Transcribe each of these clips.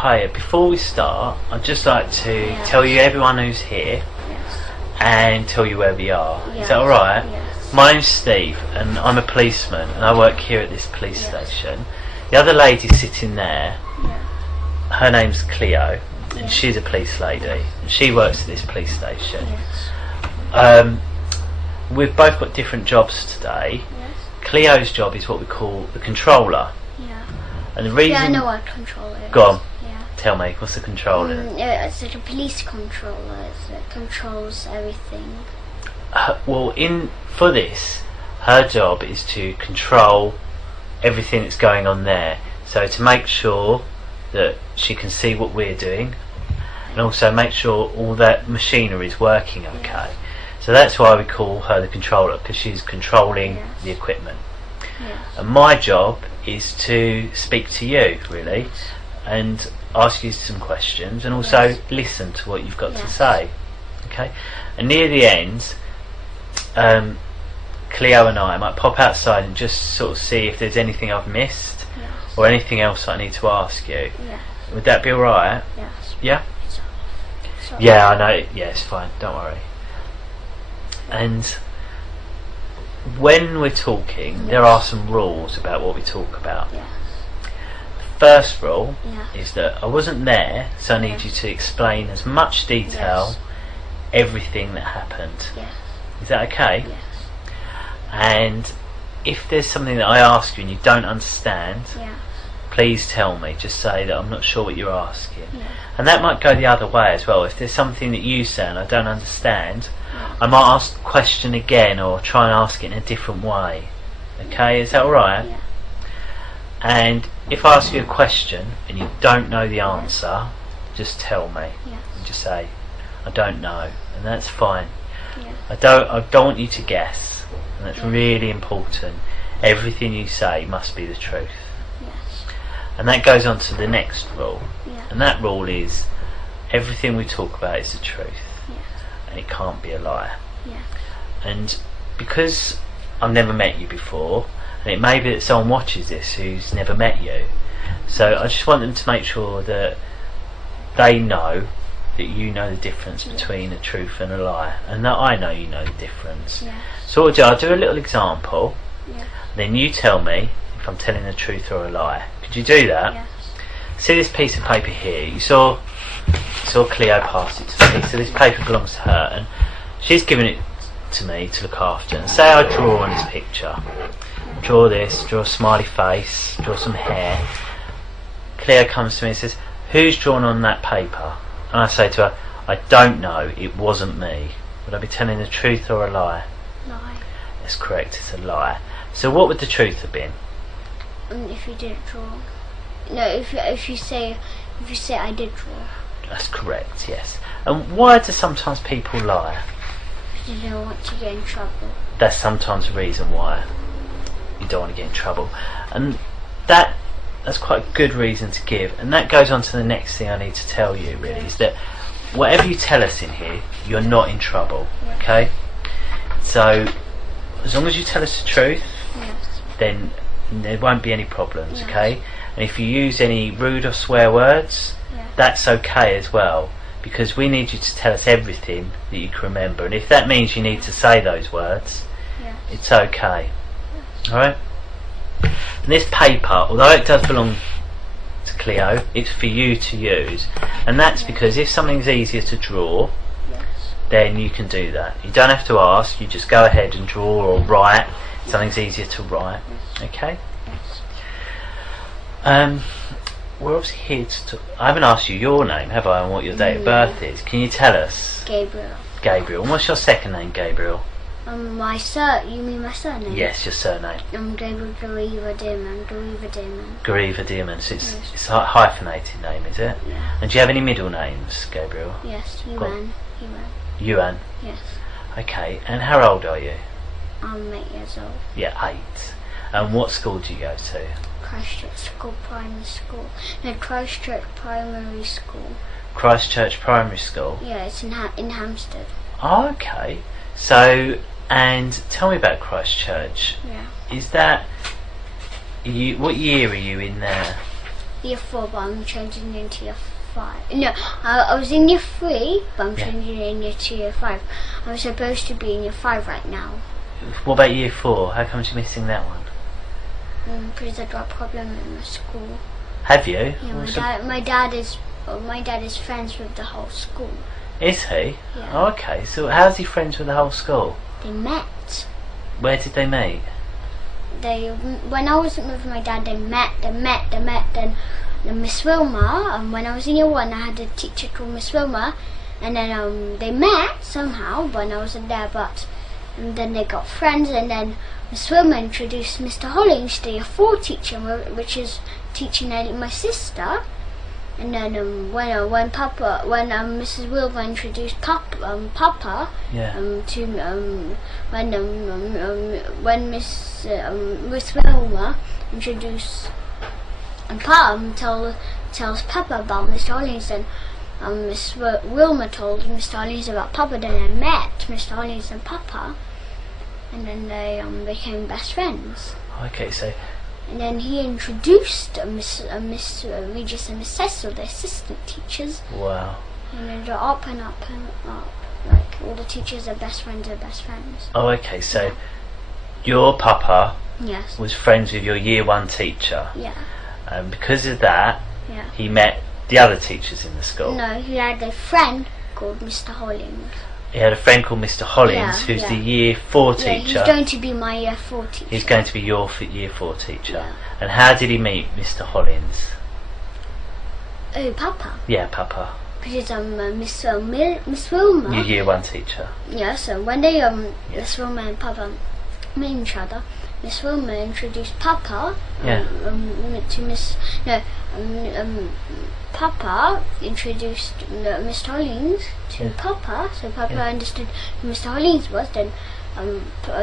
Hi, before we start, I'd just like to tell you everyone who's here and tell you where we are. Is that alright? Yes. My name's Steve and I'm a policeman and I work here at this police station. The other lady sitting there, her name's Cleo and she's a police lady and she works at this police station. We've both got different jobs today. Cleo's job is what we call the controller. And the reason... Yeah, I know what a controller is. Go on. Yeah. Tell me, what's the controller? It's like a police controller. It controls everything. Well, for this, her job is to control everything that's going on there. So to make sure that she can see what we're doing, and also make sure all that machinery is working okay. So that's why we call her the controller, because she's controlling the equipment. And my job is to speak to you, really, and ask you some questions, and also listen to what you've got to say. Okay. And near the end, Cleo and I might pop outside and just sort of see if there's anything I've missed or anything else I need to ask you. Would that be alright? Yes. Yeah? So Yeah, I know. Yeah, it's fine. Don't worry. And when we're talking, there are some rules about what we talk about. The first rule is that I wasn't there, so I need you to explain as much detail everything that happened. Is that okay? And if there's something that I ask you and you don't understand, please tell me. Just say that I'm not sure what you're asking. And that might go the other way as well. If there's something that you say and I don't understand, I might ask the question again or try and ask it in a different way. Okay, is that alright? And if I ask you a question and you don't know the answer, just tell me. And just say, I don't know, and that's fine. I don't want you to guess, and that's really important. Everything you say must be the truth. And that goes on to the next rule. And that rule is everything we talk about is the truth. And it can't be a lie. And because I've never met you before, and it may be that someone watches this who's never met you, so I just want them to make sure that they know that you know the difference between a truth and a lie, and that I know you know the difference. So what I'll do a little example, then you tell me if I'm telling the truth or a lie. Could you do that? See this piece of paper here? You saw Cleo pass it to me, so this paper belongs to her and she's given it to me to look after. And say I draw on this picture, draw this, draw a smiley face, draw some hair. Cleo comes to me and says, who's drawn on that paper? And I say to her, I don't know, it wasn't me. Would I be telling the truth or a lie? Lie. That's correct, it's a lie. So what would the truth have been? If you didn't draw. No, if you say I did draw. That's correct, yes. And why do sometimes people lie? Because they don't want to get in trouble. That's sometimes the reason why you don't want to get in trouble. And that's quite a good reason to give. And that goes on to the next thing I need to tell you, really, is that whatever you tell us in here, you're not in trouble, okay? So, as long as you tell us the truth, then there won't be any problems, okay? And if you use any rude or swear words, that's okay as well, because we need you to tell us everything that you can remember, and if that means you need to say those words, it's okay. Alright? And this paper, although it does belong to Cleo, it's for you to use, and that's because if something's easier to draw, then you can do that. You don't have to ask, you just go ahead and draw or write. Something's easier to write. Okay? We're obviously here to I haven't asked you your name, have I, and what your date of birth is. Can you tell us? Gabriel. Gabriel. And what's your second name, Gabriel? You mean my surname? Yes, your surname. Gabriel Gariva Dearman. Gariva Dearman. So it's a hyphenated name, is it? Yeah. And do you have any middle names, Gabriel? Yes, Yuan. Yuan. Yes. Okay, and how old are you? I'm 8 years old. Yeah, 8. And what school do you go to? Christchurch School Primary School. No, Christchurch Primary School. Christchurch Primary School? Yeah, it's in Hampstead. Oh, okay. So, and tell me about Christchurch. Yeah. Is that what year are you in there? year 4, but I'm changing into year 5. No, I was in year 3, but I'm changing in year 2, year 5. I'm supposed to be in year 5 right now. What about year 4? How come you're missing that one? Because I got a problem in my school. Have you? Yeah, my dad is friends with the whole school. Is he? Yeah. Oh, okay. So how's he friends with the whole school? They met. Where did they meet? When I wasn't with my dad, they met. Then Miss Wilma, when I was in year 1, I had a teacher called Miss Wilma, and then they met somehow when I wasn't there, and then they got friends, and then Miss Wilma introduced Mr. Hollings, the year 4 teacher, which is teaching my sister. And then when Mrs. Wilma introduced Papa to when Miss Wilma introduced tells Papa about Mr. Hollings, and Miss Wilma told Mr. Hollings about Papa. Then I met Mr. Hollings and Papa, and then they became best friends. Okay, so. And then he introduced Miss Regis and Miss Cecil, the assistant teachers. Wow. And then they're up and up and up. Like all the teachers are best friends. Oh, okay. So your Papa was friends with your year 1 teacher. Yeah. And because of that, he met the other teachers in the school. No, he had a friend called Mr. Hollings. He had a friend called Mr. Hollings, who's the year 4 teacher. He's going to be my year 4 teacher. He's going to be your year 4 teacher. Yeah. And how did he meet Mr. Hollings? Oh, Papa. Yeah, Papa. Because Miss Wilma. Your year 1 teacher. Yeah. So when they Miss Wilma and Papa met each other, Miss Wilma introduced Papa to Miss. No, Papa introduced Mr. Hollings to Papa, so Papa understood who Mr. Hollings was.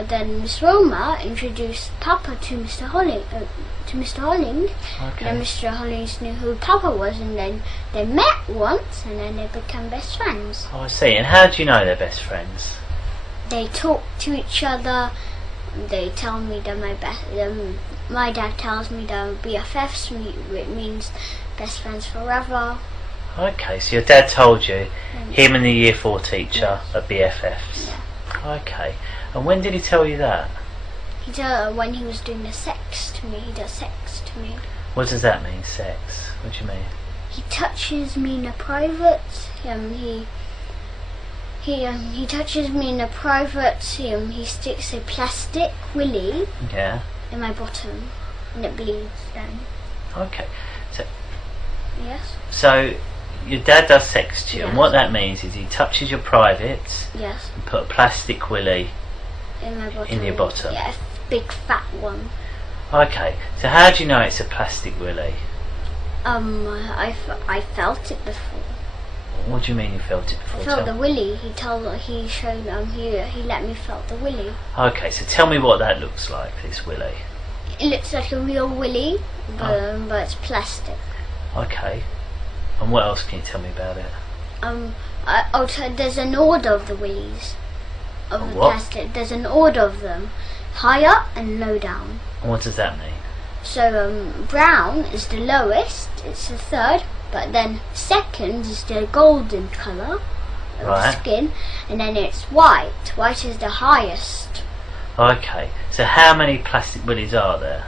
Then Miss Wilma introduced Papa to Mr. Hollings. Okay. And then Mr. Hollings knew who Papa was, and then they met once, and then they became best friends. Oh, I see. And how do you know they're best friends? They talk to each other. They tell me that my dad tells me that BFFs means best friends forever. Okay, so your dad told you him and the year 4 teacher are BFFs. Yeah. Okay, and when did he tell you that? He told when he was doing the sex to me. He does sex to me. What does that mean, sex? What do you mean? He touches me in the private. He touches me in the private. He sticks a plastic willy in my bottom, and it bleeds then. Okay. Yes. So your dad does sex to you, and what that means is he touches your privates. Yes. And put a plastic willy in my bottom. In your bottom. Yeah, a big fat one. Okay. So how do you know it's a plastic willy? I felt it before. What do you mean you felt it before? I felt the willy. He let me felt the willy. Okay, so tell me what that looks like, this willy. It looks like a real willy, but it's plastic. Okay. And what else can you tell me about it? There's an order of the willies. Of the plastic. There's an order of them. High up and low down. And what does that mean? So brown is the lowest, it's the third, but then second is the golden colour of the skin, and then it's white. White is the highest. Okay, so how many plastic willies are there?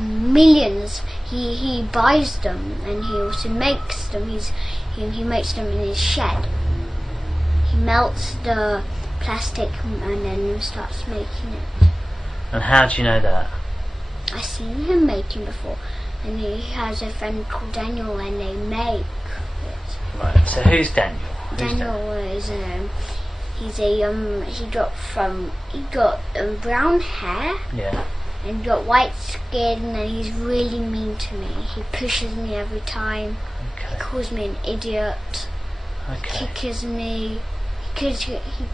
Millions. He buys them, and he also makes them. He makes them in his shed. He melts the plastic and then starts making it. And how do you know that? I've seen him making before, and he has a friend called Daniel, and they make it. Right. So who's Daniel? Daniel is he got brown hair. Yeah. And got white skin, and he's really mean to me. He pushes me every time. Okay. He calls me an idiot. Okay. Kicks me. He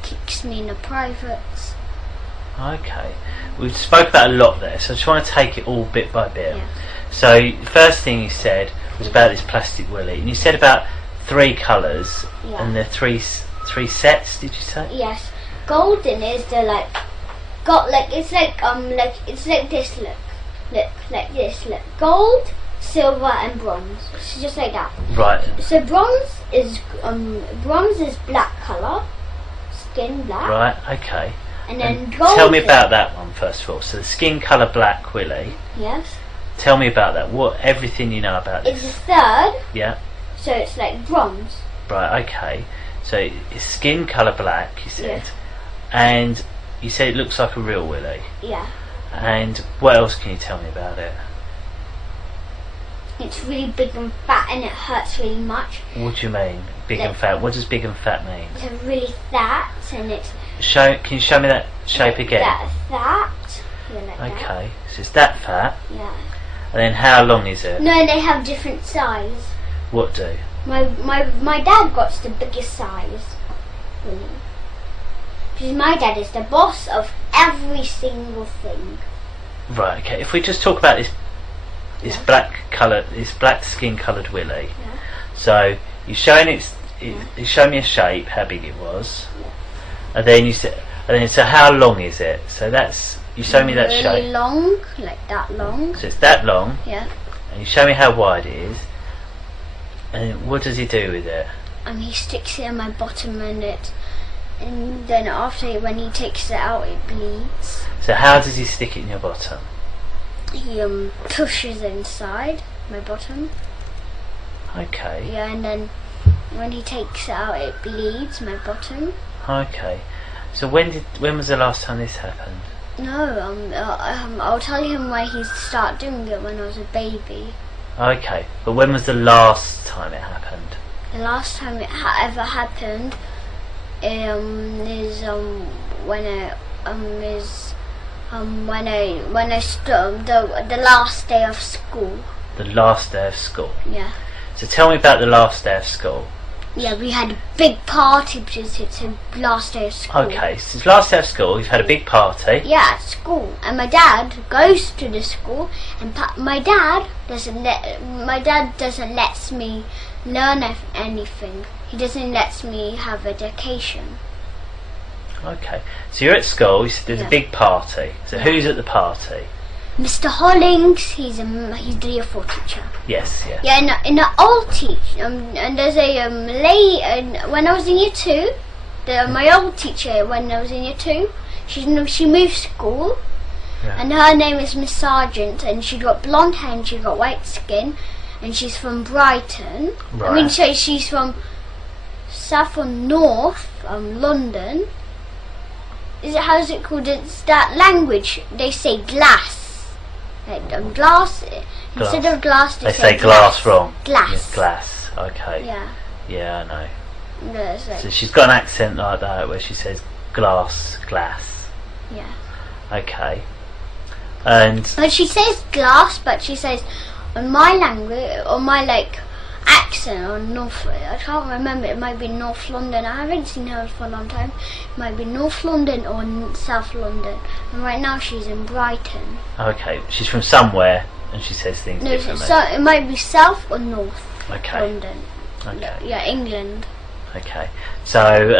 kicks me in the privates. Okay. We've spoke about a lot there, so I just want to take it all bit by bit. Yeah. So the first thing you said was about this plastic willy, and you said about 3 colours, and the three sets. Did you say? Yes. Golden is the it's like this. Look like this. Look like this. Look. Gold, silver and bronze. So just like that. Right. So bronze is black colour, skin black. Right. Okay. And then gold. Tell me about that one first of all. So the skin colour black Willie. Yes. Tell me about that. What everything you know about this? It's the third. Yeah. So it's like bronze. Right. Okay. So it's skin colour black. You said. Yes. And you said it looks like a real Willie. Yeah. And what else can you tell me about it? It's really big and fat and it hurts really much. What do you mean? Big Like, and fat? What does big and fat mean? It's really fat and it's Can you show me that shape again? that fat. Yeah, like that. Okay. So it's that fat. Yeah. And then how long is it? No, they have different size. What do? My dad got the biggest size. Really. Because my dad is the boss of every single thing. Right. Okay. If we just talk about this this black skin coloured Willie. Yeah. So you're showing you show me a shape, how big it was, and then you said, so how long is it? So that's you show me that really shape. Really long, like that long. So it's that long. Yeah. And you show me how wide it is. And what does he do with it? And he sticks it in my bottom and then after when he takes it out it bleeds. So how does he stick it in your bottom? He pushes inside my bottom. Okay. Yeah, and then when he takes it out it bleeds my bottom. Okay. So when was the last time this happened? No, I'll tell him why he started doing it when I was a baby. Okay. But when was the last time it happened? The last time it ever happened is when I stood the last day of school. The last day of school. Yeah. So tell me about the last day of school. Yeah, we had a big party because it's the last day of school. Okay, so it's the last day of school. You've had a big party. Yeah, at school, and my dad goes to the school, and my dad doesn't let me learn anything. He doesn't let me have education. Okay, so you're at school. You said there's a big party. So who's at the party? Mr. Hollings, he's the year 4 teacher. Yes, yeah. Yeah, in the old teacher, and there's a lady. When I was in year 2, my old teacher when I was in year 2, she moved school, and her name is Miss Sargent, and she got blonde hair and she got white skin, and she's from Brighton. Right. I mean, so she's from south or north, London. How's it called? It's that language. They say glass. Like, glass. Instead of glass, they say glass wrong. Glass. Yes, glass. Okay. Yeah. Yeah, I know. No, it's like, So she's got an accent like that where she says glass. yeah. Okay. And But she says glass, but she says on my language, or my accent on North. I can't remember. It might be North London. I haven't seen her for a long time. It might be North London or South London. And right now she's in Brighton. okay, she's from somewhere and she says things No, differently. so it might be South or North Okay. London. Okay. Yeah, England. Okay. So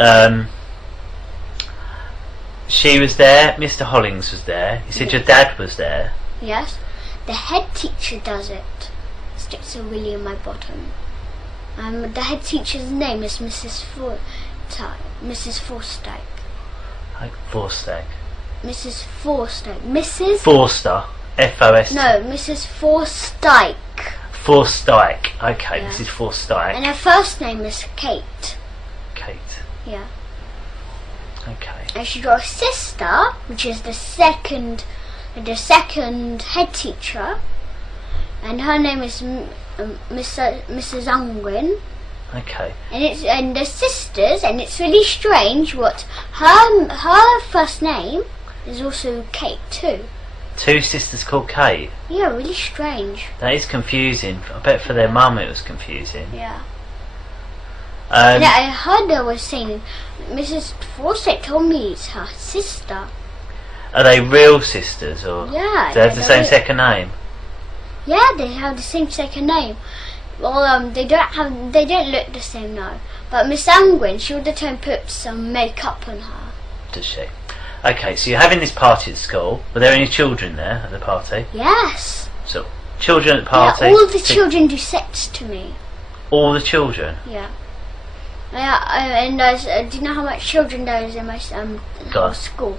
she was there. Mr. Hollings was there. You said your dad was there. Yes. The head teacher does it. Sticks a willy in my bottom. The head teacher's name is Mrs. Forsyth. Like Forster. Mrs. Forsyth. Mrs. Forster. F-O-S. No, Mrs. Forsyth. Forstyke. Okay, Yeah. Mrs. Forstyke. And her first name is Kate. Kate. Yeah. Okay. And she got a sister, which is the second head teacher. And her name is Mrs. Unwin. Okay. And they're sisters, and it's really strange what her first name is also Kate too. 2 sisters called Kate. Yeah, really strange. That is confusing. I bet for their mum it was confusing. Yeah. Yeah, I heard they were saying Mrs. Forsyth told me it's her sister. Are they real sisters or? Yeah. Do they have the same second name? Yeah, they have the same second name. Well, they don't look the same now. But Miss Angwin, she all the time puts some makeup on her. Does she? Okay, so you're having this party at school. Were there any children there at the party? Yes. So, children at the party. Yeah, all the children do sex to me. All the children? Yeah. And do you know how much children there is in my whole school?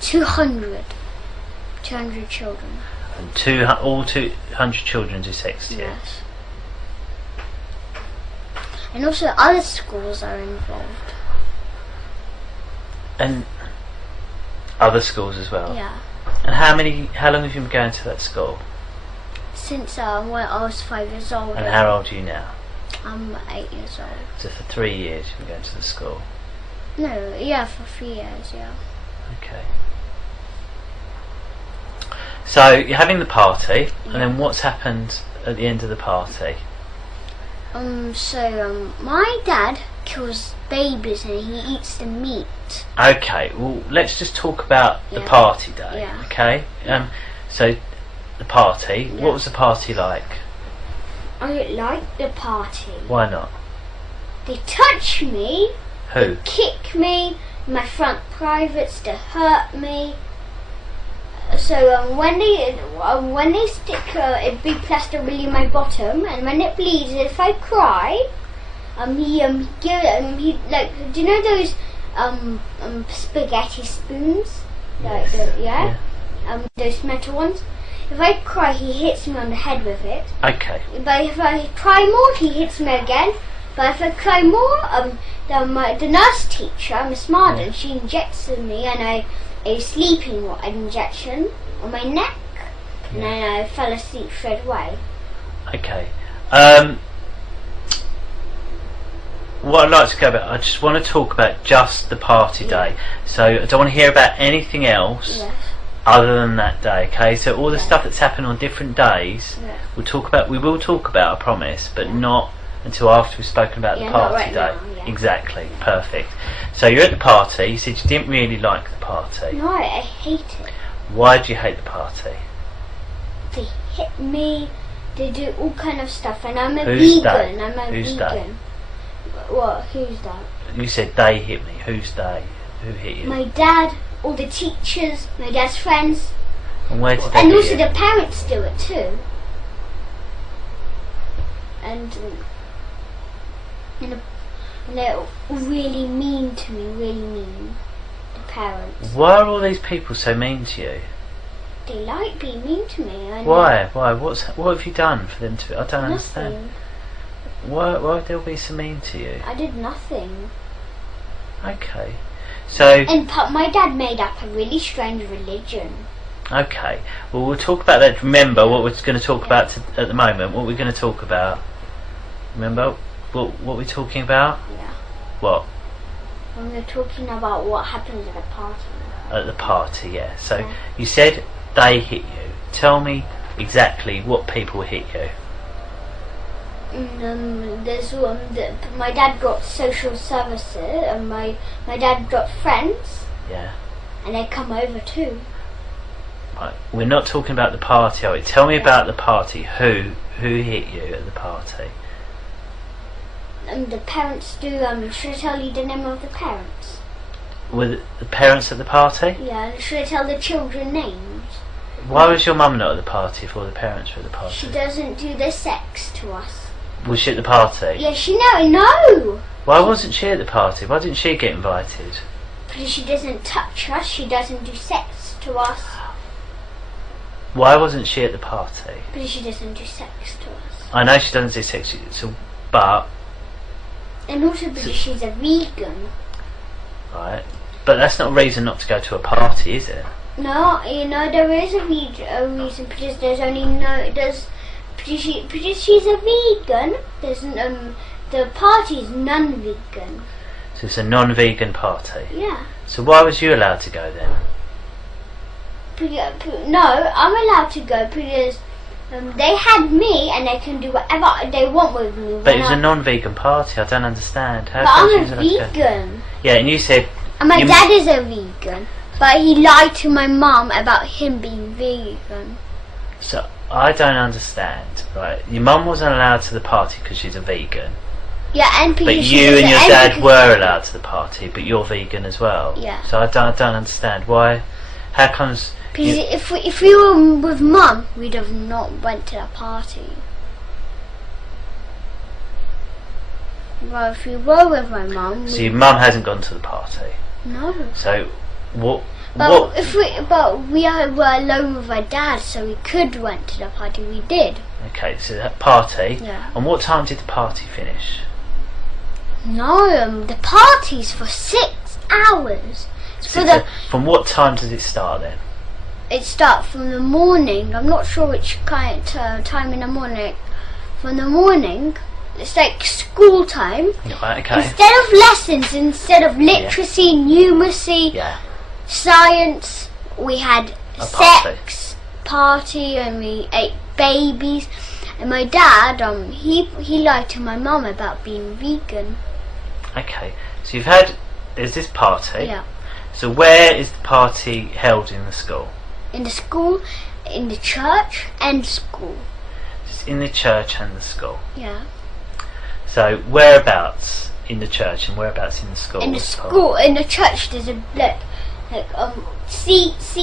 200. 200 children. And all 200 children do sex to you? Yes. And also other schools are involved. And other schools as well? Yeah. And how long have you been going to that school? Since when I was 5 years old. And how old are you now? I'm 8 years old. So for 3 years you've been going to the school? No, yeah, for 3 years, yeah. Okay. So you're having the party, and then what's happened at the end of the party? My dad kills babies and he eats the meat. Okay, well let's just talk about the party day. Yeah. Okay. So the party. Yeah. What was the party like? I don't like the party. Why not? They touch me. Who? They kick me. My front privates. They hurt me. So when they stick a big plaster really in my bottom, and when it bleeds, if I cry, he like, do you know those spaghetti spoons? Yes. Those metal ones. If I cry, he hits me on the head with it. Okay. But if I cry more, he hits me again. But if I cry more, the nurse teacher, Miss Marden, she injects me, and a sleeping injection on my neck, and then I fell asleep straight away. Okay. What I'd like to go about, I just want to talk about just the party day. So I don't want to hear about anything else other than that day. Okay. So all the stuff that's happened on different days, we will talk about, I promise, but not until after we've spoken about the party day. Now, Exactly. Perfect. So you're at the party. You said you didn't really like the party. No, I hate it. Why do you hate the party? They hit me. They do all kind of stuff, and I'm a Who's vegan. they? I'm a Who's vegan. What? Who's that? You said they hit me. Who's they? Who hit you? My dad, all the teachers, my dad's friends, And where did they and hit also you? the parents do it too. And they're really mean to me, really mean. The parents. Why are all these people so mean to you? They like being mean to me. Why? What have you done for them to? I don't understand. Nothing. Why would they all be so mean to you? I did nothing. Okay. So. And my dad made up a really strange religion. Okay. Well, we'll talk about that. Remember what we're going to talk about at the moment. What we're going to talk about. Remember what we're talking about? Yeah. What? When we're talking about what happens at the party. At the party, yeah. So you said they hit you. Tell me exactly what people hit you. There's my dad got social services, and my dad got friends. Yeah. And they come over too. Right. We're not talking about the party. Tell me about the party. Who hit you at the party? The parents do. Should I tell you the name of the parents? Were the parents at the party? Yeah. And should I tell the children names? Why was your mum not at the party if all the parents were at the party? She doesn't do the sex to us. Was she at the party? Yeah, no. Why wasn't she at the party? Why didn't she get invited? Because she doesn't touch us. She doesn't do sex to us. Why wasn't she at the party? Because she doesn't do sex to us. I know she doesn't do sex, but. And also because she's a vegan. Right. But that's not a reason not to go to a party, is it? No, there is a reason, because there's only because she's a vegan, the party is non-vegan. So it's a non-vegan party? Yeah. So why was you allowed to go then? No, I'm allowed to go because they had me and they can do whatever they want with me. But it was a non-vegan party, I don't understand. But I'm a vegan. Yeah, and you said... And my dad is a vegan, but he lied to my mum about him being vegan. So, I don't understand, right? Your mum wasn't allowed to the party because she's a vegan. Yeah, and but you and your dad were allowed to the party, but you're vegan as well. Yeah. So I don't understand why. How comes Because if we were with Mum, we'd have not went to the party. Well, if we were with my mum... So your mum hasn't gone to the party? No. So, what... But we were alone with my dad, so we could went to the party. We did. Okay, so that party... Yeah. And what time did the party finish? No, the party's for 6 hours. From what time does it start then? It starts from the morning. I'm not sure which kind of time in the morning. From the morning, it's like school time. Right, okay. Instead of lessons, instead of literacy, numeracy, science, we had sex party, and we ate babies. And my dad, he lied to my mum about being vegan. Okay, so there's this party. Yeah. So where is the party held in the school? In the school, in the church, and school. It's in the church and the school. Yeah. So whereabouts in the church and whereabouts in the school? In the school, in the church, there's a seats,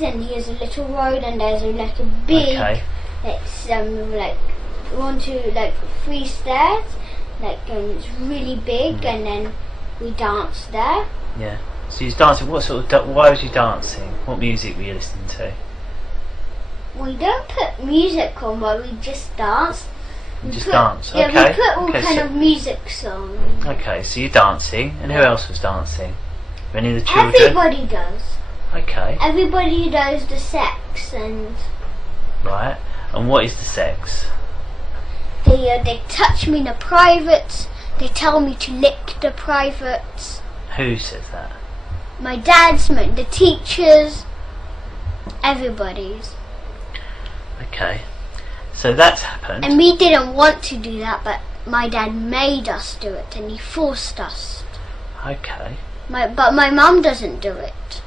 and here's a little road, and there's a little big. Okay. It's 1, 2, 3 stairs. It's really big, and then we dance there. Yeah. So you was dancing. What sort of? Why was you dancing? What music were you listening to? We don't put music on, but we just dance. You just dance. Yeah, okay. we put all kind of music songs. Okay, so you're dancing, and who else was dancing? Any of the children? Everybody does. Okay. Everybody does the sex and. Right. And what is the sex? They touch me in the privates. They tell me to lick the privates. Who says that? My dad's, the teachers, everybody's. Okay. So that's happened. And we didn't want to do that, but my dad made us do it, and he forced us. Okay. But my mum doesn't do it.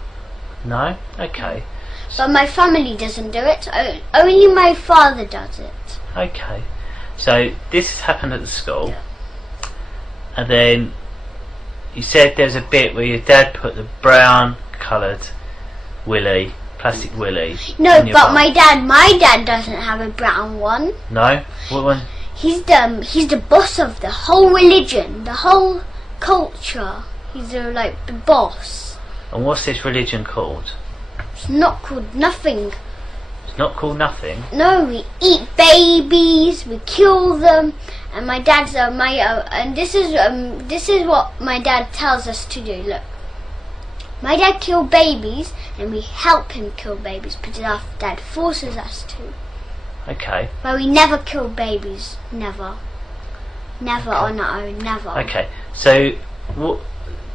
No? Okay. But my family doesn't do it. Only my father does it. Okay. So this has happened at the school. And then you said there's a bit where your dad put the brown coloured willy, plastic willy. No, but my dad doesn't have a brown one. No? What one? He's the boss of the whole religion, the whole culture. He's the boss. And what's this religion called? It's not called nothing. It's not called nothing? No, we eat babies, we kill them, and my dad's and this is what my dad tells us to do. Look, my dad killed babies, and we help him kill babies because our dad forces us to. Okay. But we never kill babies, never on our own, never. Okay, so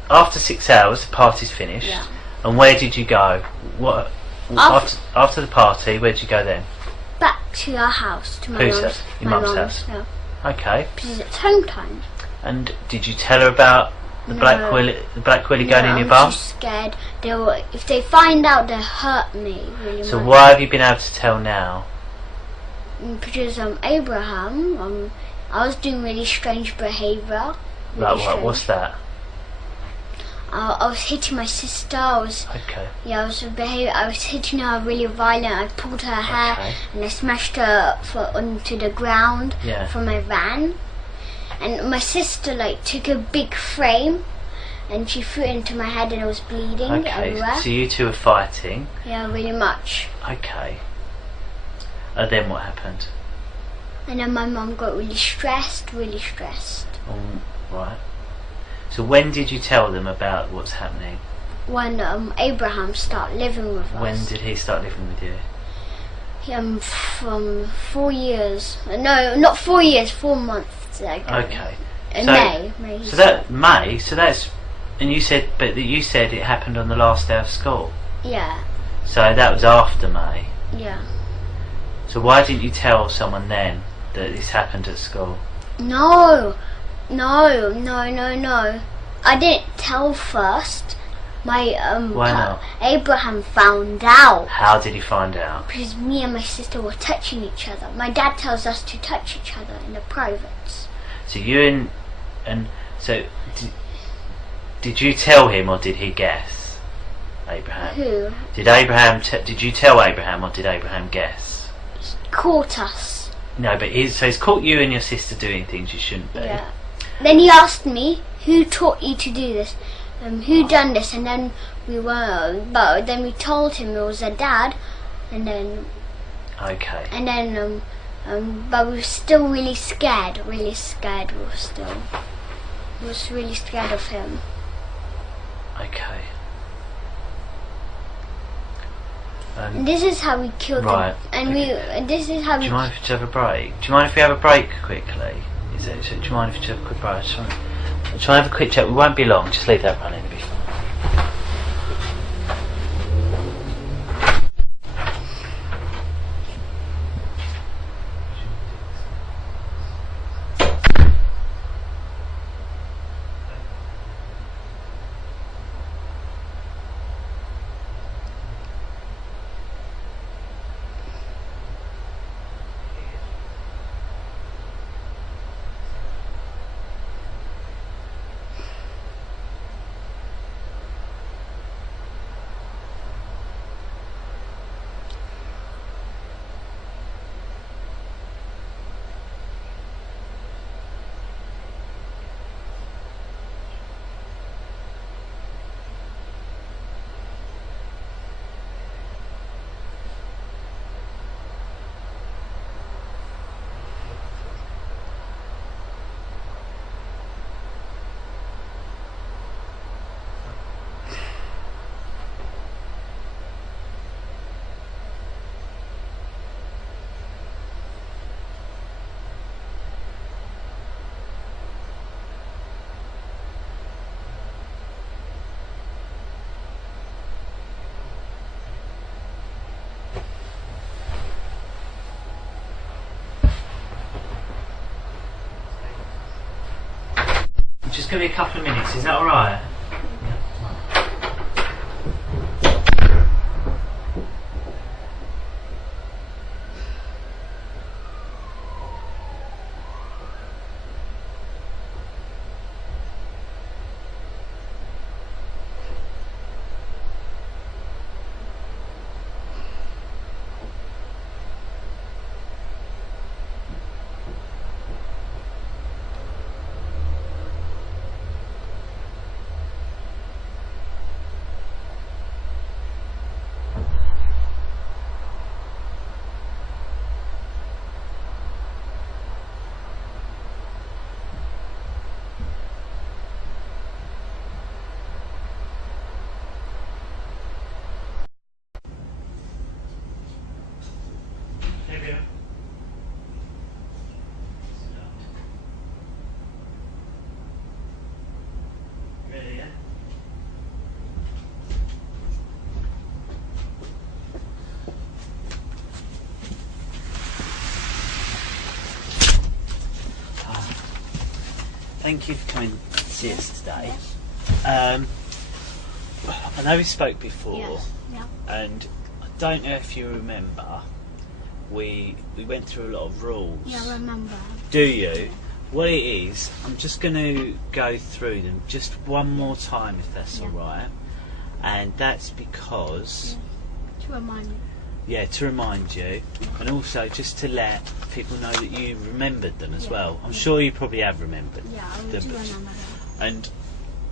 after 6 hours, the party's finished. Yeah. And where did you go? What after the party? Where did you go then? Back to our house, to my mum's. Your mum's house. Yeah. Okay. Because it's home time. And did you tell her about the black willy going in your bum? I'm too scared. If they find out, they'll hurt me really much. So why have you been able to tell now? Because Abraham, I was doing really strange behaviour. Like what? What's that? I was hitting my sister. I was hitting her really violent. I pulled her hair and I smashed her onto the ground from my van. And my sister took a big frame and she threw it into my head, and I was bleeding everywhere. So you two were fighting? Yeah, really much. Okay. And then what happened? And then my mum got really stressed. Right. So when did you tell them about what's happening? When Abraham started living with us. When did he start living with you? From 4 years. No, not 4 years, 4 months ago. Okay. In May. So that's, and you said it happened on the last day of school. Yeah. So that was after May. Yeah. So why didn't you tell someone then that this happened at school? No. I didn't tell first. Why not? Abraham found out. How did he find out? Because me and my sister were touching each other. My dad tells us to touch each other in the privates. So did you tell him or did he guess? Abraham? Who? Did you tell Abraham, or did Abraham guess? Caught us. No, but he's caught you and your sister doing things you shouldn't do. Yeah. Then he asked me, who taught you to do this? Who done this? And then but then we told him it was a dad, and then. Okay. And then but we were still really scared. We was really scared of him. Okay. And this is how we killed right. him. And this is how Do you mind if you have a break? Do you mind if we have a break quickly? Do you mind if you have a quick break? I'll try and have a quick chat. We won't be long. Just leave that running. It'll be fine. Just give me a couple of minutes, is that alright? Thank you for coming to see us today. I know we spoke before, Yes. Yeah. and I don't know if you remember, we went through a lot of rules. Yeah, I remember. Do you? What it is, I'm just going to go through them just one more time, if that's alright. And that's because... To remind me. Yeah, to remind you, and also just to let people know that you remembered them as well. I'm sure you probably have remembered Yeah, I them. do remember that. And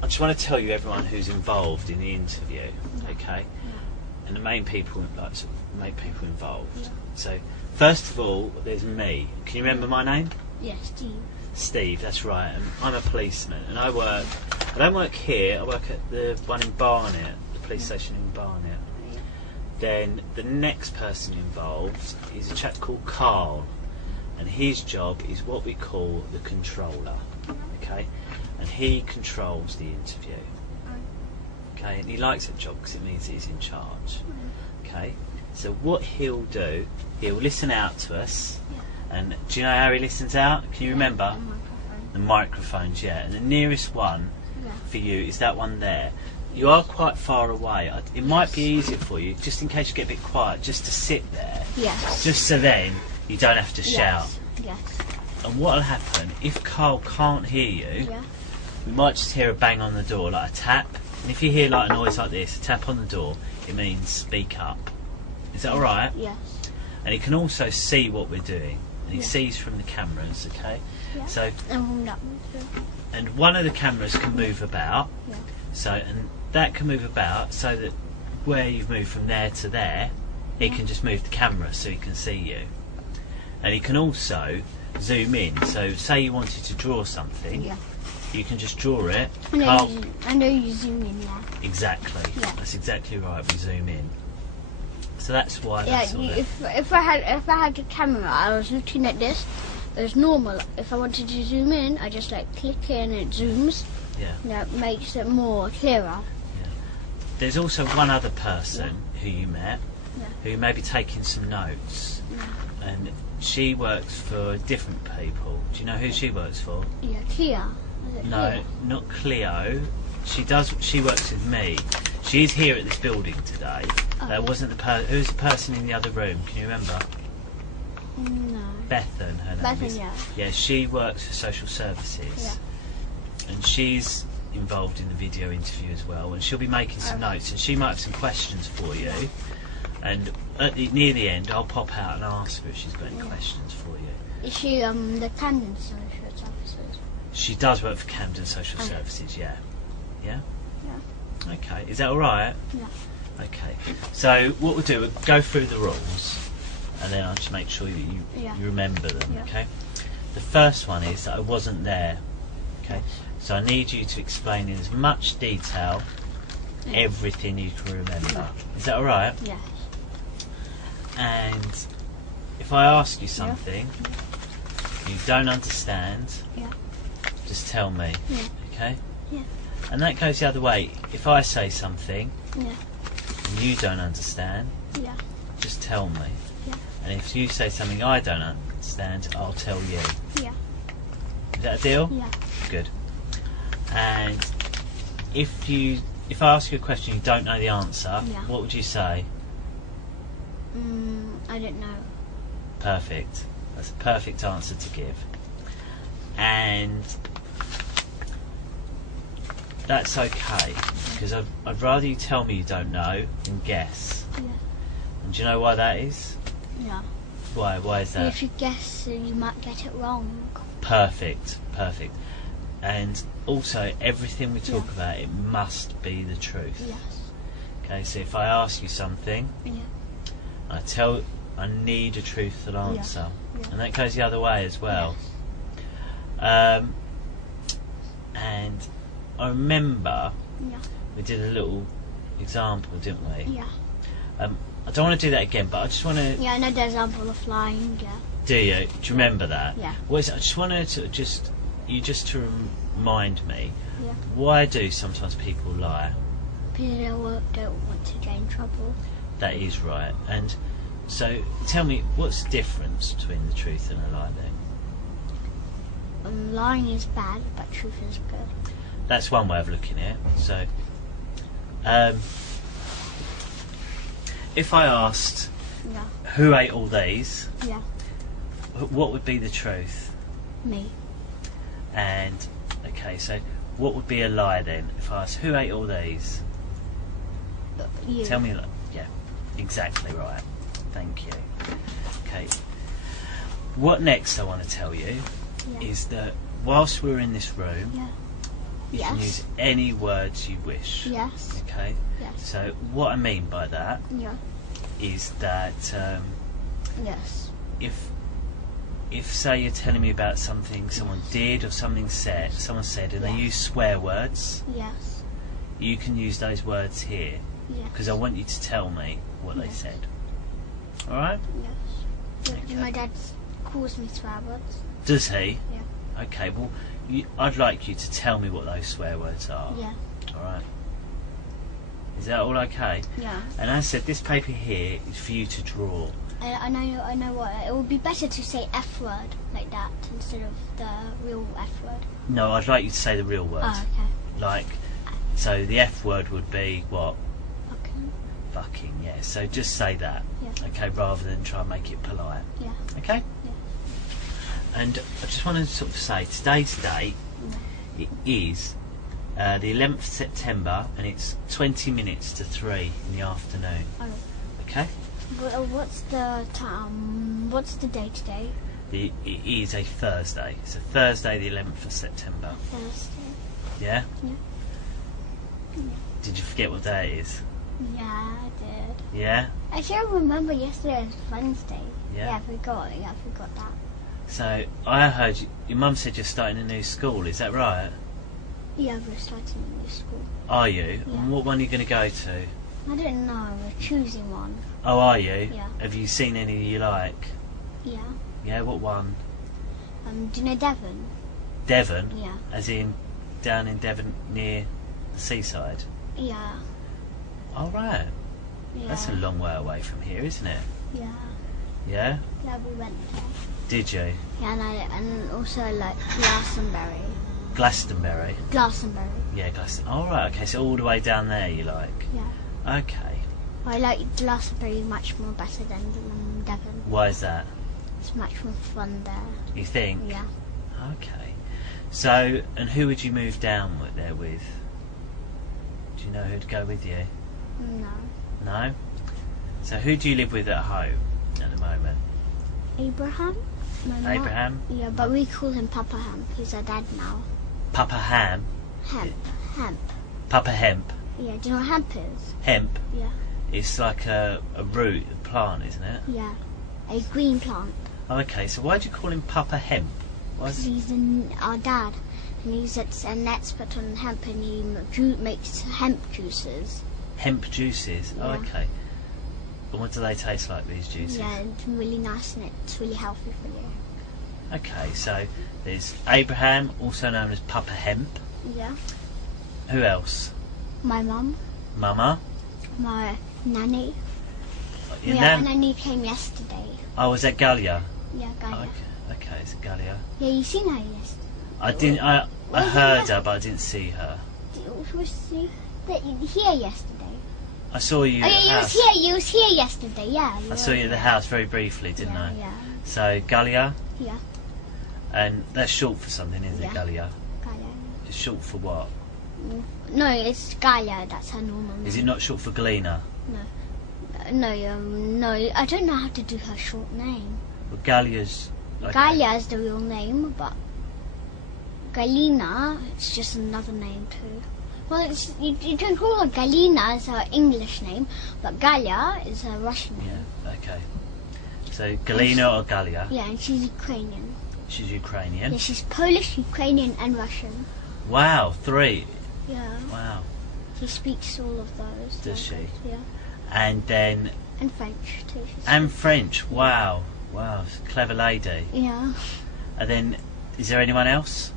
I just want to tell you everyone who's involved in the interview, okay? Yeah. And the main people, like, sort of make people involved. Yeah. So, first of all, there's me. Can you remember my name? Yes, Steve. Steve, that's right. And I'm a policeman, and I don't work here. I work at the one in Barnet, the police station in Barnet. Then the next person involved is a chap called Carl, and his job is what we call the controller, okay? And he controls the interview, okay? And he likes that job because it means he's in charge, okay? So what he'll do, he'll listen out to us, and do you know how he listens out? Can you remember? The microphones, yeah. And the nearest one for you is that one there. You are quite far away. It might be easier for you, just in case you get a bit quiet, just to sit there. Yes. Just so then you don't have to shout. Yes. And what'll happen, if Carl can't hear you, we might just hear a bang on the door, like a tap. And if you hear like a noise like this, a tap on the door, it means speak up. Is that alright? Yes. And he can also see what we're doing. And he sees from the cameras, okay? Yeah. So, And from that one too. and one of the cameras can move about. Yeah. So, and that can move about so that where you've moved from there to there, he can just move the camera so he can see you. And he can also zoom in. So, say you wanted to draw something, you can just draw it. I know you zoom in there. Exactly. Yeah. That's exactly right. We zoom in. So that's why. Yeah. That's all that. If I had a camera, I was looking at this. It was normal. If I wanted to zoom in, I just like click it and it zooms. Yeah. That makes it more clearer. There's also one other person who you met who may be taking some notes, and she works for different people. Do you know who she works for? Yeah, Cleo. Is it No, Cleo? not Cleo. She works with me. She's here at this building today. That wasn't the who's the person in the other room? Can you remember? No. Bethan, her name Bethan, is. yeah. Yeah, she works for social services. Yeah. And she's involved in the video interview as well, and she'll be making some notes, and she might have some questions for you. And near the end, I'll pop out and ask her if she's got any questions for you. Is she the Camden Social Services? She does work for Camden Social Services, yeah. Yeah? Yeah. Okay, is that alright? Yeah. Okay, so what we'll do, we'll go through the rules, and then I'll just make sure that you remember them, okay? The first one is that I wasn't there, okay? So I need you to explain in as much detail everything you can remember. Is that alright? Yes. And if I ask you something you don't understand, just tell me, okay? Yeah. And that goes the other way. If I say something Yeah. and you don't understand, just tell me. Yeah. And if you say something I don't understand, I'll tell you. Yeah. Is that a deal? Yeah. Good. And if I ask you a question you don't know the answer, what would you say? I don't know. Perfect. That's a perfect answer to give. And that's okay, because I'd rather you tell me you don't know than guess. Yeah. And do you know why that is? Yeah. Why? Why is that? If you guess, you might get it wrong. Perfect. Perfect. And also, everything we talk about, it must be the truth. Yes. Okay, so if I ask you something, I need a truthful answer. Yeah. And that goes the other way as well. Yes. And I remember we did a little example, didn't we? Yeah. I don't want to do that again, but I just want to... Yeah, I know the example of flying, Do you? Do you remember that? Yeah. Well, I just wanted to to remind me, Yeah. why do sometimes people lie? Because they don't want to get in trouble. That is right. And so, tell me, what's the difference between the truth and a lie then? Lying is bad, but truth is good. That's one way of looking at it. So, if I asked, who ate all these? Yeah. What would be the truth? Me. And, okay, so what would be a lie then? If I asked, who ate all these? You. Tell me, yeah, exactly right. Thank you. Okay. What next I want to tell you is that whilst we're in this room, you can use any words you wish. Yes. Okay? Yes. So what I mean by that is that yes. If say you're telling me about something someone did or someone said and they use swear words, Yes. you can use those words here because I want you to tell me what they said. Alright? Yes. Okay. My dad calls me swear words. Does he? Yeah. Okay, well, I'd like you to tell me what those swear words are. Yeah. Alright? Is that all okay? Yeah. And as I said, this paper here is for you to draw. I know what. It would be better to say F word like that instead of the real F word. No, I'd like you to say the real word. Oh, okay. Like, so the F word would be what? Fucking. Fucking, yeah. So just say that. Yeah. Okay, rather than try and make it polite. Yeah. Okay? Yeah. And I just want to sort of say, today's date, it is The 11th of September, and it's 20 minutes to 3 in the afternoon. Oh. Okay? What's the time? What's the day today? It is a Thursday. It's a Thursday, the 11th of September. Thursday. Yeah? Yeah. Did you forget what day it is? Yeah, I did. Yeah? Actually, I remember yesterday was Wednesday. Yeah. Yeah, I forgot that. So, I heard your mum said you're starting a new school, is that right? Yeah, we're starting a new school. Are you? Yeah. And what one are you going to go to? I don't know, we're choosing one. Oh, are you? Yeah. Have you seen any you like? Yeah. Yeah, what one? Do you know Devon? Devon? Yeah. As in down in Devon near the seaside? Yeah. Oh, right. Yeah. That's a long way away from here, isn't it? Yeah. Yeah? Yeah, we went there. Did you? Yeah, and also like Glastonbury. Glastonbury? Glastonbury. Yeah, Glastonbury. Oh, right, okay, so all the way down there you like? Yeah. Okay. I like Glastonbury much more better than Devon. Why is that? It's much more fun there. You think? Yeah. Okay. So, and who would you move down there with? Do you know who'd go with you? No. No? So who do you live with at home at the moment? Abraham? My mum. Abraham? Yeah, but we call him Papa Hemp. He's our dad now. Papa Ham? Hemp. Papa Hemp? Yeah, do you know what hemp is? Hemp? Yeah. It's like a root, a plant, isn't it? Yeah. A green plant. Oh, okay, so why do you call him Papa Hemp? Because he's our dad. And he's an expert on hemp, and he makes hemp juices. Hemp juices? Yeah. Oh, okay. And what do they taste like, these juices? Yeah, it's really nice and it's really healthy for you. Okay, so there's Abraham, also known as Papa Hemp. Yeah. Who else? My mum. Mama? My nanny. Your My nanny came yesterday. Oh, was that Galia? Yeah, Gaia. Oh, okay, it's Galia. Yeah, you seen her yesterday. I didn't. I heard her, but I didn't see her. Was she here yesterday? I saw you. Oh, at the yeah, house. you was here yesterday. Yeah. I saw you at the house very briefly, didn't I? Yeah. So Galia, Yeah. and that's short for something, isn't it? Yeah. Galia. Gaia. It's short for what? No, it's Gaia. That's her normal name. Is it not short for Galena? No, I don't know how to do her short name. Well, Galia's. Okay. Gaia is the real name, but Galina, it's just another name too. Well, you can call her Galina as her English name, but Galia is her Russian name. Yeah. Okay. So Galena or Galia? Yeah, and she's Ukrainian. She's Ukrainian. Yeah, she's Polish, Ukrainian, and Russian. Wow, 3. Yeah. Wow. She speaks all of those. Does she? Yeah. And then. And French too. And French. Wow. Wow. Clever lady. Yeah. And then, is there anyone else?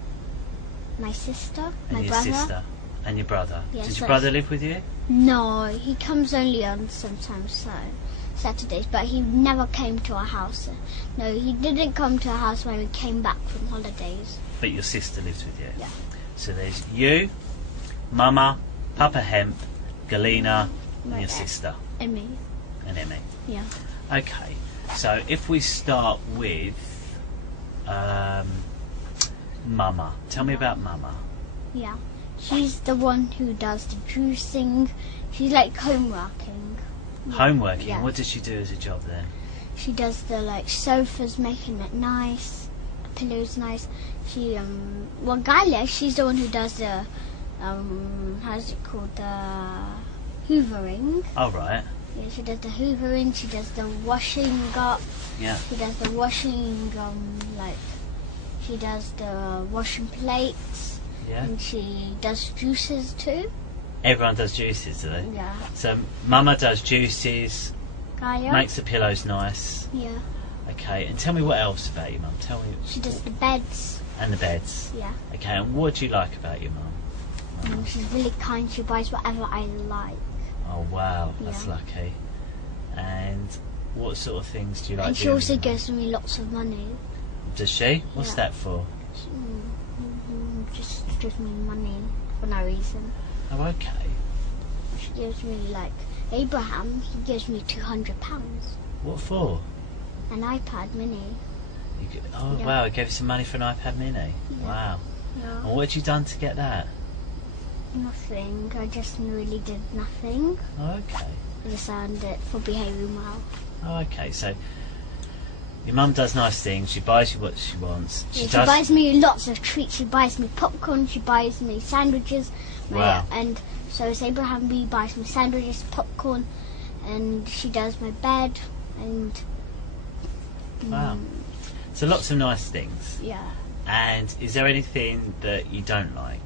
My sister, And my your brother. sister. And your brother. Yes, Does your so- brother live with you? No, he comes only on sometimes Saturdays, but he never came to our house. No, he didn't come to our house when we came back from holidays. But your sister lives with you? Yeah. So there's you, Mama, Papa Hemp, Galena, and My your dad. sister. And me. And Emmy. Yeah. Okay, so if we start with Mama. Tell me about Mama. Yeah. She's the one who does the juicing. She's like homeworking. Homeworking? Yeah. What does she do as a job then? She does the sofas, making it nice, pillows nice. She well, Galia, she's the one who does the how's it called, the hoovering. Oh, right. Yeah, she does the hoovering. She does the washing up. Yeah. She does the washing she does the washing plates. Yeah. And she does juices too. Everyone does juices, do they? Yeah. So Mama does juices, Gaia. makes the pillows nice. Yeah. Okay, and tell me what else about your mum. Tell me. She does the beds. And the beds. Yeah. Okay, and what do you like about your mum? She's really kind. She buys whatever I like. Oh, wow, that's Yeah. lucky. And what sort of things do you like And she doing also with your mum? gives me lots of money. Does she? What's Yeah. that for? Just gives me money for no reason. Oh, okay. She gives me Abraham. He gives me £200. What for? An iPad Mini. Oh, Yeah. wow, I gave you some money for an iPad Mini. Yeah. Wow. Yeah. And what had you done to get that? Nothing. I just really did nothing. Okay. I just earned it for behaving well. Okay, so your mum does nice things. She buys you what she wants. She buys me lots of treats. She buys me popcorn. She buys me sandwiches. Wow. And so it's Abraham B buys me sandwiches, popcorn, and she does my bed. And wow. So lots of nice things. Yeah. And is there anything that you don't like?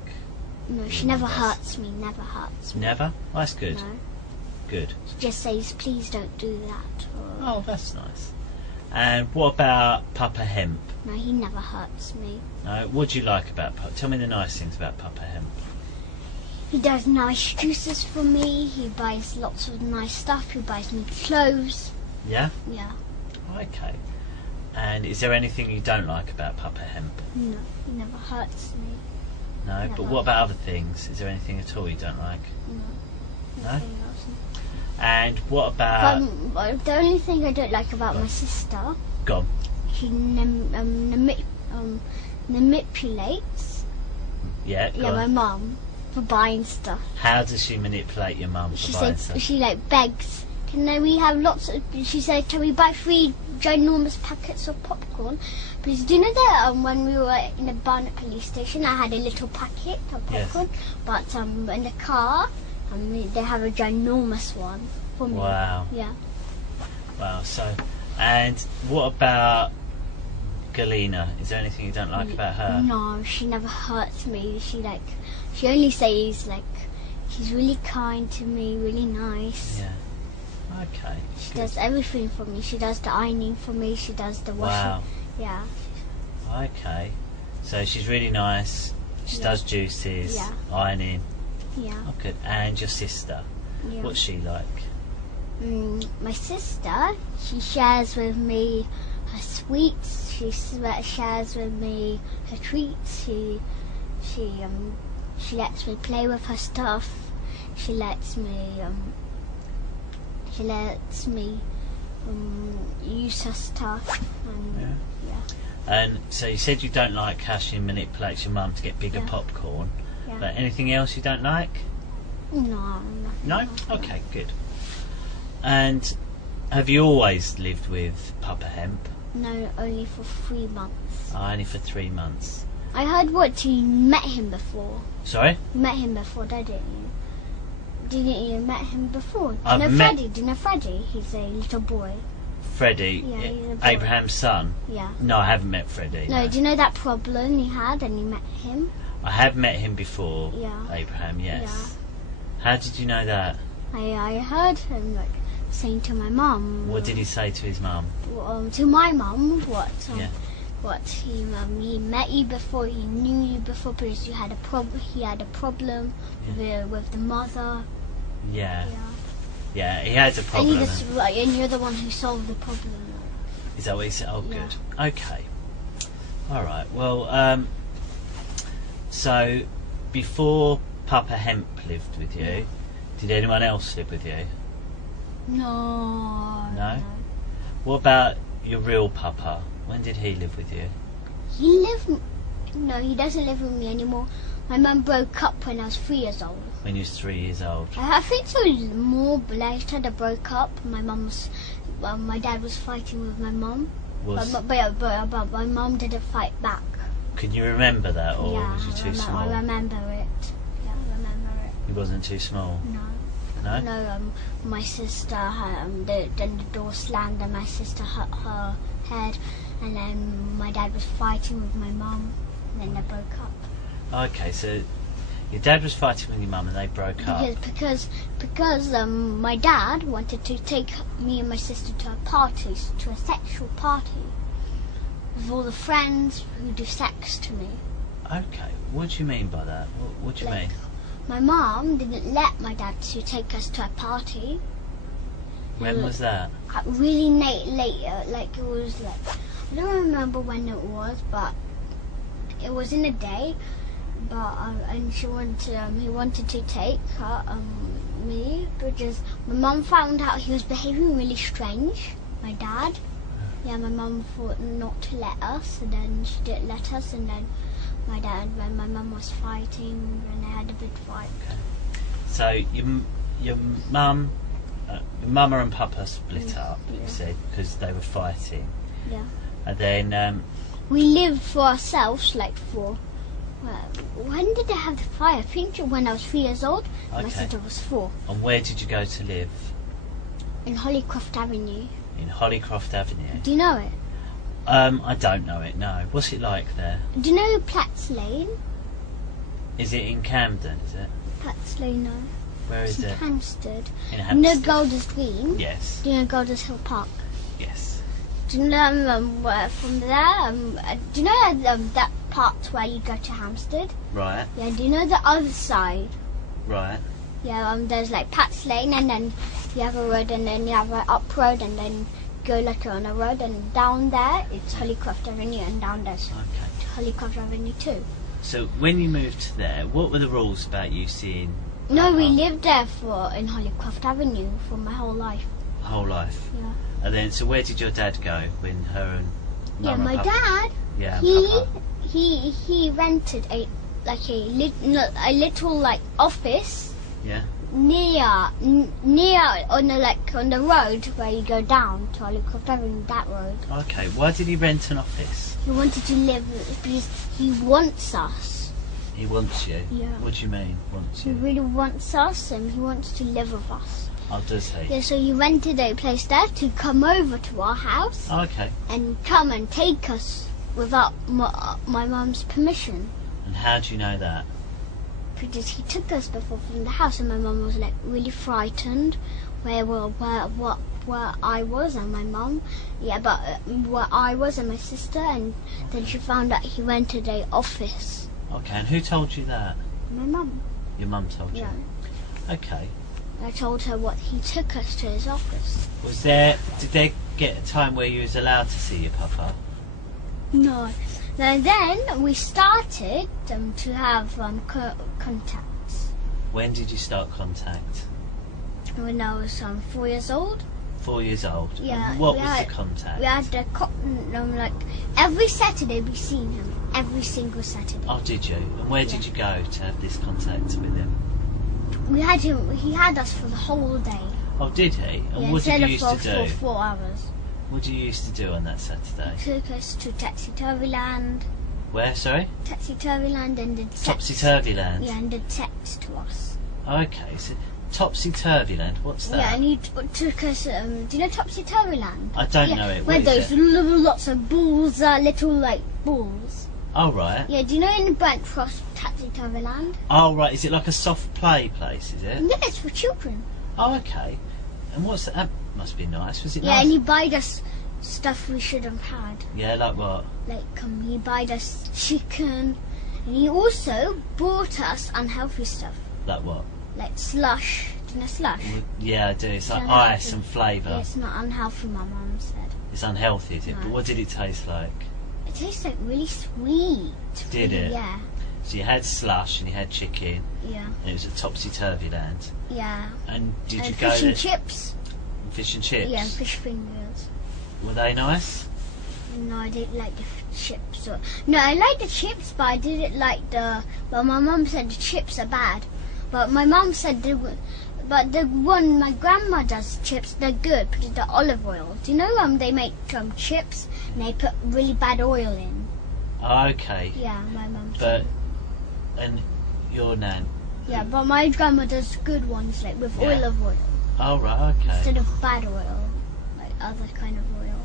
No, she never hurts me. Never hurts me. Never? That's good. No. Good. She just says, please don't do that. Oh, that's nice. And what about Papa Hemp? No, he never hurts me. No. What do you like about Papa? Tell me the nice things about Papa Hemp. He does nice juices for me. He buys lots of nice stuff. He buys me clothes. Yeah? Yeah. Okay. And is there anything you don't like about Papa Hemp? No, he never hurts me. No? Never. But what about other things? Is there anything at all you don't like? No. No? Nothing else. And what about... The only thing I don't like about my sister, Go on. she manipulates Yeah, go my on. mum for buying stuff. How does she manipulate your mum for buying stuff? She like begs, can we have lots of, she said, can we buy 3 ginormous packets of popcorn? Because do you know that when we were in the Barnet police station, I had a little packet of popcorn, but in the car, they have a ginormous one for me. Wow. Yeah. Wow, so... And what about Galena? Is there anything you don't like about her? No, she never hurts me. She only says she's really kind to me, really nice. Yeah. Okay. She does everything for me. She does the ironing for me. She does the washing. Wow. Yeah. Okay. So she's really nice. She does juices, ironing. Yeah. Oh, good. And your sister? Yeah. What's she like? My sister, she shares with me her sweets. She shares with me her treats. She lets me play with her stuff. She lets me use her stuff. Yeah. And so you said you don't like how she manipulates your mum to get bigger popcorn. Yeah. But anything else you don't like? No. No? Okay, good. And have you always lived with Papa Hemp? No, only for 3 months. Oh, only for 3 months. I heard you met him before. Sorry? You met him before, didn't you? Didn't you met him before? Do you I've know met- Freddie? Do you know Freddie? He's a little boy. Freddie, Yeah, he's a boy. Abraham's son? Yeah. No, I haven't met Freddie. No, do you know that problem you had and you met him? I have met him before, Yeah. Abraham, yes. Yeah. How did you know that? I heard him saying to my mum. What did he say to his mum? To my mum, what he met you before, he knew you before because you had a he had a problem with the mother. Yeah. Yeah. Yeah, he had a problem. And you're the one who solved the problem. Is that what he said? Oh, Yeah. good. Okay. All right. Well, so before Papa Hemp lived with you, did anyone else live with you? No. No? What about your real Papa? When did he live with you? No, he doesn't live with me anymore. My mum broke up when I was 3 years old. When he was 3 years old. I think it was more later they broke up. My dad was fighting with my mum. But my mum didn't fight back. Can you remember that, or was you too small? I remember it. Yeah, I remember it. He wasn't too small? No. No? No, my sister, then the door slammed and my sister hurt her head, and then my dad was fighting with my mum, and then they broke up. Okay, so your dad was fighting with your mum and they broke up. Because my dad wanted to take me and my sister to a sexual party, with all the friends who do sex to me. Okay, what do you mean by that? What do you mean? My mum didn't let my dad to take us to a party. When was that? Really late, it was I don't remember when it was, but it was in the day. But and he wanted to take me because my mum found out he was behaving really strange. My dad, my mum thought not to let us, and then she didn't let us, and then my dad when my mum was fighting, and they had a big fight. Okay. So your mum and papa split up, you said, because they were fighting. Yeah. And then we lived for ourselves, like for. When did they have the fire? I think when I was 3 years old. Okay. My sister was 4. And where did you go to live? In Hollycroft Avenue. In Hollycroft Avenue. Do you know it? I don't know it. No. What's it like there? Do you know Platts Lane? Is it in Camden? Is it? Platts Lane, no. Where is It's in it? Hampstead. In You know Hampstead. Golders Green? Yes. Do you know Golders Hill Park? Yes. Do you know from there? Do you know that part where you go to Hampstead? Right. Yeah. Do you know the other side? Right. Yeah. There's like Pat's Lane, and then you have a road, and then you have an up road, and then go like on a road, and down there it's Hollycroft Avenue, and down there's Okay. Hollycroft Avenue too. So when you moved there, what were the rules about you seeing? No, we Papa? lived there in Hollycroft Avenue for my whole life. Whole life. Yeah. And then, so where did your dad go when her and Yeah, Mum and my Papa? dad. Yeah, and He Papa. he rented a little like office Yeah. near on the road where you go down to Hollycroft Avenue, that road. Okay. Why did he rent an office? He wanted to live because he wants us. He wants you. Yeah. What do you mean, wants He you? really wants us, and he wants to live with us. Oh, does he? Yeah, so he rented a place there to come over to our house Oh, okay. and come and take us without my mum's permission. And how do you know that? Because he took us before from the house, and my mum was like really frightened where I was and my mum, where I was and my sister, and then she found out he rented a office. Okay. And who told you that? My mum. Your mum told you. Yeah. Okay. I told her what he took us to his office. Did they get a time where you was allowed to see your papa? No. Then we started to have contacts. When did you start contact? When I was 4 years old. 4 years old. Yeah. And what was the contact? We had like every Saturday we seen him. Every single Saturday. Oh, did you? And where did you go to have this contact with him? We had him. He had us for the whole day. Oh, did he? And Yeah, what did instead you of used to do? for 4 hours. What did you used to do on that Saturday? He took us to Topsy Turvy Land. Where, sorry? Topsy Turvy Land, and did sex. Topsy Turvy Land? Yeah, and did sex to us. Okay, so Topsy Turvy Land, what's that? Yeah, and he took us. Do you know Topsy Turvy Land? I don't know it. Where What those is it? lots of balls are, little like balls. Oh, right. Yeah, do you know in Brent Cross Topsy Turvy Land? Oh, right. Is it like a soft play place, is it? Yeah, it's for children. Oh, okay. And what's that? That must be nice. Was it Yeah, nice? and he buyed us stuff we should have had. Yeah, like what? Like, he buyed us chicken, and he also bought us unhealthy stuff. Like what? Like slush. Do you know slush? Yeah, I do. It's like unhealthy. ice and flavour. Yeah, it's not unhealthy, my mum said. It's unhealthy, is it? No. But what did it taste like? It tastes like really sweet. Did it? Yeah. So you had slush and you had chicken, Yeah. and it was a Topsy-Turvy Land. Yeah. And did And you go fish there? and chips. Fish and chips? Yeah, and fish fingers. Were they nice? No, I didn't like the chips. No, I liked the chips, but I didn't like the. Well, my mum said the chips are bad, but my mum said but the one my grandma does chips, they're good because they're olive oil. Do you know they make chips and they put really bad oil in? Okay. Yeah, my mum But said. and your nan? Yeah, but my grandma does good ones like with Yeah. olive oil Oh right, okay. instead of bad oil, like other kind of oil.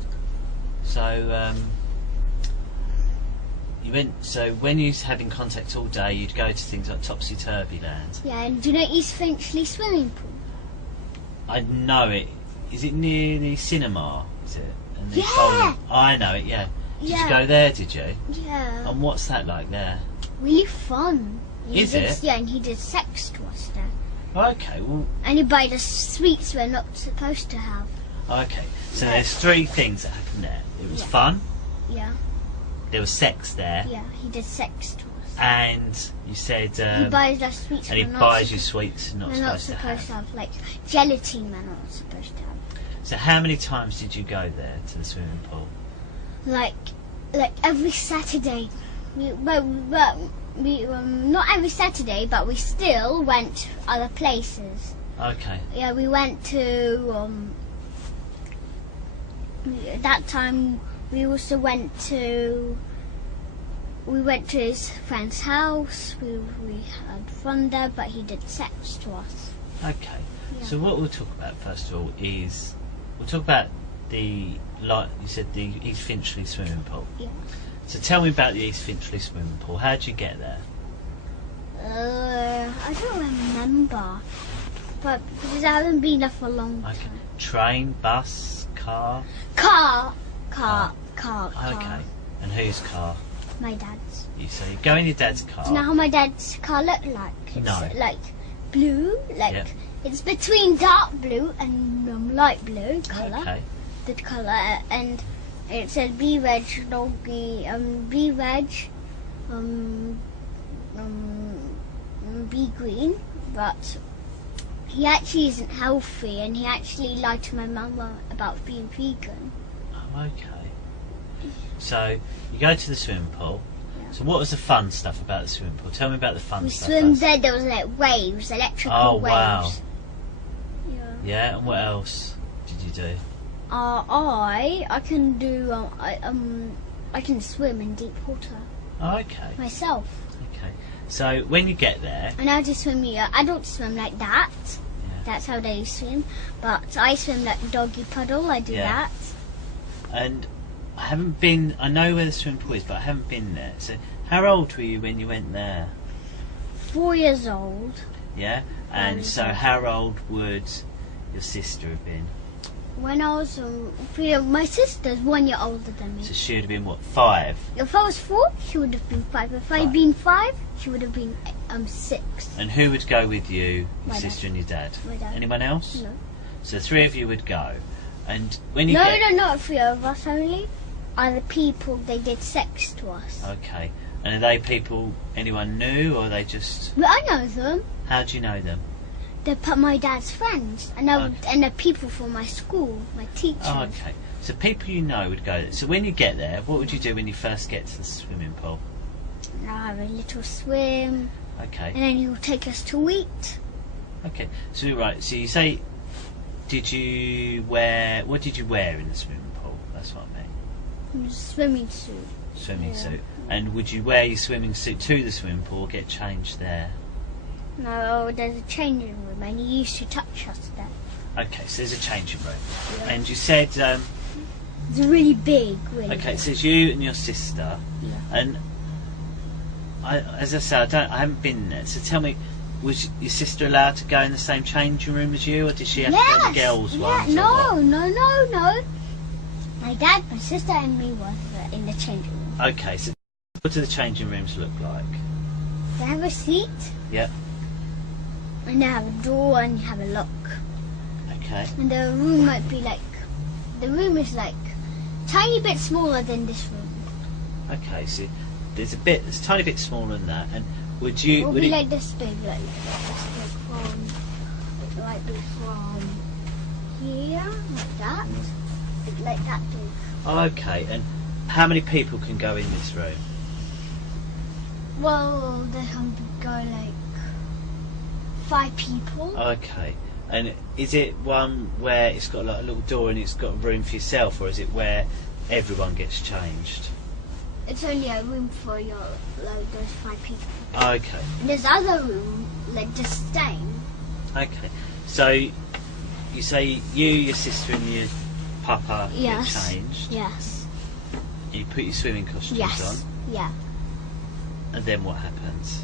So you went. So when you was having contact all day, you'd go to things like Topsy Turvy Land. Yeah, and do you know East Finchley swimming pool? I know it. Is it near the cinema? Is it? And the Yeah. bowling- I know it. Yeah. Did you Yeah. go there? Did you? Yeah. And what's that like there? Really fun. Is it? Yeah, and he did sex to us there. Okay. Well. And he bought us sweets we're not supposed to have. Okay. So there's 3 things that happened there. It was Yeah. fun. Yeah, There was sex there, yeah, he did sex to us. and you said. He buys us sweets and he we're not buys you supposed- sweets you're not we're not supposed supposed to to have. have. Like gelatine we're not supposed to have. So how many times did you go there to the swimming pool? Like every Saturday. Not every Saturday, but we still went other places. Okay. Yeah, we went to that time. We also went to his friend's house. We had fun there, but he did sex to us. Okay. Yeah. So what we'll talk about first of all is we'll talk about the East Finchley swimming pool. Yeah. So tell me about the East Finchley swimming pool. How did you get there? I don't remember, but because I haven't been there for a long time. Okay. Train, bus, car? Car. Okay. And whose car? My dad's. So you go in your dad's car. Do you know how my dad's car looked like? It's No. like blue, it's between dark blue and light blue colour. Okay. The colour, and it said B Reg doggy, B Reg, B green, but he actually isn't healthy, and he actually lied to my mum about being vegan. Oh, okay. So you go to the swimming pool. Yeah. So what was the fun stuff about the swimming pool? Tell me about the fun We stuff. swam first. there. There was like waves, electrical Oh, waves. wow. Yeah. Yeah, and what else did you do? I can do. I can swim in deep water Oh, okay. myself. Okay. So when you get there, And I just swim here. I don't swim like that. yeah. That's how they swim. But I swim like doggy puddle. I do Yeah. that. And I haven't been. I know where the swimming pool is, but I haven't been there. So how old were you when you went there? 4 years old. Yeah. And so how old would your sister have been? When I was, my sister's 1 year older than me. So she would have been what, 5? If I was 4, she would have been 5. If I'd 5. been 5, she would have been 6. And who would go with you, your My sister dad. and your dad? My dad. Anyone else? No. So 3 of you would go. And when you No, get... not 3 of us only. Other people, they did sex to us. Okay. And are they people anyone knew, or are they just... But I know them. How do you know them? They're my dad's friends. And they're people from my school, my teachers. Oh, okay. So people you know would go there. So when you get there, what would you do when you first get to the swimming pool? And I'll have a little swim. Okay. And then you'll take us to eat. Okay. So right. So you say, what did you wear in the swimming pool? That's what I mean. Swimming suit. Swimming Yeah. suit. And would you wear your swimming suit to the swimming pool or get changed there? No, there's a changing room, and you used to touch us there. Okay. So there's a changing room. Yeah. And you said, It's really big, really. okay. It says you and your sister. Yeah. And as I said, I haven't been there. So tell me, was your sister allowed to go in the same changing room as you, or did she have to go in the girls' ones? or No, what? no. My dad, my sister, and me was in the changing room. Okay, so what do the changing rooms look like? They have a seat, Yep. and they have a door, and you have a lock. Okay. And the room might be like, the room is like tiny bit smaller than this room. Okay, so there's a tiny bit smaller than that, and would It will would be it, like this big, like this big from here, like that, like that big. oh, okay, and how many people can go in this room? Well, they can go like 5 people. Okay, and is it one where it's got like a little door and it's got a room for yourself, or is it where everyone gets changed? It's only a room for those 5 people. Okay. And there's other room like the same. Okay, so you say you, your sister, and your papa Yes. get changed. Yes. You put your swimming costumes Yes. on, Yeah. and then what happens?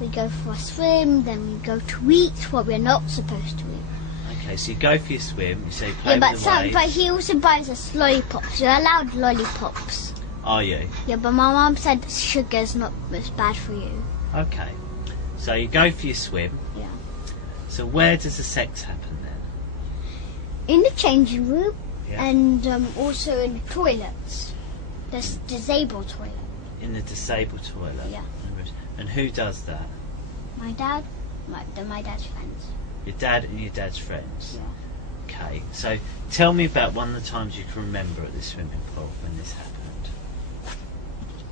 We go for a swim, then we go to eat what we're not supposed to eat. Okay, so you go for your swim. You say play Yeah, with the waves. but he also buys us lollipops. You're allowed lollipops. Are you? Yeah, but my mum said sugar's not as bad for you. Okay. So you go for your swim. Yeah. So where does the sex happen then? In the changing room, Yeah. and also in the toilets. The disabled toilet. In the disabled toilet. Yeah. And who does that? My dad, my dad's friends. Your dad and your dad's friends. Yeah. Okay. So tell me about one of the times you can remember at the swimming pool when this happened.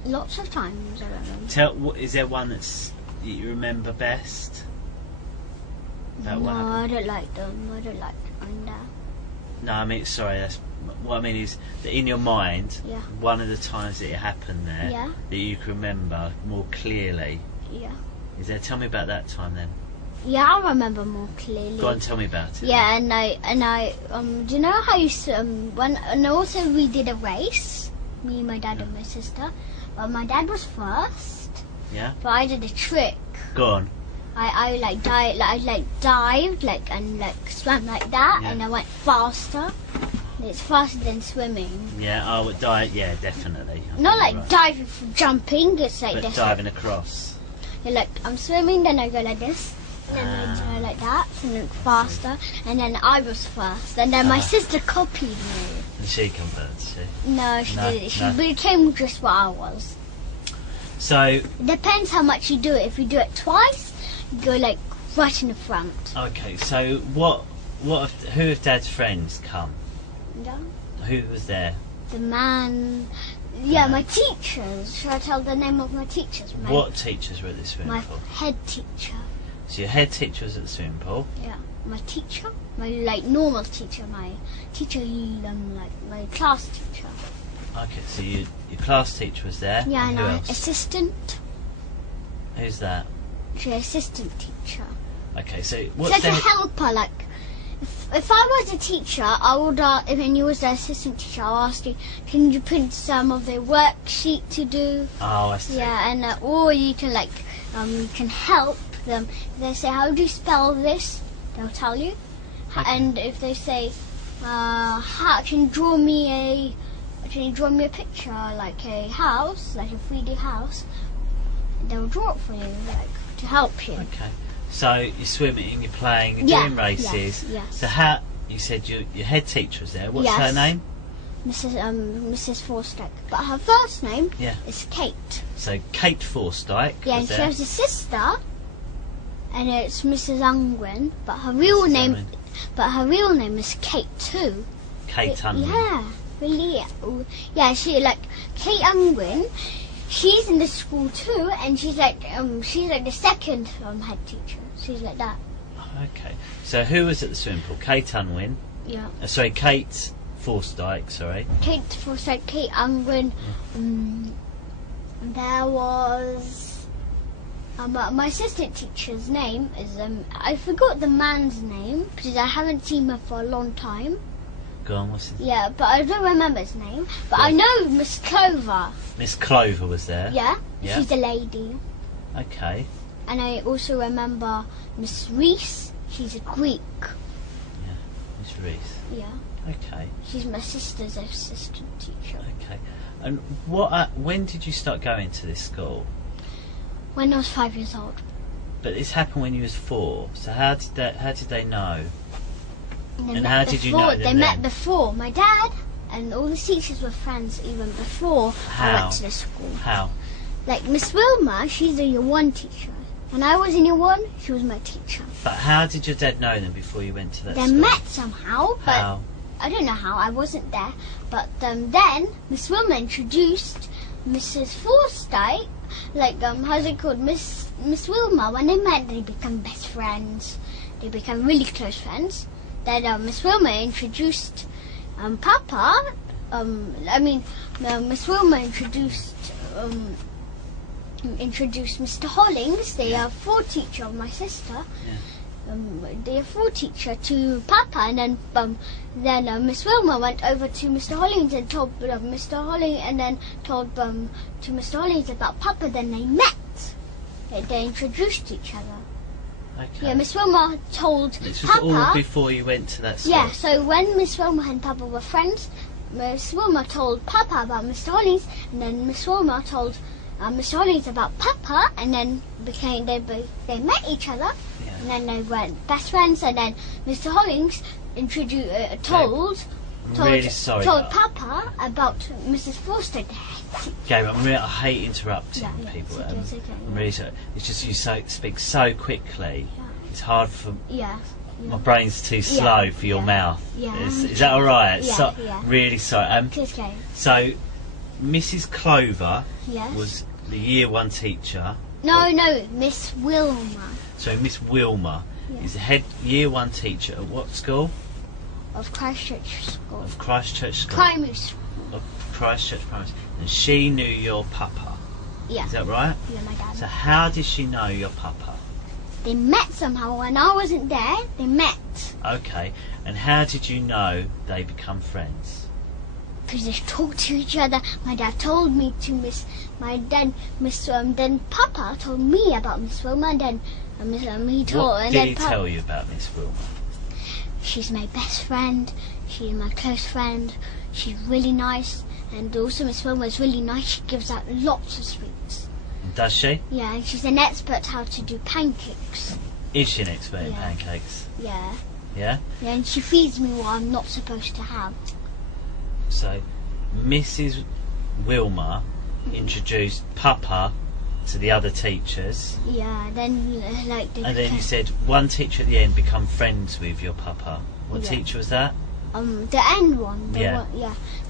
Lots of times I remember. Is there one that you remember best? No, I don't like them. I don't like going there. No, I mean, sorry, that's what I mean is that in your mind, Yeah. one of the times that it happened there, Yeah. that you can remember more clearly. Yeah. Is there? Tell me about that time then. Yeah, I remember more clearly. Go on, tell me about it. Yeah, and I do you know how you and also we did a race, me, my dad, and my sister. But my dad was first. Yeah. But I did a trick. Go on. I dived and swam like that, Yeah. and I went faster. It's faster than swimming. Yeah. I would dive. Yeah, definitely. Not like diving from jumping. It's like but this. diving across. Yeah, like I'm swimming, then I go like this, and then I go like that, and then faster, and then I was first, and then my sister copied me. And she converted, she. No, she didn't. She no. became just what I was. So. It depends how much you do it. If you do it twice, you go like right in the front. Okay. So who of Dad's friends come? Yeah. Who was there? The man. Yeah, my teachers. Should I tell the name of my teachers? What teachers were at the swimming My pool? head teacher. So your head teacher was at the swimming pool. Yeah. My teacher. My normal teacher. My teacher, my class teacher. Okay, so your class teacher was there. Yeah, and and who my else? assistant. Who's that? She's assistant teacher. Okay, so She's what's like a the helper. Like, if I was a teacher, I would. If you was the assistant teacher, I'll ask you, can you print some of the worksheet to do? Oh, I see. Yeah, and or you can you can help them. If they say, how do you spell this? They'll tell you. Okay. And if they say, can you draw me a picture, like a house, like a 3D house? They'll draw it for you, to help you. Okay. So you're swimming, you're playing, you're doing races. Yes. So how you said your head teacher was there? What's Yes. her name? Mrs. Forstick. But her first name is Kate. So Kate Forstyke. Yeah, and was she there. has a sister, and it's Mrs. Unwin. But her real name, is Kate too. Kate Unwin. Yeah, really. Yeah, Kate Unwin. She's in the school too, and she's like the second head teacher. She's like that. Okay. So who was at the swimming pool? Kate Unwin. Yeah. Sorry, Kate Forstyke. Sorry. Kate Forsyth, Kate Unwin. There was my assistant teacher's name is I forgot the man's name because I haven't seen him for a long time. Go on, what's his name? Yeah, but I don't remember his name. But I know Miss Clover. Miss Clover was there. Yeah, Yeah. she's a lady. Okay. And I also remember Miss Reese. She's a Greek. Miss Reese. Yeah, Okay. she's my sister's assistant teacher. Okay. And when did you start going to this school? When I was 5 years old. But this happened when you was 4. So how did they know? They And met how did you before- know them They met then? before. My dad and all the teachers were friends even before I How? went to the school. How? Like Miss Wilma, she's a year 1 teacher. When I was in year 1, she was my teacher. But how did your dad know them before you went to that They school? met somehow, but How? I don't know how. I wasn't there. But then Miss Wilma introduced Mrs. Forsyth. How's it called? Miss Wilma. When they met, they become best friends. They become really close friends. Then Miss Wilma introduced Papa. Miss Wilma introduced Mr. Hollings, the 4 teacher of my sister. Yeah. The 4 teacher to Papa, and then Miss Wilma went over to Mr. Hollings and told Mr. Hollings, and then told to Mr. Hollings about Papa. Then they met. They introduced each other. Okay. Yeah, Miss Wilma told This was Papa. all before you went to that school? Yeah, so when Miss Wilma and Papa were friends, Miss Wilma told Papa about Mr. Hollings, and then Miss Wilma told Mr. Hollings about Papa, and then they met each other, Yeah. and then they went best friends, and then Mr. Hollings told really sorry. Papa about Mrs. Forster. Gabe, I hate interrupting people. It's okay. I'm really sorry. It's just you speak so quickly. Yeah. It's hard for Yeah. my brain's too slow for your mouth. Yeah. Is that all right? Yeah, So, yeah. really sorry. It's okay. So Mrs. Clover Yes. was the year 1 teacher. No, Miss Wilma. So Miss Wilma is the head year 1 teacher at what school? Of Christchurch School. Of Christchurch School. Primary School. Of Christchurch Primary School. And she knew your papa. Yeah. Is that right? Yeah, my dad. So how did she know your papa? They met somehow. When I wasn't there, they met. Okay. And how did you know they become friends? Because they talked to each other. My dad told me to Miss Wilma. Then Papa told me about Miss Wilma. And then Miss Wilma he told. What and did then he tell you about Miss Wilma? She's my best friend. She's my close friend. She's really nice. And also Miss Wilma is really nice. She gives out lots of sweets. Does she? Yeah, and she's an expert how to do pancakes. Is she an expert in pancakes? Yeah. Yeah? Yeah, and she feeds me what I'm not supposed to have. So, Mrs. Wilma introduced Papa to the other teachers. Yeah, then And then you said one teacher at the end become friends with your Papa. What teacher was that? The end one. Yeah.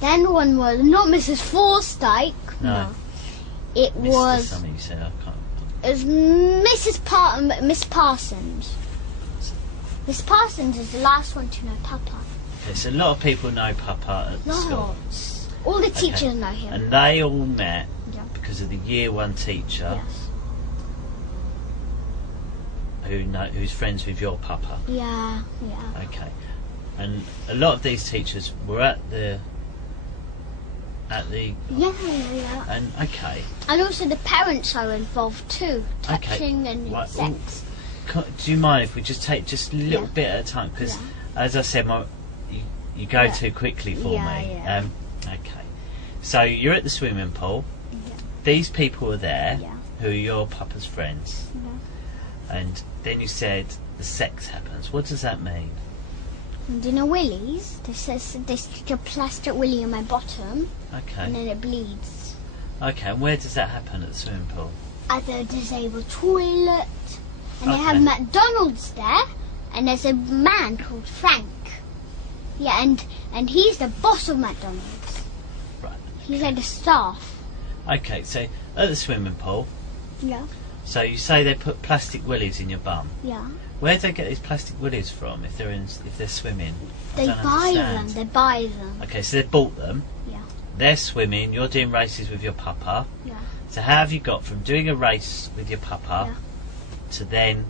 The end one was not Mrs. Forsyth. No. It was. Something you said. I can't. It was Miss Parsons. Miss Parsons is the last one to know Papa. Okay, so a lot of people know Papa at school. Lots. All the teachers know him. And they all met Yeah. because of the year 1 teacher Yes. who's friends with your Papa. Yeah. Okay. And a lot of these teachers were at the Yeah. and okay. And also the parents are involved too, touching and Right, sex. Do you mind if we just take just a little bit at a time? Because, as I said, you go too quickly for me. Yeah. Okay. So you're at the swimming pool. Yeah. These people are there Yeah. who are your Papa's friends. Yeah. And then you said the sex happens. What does that mean? And you know willies? They stick a plastic willy in my bottom, Okay. and then it bleeds. Okay, and where does that happen at the swimming pool? At the disabled toilet, and they Okay. have McDonald's there, and there's a man called Frank. Yeah, and he's the boss of McDonald's. Right. He's like the staff. Okay, so at the swimming pool, Yeah. so you say they put plastic willies in your bum. Yeah. Where do they get these plastic willies from if they're swimming? They buy them. They buy them. Okay, so they bought them. Yeah. They're swimming. You're doing races with your Papa. Yeah. So how have you got from doing a race with your Papa to then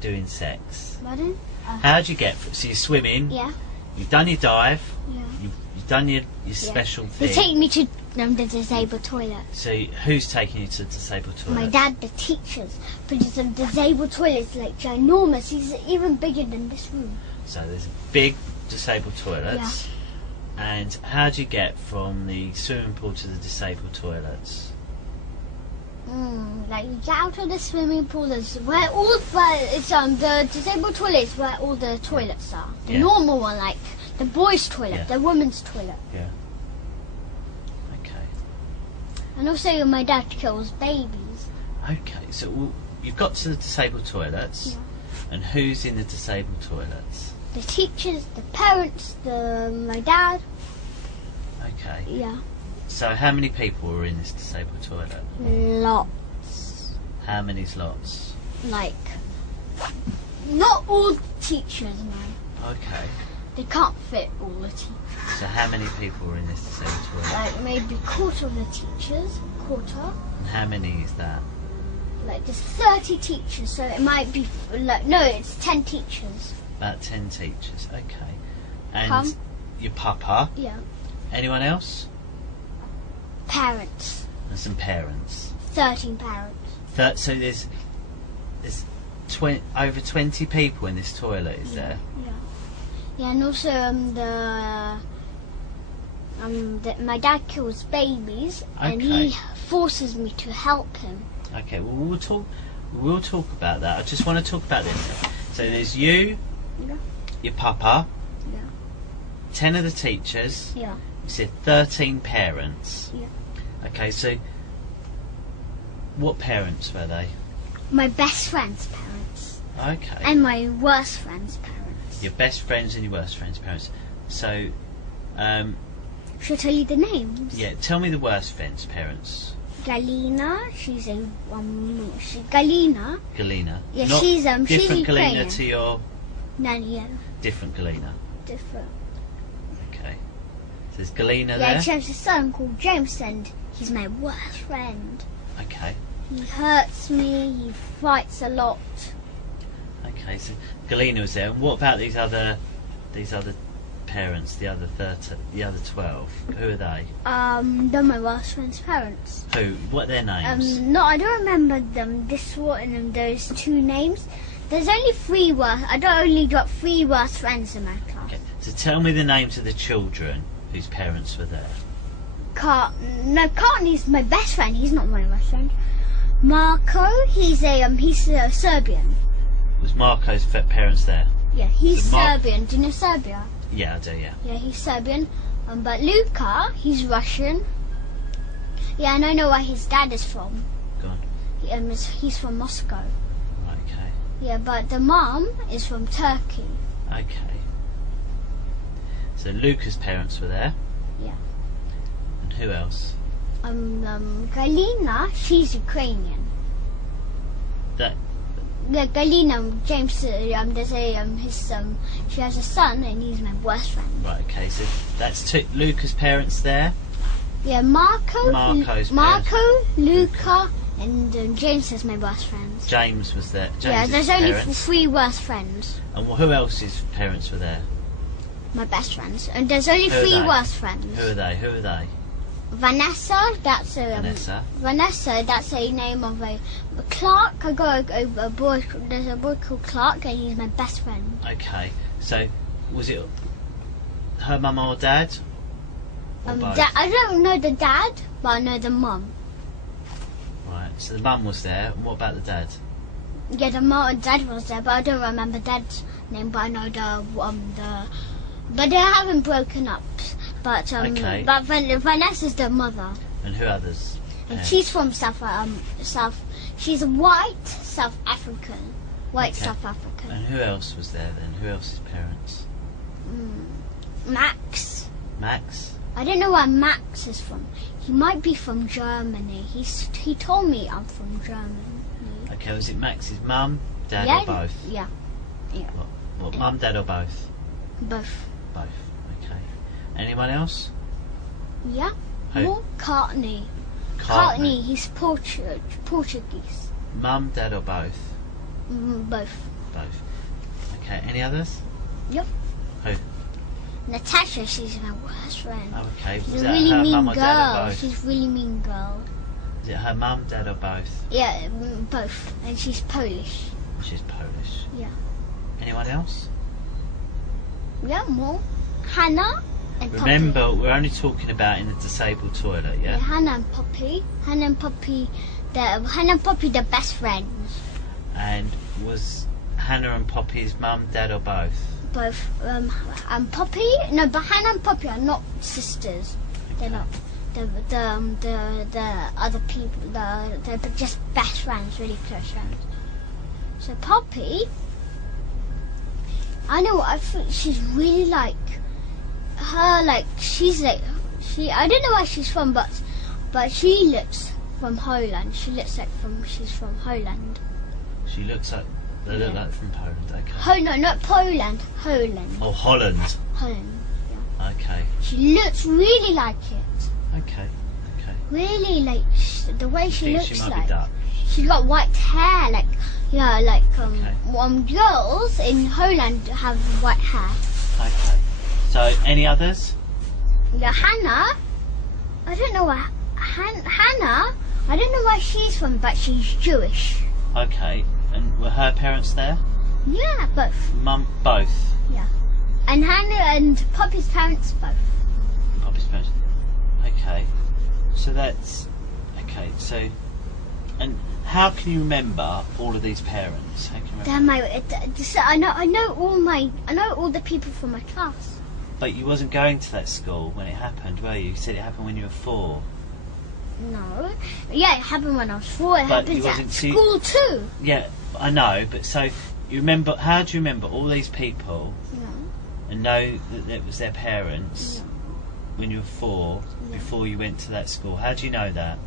doing sex? Pardon? How do you get from? So you're swimming. Yeah. You've done your dive. Yeah. You've done your special They thing. take me to the disabled toilet. So who's taking you to the disabled toilet? My dad, the teachers, but the disabled toilet is like ginormous. He's even bigger than this room. So there's a big disabled toilets. And how do you get from the swimming pool to the disabled toilets? Like you get out of the swimming pool. It's the disabled toilet is where all the toilets are. The normal one, like the boys' toilet, the women's toilet. Yeah. Okay. And also my dad kills babies. Okay, so you've got to the disabled toilets, and who's in the disabled toilets? The teachers, the parents, my dad. Okay. Yeah. So how many people were in this disabled toilet? Lots. How many's lots? Like, not all teachers, no. Okay. They can't fit all the teachers. So how many people were in this disabled toilet? Like maybe a quarter of the teachers, quarter. And how many is that? Like there's 30 teachers, so it might be it's 10 teachers. About 10 teachers. Okay. And Come. your Papa? Yeah. Anyone else? Parents. And some parents. 13 parents. So there's over 20 people in this toilet, is there? Yeah. Yeah, and also my dad kills babies, and he forces me to help him. Okay, well we'll talk about that. I just want to talk about this. So there's you, your Papa, 10 of the teachers, Yeah. you said 13 parents. Yeah. Okay, so what parents were they? My best friend's parents. Okay. And my worst friend's parents. Your best friends and your worst friends' parents. So, Should I tell you the names? Yeah, tell me the worst friends' parents. Galina, Galina. Galina. Yeah, Not she's different Ukrainian. Galina to your Nanny, yeah. different Galina. Different. Okay. So there's Galina Yeah, there. she has a son called James, and he's my worst friend. Okay. He hurts me. He fights a lot. Okay. So Galina was there. And what about these other parents? The other 12. Who are they? They're my worst friend's parents. Who? What are their names? No, I don't remember them. This one and those two names. There's only three worst. I only got three worst friends in my class. Okay. So tell me the names of the children whose parents were there. Cartney's my best friend. He's not my best friend. Marco, he's Serbian. Was Marco's parents there? Yeah, he's So Serbian. Do you know Serbia? Yeah, I do. Yeah. Yeah, he's Serbian. But Luca, he's Russian. Yeah, and I know where his dad is from. Go on. He's from Moscow. Right, okay. Yeah, but the mom is from Turkey. Okay. So Luca's parents were there. Yeah. And who else? Galina, she's Ukrainian. That. Yeah, Galina, James, she has a son, and he's my worst friend. Right. Okay. So that's Luca's parents there. Yeah, Marco, Luca, and James is my worst friends. James was there. Yeah, there's only three worst friends. And who else's parents were there? My best friends, and there's only three worst friends. Who are they? Vanessa, that's Vanessa, that's a name of a Clark. I got a boy. There's a boy called Clark, and he's my best friend. Okay. So was it her mum or dad? Or both? I don't know the dad, but I know the mum. Right. So the mum was there. And what about the dad? Yeah, the mum and dad was there, but I don't remember dad's name. But I know but they haven't broken up. But Okay. but Vanessa's the mother. And who others? And she's from South. She's white South African. White Okay. South African. And who else was there then? Who else's parents? Max. Max. I don't know where Max is from. He might be from Germany. He told me I'm from Germany. Okay. Was it Max's mum, dad, Yeah. or both? Yeah. What? Mum, dad, or both? Both. Both. Okay. Anyone else? Yeah. Who? More Cartney. Cartney. He's Portuguese. Mum, dad, or both? Both. Both. Okay. Any others? Yep. Who? Natasha, she's my worst friend. Oh, okay. She's Was a that really her mean mum or dad, or girl. both? She's a really mean girl. Is it her mum, dad, or both? Yeah, both. And she's Polish. She's Polish. Yeah. Anyone else? Yeah, more. Hannah and Remember, Poppy. we're only talking about in the disabled toilet, yeah? Hannah and Poppy. Hannah and Poppy, the best friends. And was Hannah and Poppy's mum, dad, or both? Both. Poppy. No, but Hannah and Poppy are not sisters. They're not. The other people. They're just best friends, really close friends. So Poppy, I know. I think she's really like her. Like she's like she. I don't know where she's from, but she looks from Holland. She looks like she's from Holland. She looks like they look like from Poland. Okay. No, not Poland. Holland. Oh, Holland. Holland. Yeah. Okay. She looks really like it. Okay. Okay. Really like the way she looks She might like. be Dutch. She's got white hair, like Okay. girls in Holland have white hair. Okay. So, any others? Yeah, Hannah. I don't know where Hannah. I don't know where she's from, but she's Jewish. Okay. And were her parents there? Yeah, both. Mum, both. Yeah. And Hannah and Poppy's parents both. Poppy's parents. Okay. So that's okay. So, and how can you remember all of these parents? How can you remember? I know all the people from my class. But you wasn't going to that school when it happened, were you? You said it happened when you were 4. No. Yeah, it happened when I was 4. It happens at school too. Yeah, I know. But so you remember? How do you remember all these people? No. And know that it was their parents? No. when you were 4 before you went to that school. How do you know that?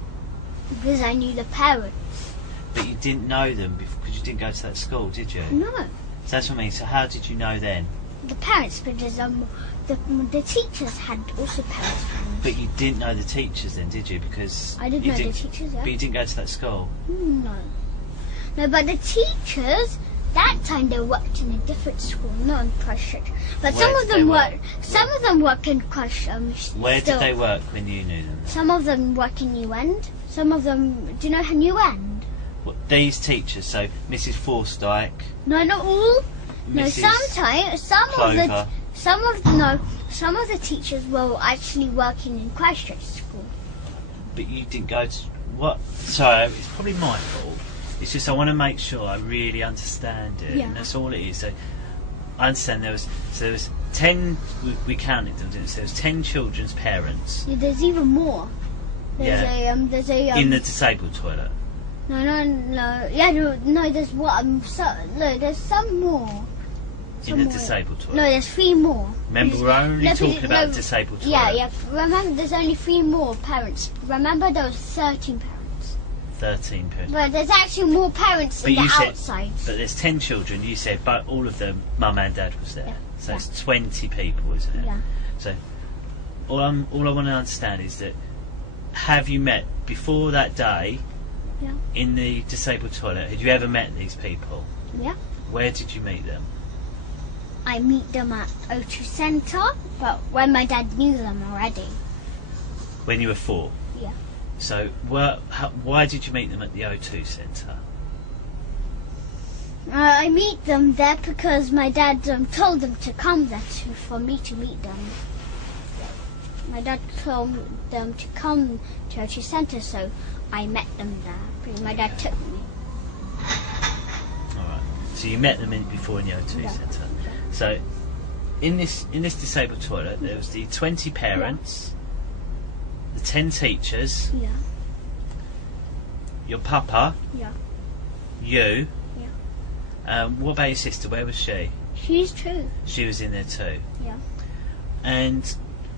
Because I knew the parents. But you didn't know them because you didn't go to that school, did you? No. So that's what I mean. So how did you know then? The parents, because the teachers had also parents. But you didn't know the teachers then, did you? Because I didn't know the teachers, yeah. But you didn't go to that school? No. No, but the teachers, that time they worked in a different school, not in Christchurch. But some of them work in Christchurch. Where did they work when you knew them? Some of them work in New End. Some of them, do you know New End? What, these teachers, so Mrs. Forsyke? No, not all. No, Mrs. sometimes some of the teachers were actually working in Christchurch school. But you didn't go to what? Sorry, it's probably my fault. It's just I want to make sure I really understand it, and that's all it is. So I understand there was 10. We counted them, didn't we? So there was 10 children's parents. Yeah, there's even more. There's a in the disabled toilet. No. Yeah, no. There's what? There's some more. In the disabled toilet. No, there's 3 more. Remember, we're only talking about the disabled toilet. Yeah. Remember, there's only 3 more parents. Remember, there was 13 parents. 13 parents. But there's actually more parents in the outside. But there's 10 children. You said, but all of them, mum and dad was there. Yeah. So it's 20 people, isn't it? Yeah. So all I want to understand is that have you met before that day? Yeah. In the disabled toilet, had you ever met these people? Yeah. Where did you meet them? I meet them at O2 Centre, but when my dad knew them already. When you were 4? Yeah. So why did you meet them at the O2 Centre? I meet them there because my dad told them to come there for me to meet them. My dad told them to come to O2 Centre, so I met them there. My dad took me. Alright. So you met them before in the O2 Centre. So in this disabled toilet there was the 20 parents, the 10 teachers, your papa, you. What about your sister? Where was she? She's 2. She was in there too. Yeah. And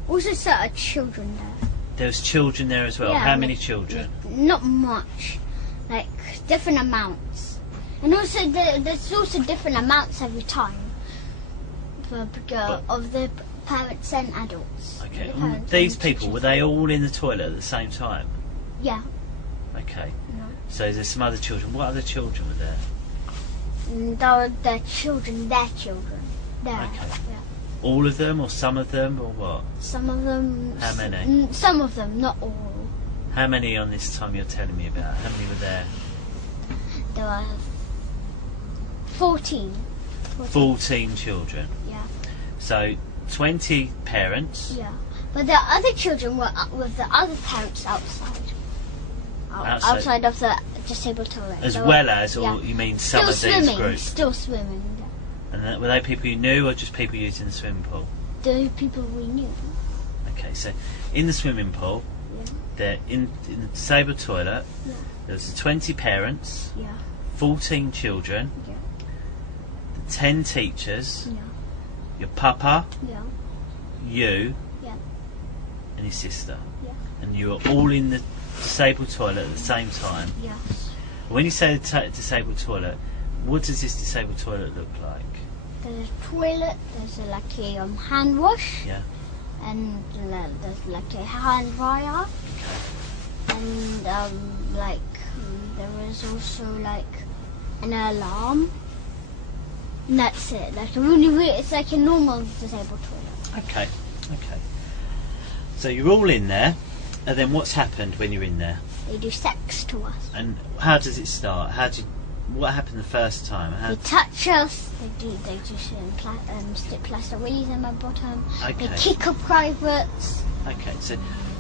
also certain children there. There was children there as well. Yeah, how many children? Not much. Like different amounts. And also there's also different amounts every time of the parents and adults. Okay. These people, were they all in the toilet at the same time? Yeah. Okay. No. So there's some other children. What other children were there? Their children. There. Okay. Yeah. All of them, or some of them, or what? Some of them. How many? Some of them, not all. How many on this time you're telling me about? How many were there? There were 14. 14 children. Yeah. So 20 parents. Yeah. But the other children were with the other parents outside. Outside of the disabled toilet. As well as, or you mean some of these groups? Still swimming. And were they people you knew, or just people using the swimming pool? The people we knew. Okay, so in the swimming pool, they're in the disabled toilet. Yeah. There's 20 parents. Yeah. 14 children. Yeah. 10 teachers. Yeah. Your papa. Yeah. You. Yeah. And your sister. Yeah. And you were all in the disabled toilet at the same time. Yes. When you say the disabled toilet, what does this disabled toilet look like? There's a toilet, there's like a hand wash. Yeah. And there's like a hand dryer. Okay. And there is also like an alarm. And that's it. Like it's like a normal disabled toilet. Okay. Okay. So you're all in there, and then what's happened when you're in there? They do sex to us. And how does it start? What happened the first time? They touch us. They just stick plaster willies in my bottom. Okay. They kick up privates. Okay, so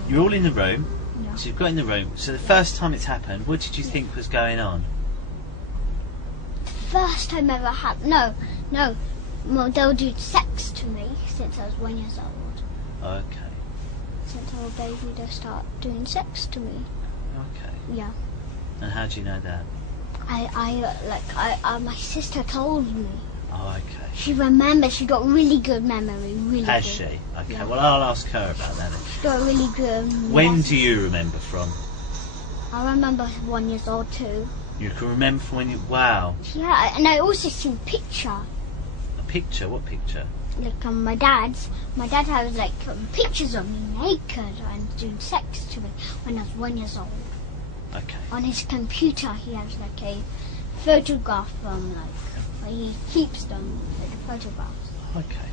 you're all in the room. Yeah. So you've got in the room. So the first time it's happened, what did you think was going on? First time ever happened. No. Well, they'll do sex to me since I was 1 year old. Okay. Since I was a baby, they start doing sex to me. Okay. Yeah. And how do you know that? My sister told me. Oh, okay. She remembers. She got really good memory. Really Has good. she? Okay, Yeah. well, I'll ask her about that then. She got really good. When do you remember from? I remember 1 year old too. You can remember from when you... Wow. Yeah, and I also seen picture. A picture? What picture? Like my dad's. My dad has like pictures of me naked and doing sex to me when I was 1 year old. Okay. On his computer, he has like a photograph from where he keeps them, like the photographs. Okay.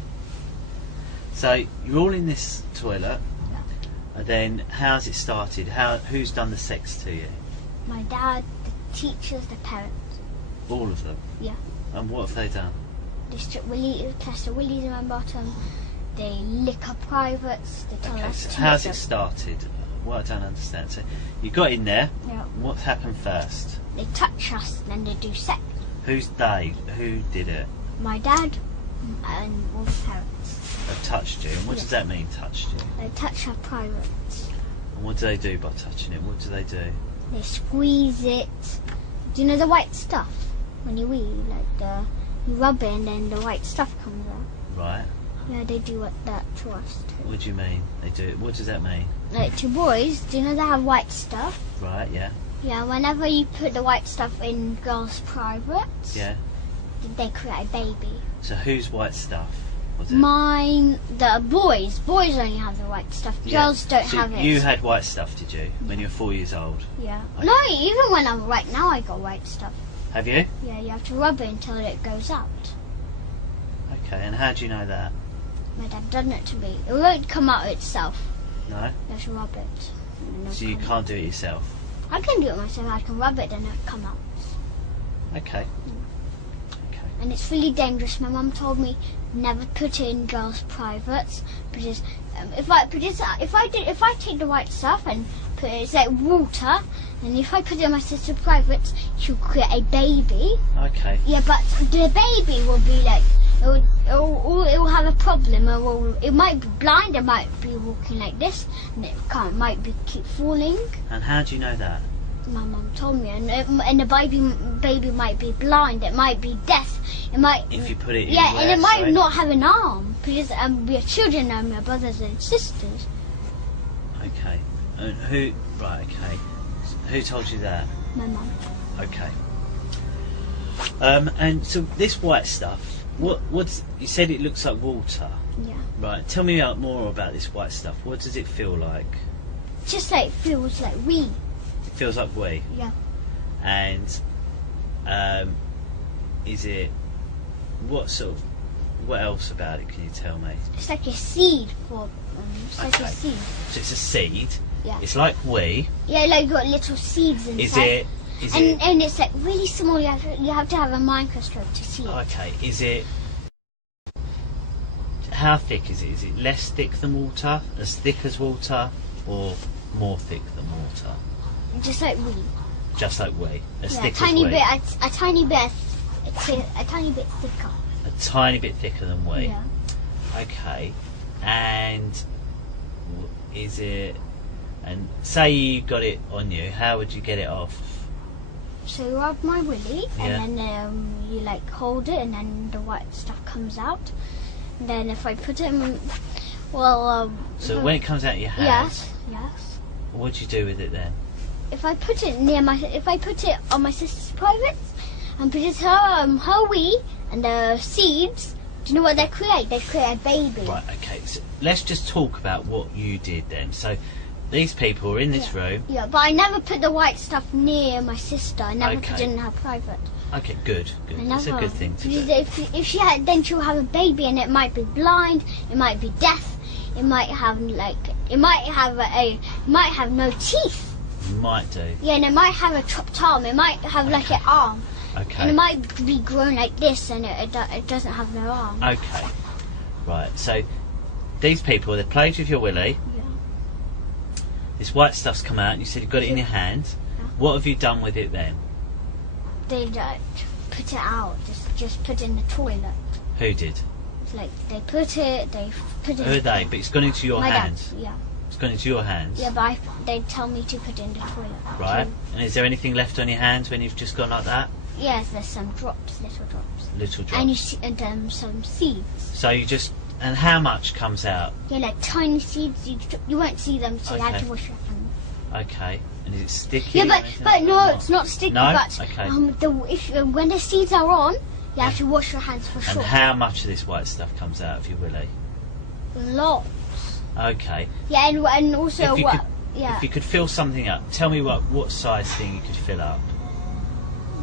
So you're all in this toilet. Yeah. And then how's it started? Who's done the sex to you? My dad, the teachers, the parents. All of them? Yeah. And what have they done? They strip test the willies in my bottom. They lick our privates. They tell Okay, us so to how's lick it started? What I don't understand. So you got in there. Yeah. What happened first? They touch us and then they do sex. Who's they? Who did it? My dad and all the parents. They touched you. And what does that mean, touched you? They touch our privates. And what do they do by touching it? What do they do? They squeeze it. Do you know the white stuff? When you wee, you rub it and then the white stuff comes out. Right. Yeah, they do that to us too. What do you mean? They do it. What does that mean? Like to boys, do you know they have white stuff? Right, yeah. Yeah, whenever you put the white stuff in girls' privates, Yeah. they create a baby. So whose white stuff was it? Mine, the boys only have the white stuff. Yeah. Girls don't So have it. you had white stuff, did you? When you were 4 years old? Yeah. Okay. No, even when I'm right now, I got white stuff. Have you? Yeah, you have to rub it until it goes out. Okay, and how do you know that? My dad done it to me. It won't come out itself. No? You have to rub it. And then So it'll you come can't do it yourself? out. I can do it myself. I can rub it and it'll come out. Okay. Okay. And it's really dangerous. My mum told me never put it in girls' privates because if I take the white stuff and put it, it's like water, and if I put it in my sister's privates, she'll create a baby. Okay. Yeah, but the baby will be like it will have a problem. It might be blind. It might be walking like this, and might keep falling. And how do you know that? My mum told me, and the baby might be blind. It might be deaf. It might. If you put it in Yeah, where, and it might sorry? not have an arm because we are children and we're brothers and sisters. Okay. And who... Right, okay. Who told you that? My mum. Okay. And so this white stuff, what's... You said it looks like water. Yeah. Right, tell me more about this white stuff. What does it feel like? Just like feels like wee. It feels like wee. Yeah. And is it... What else about it can you tell me? It's like a seed it's like a Okay. seed. So it's a seed. Yeah. It's like wee. Yeah, like got little seeds inside. Is it... And it's like really small. You have to have a microscope to see it. Okay, is it... How thick is it? Is it less thick than water? As thick as water? Or more thick than water? Just like wee. Just like wee. As Yeah, thick a tiny as wee. bit. A tiny bit thicker. A tiny bit thicker than wee. Yeah. Okay. And is it... And say you got it on you, how would you get it off? So you rub my willy, Yeah. and then you like hold it, and then the white stuff comes out. And then if I put it in, So when it comes out of your hand, yes. what do you do with it then? If I put it on my sister's privates, and put it her wee and the seeds, do you know what they create? They create a baby. Right, okay, so let's just talk about what you did then. So these people are in this room. Yeah, but I never put the white stuff near my sister. I never put Okay. it in her private. Okay, good. That's a good thing to do. Because if she had, then she'll have a baby, and it might be blind, it might be deaf, it might have no teeth. You might do. Yeah, and it might have a chopped arm. It might have like an arm, Okay. and it might be grown like this, and it doesn't have no arm. Okay. Right, so these people, they played with your willy. Yeah. This white stuff's come out, and you said you've got it in your hand. Yeah. What have you done with it then? They put it out. Just put it in the toilet. Who did? It's like they put it. Who are they? But it's gone into your My hand. dad. Yeah. It's gone into your hands. Yeah, but they tell me to put it in the toilet. Right. And is there anything left on your hands when you've just gone like that? Yes, there's some drops, little drops. Little drops. And you see, some seeds. So you just, and how much comes out? Yeah, like tiny seeds. You won't see them, so you have Okay. to wash your hands. Okay. And is it sticky? Yeah, or but anything but like no, that? it's not sticky. No? But Okay. when the seeds are on, you have to wash your hands for And sure. how much of this white stuff comes out of your willy? Lots. Okay. Yeah, and also If you what? could- Yeah, If you could fill something up, tell me what size thing you could fill up.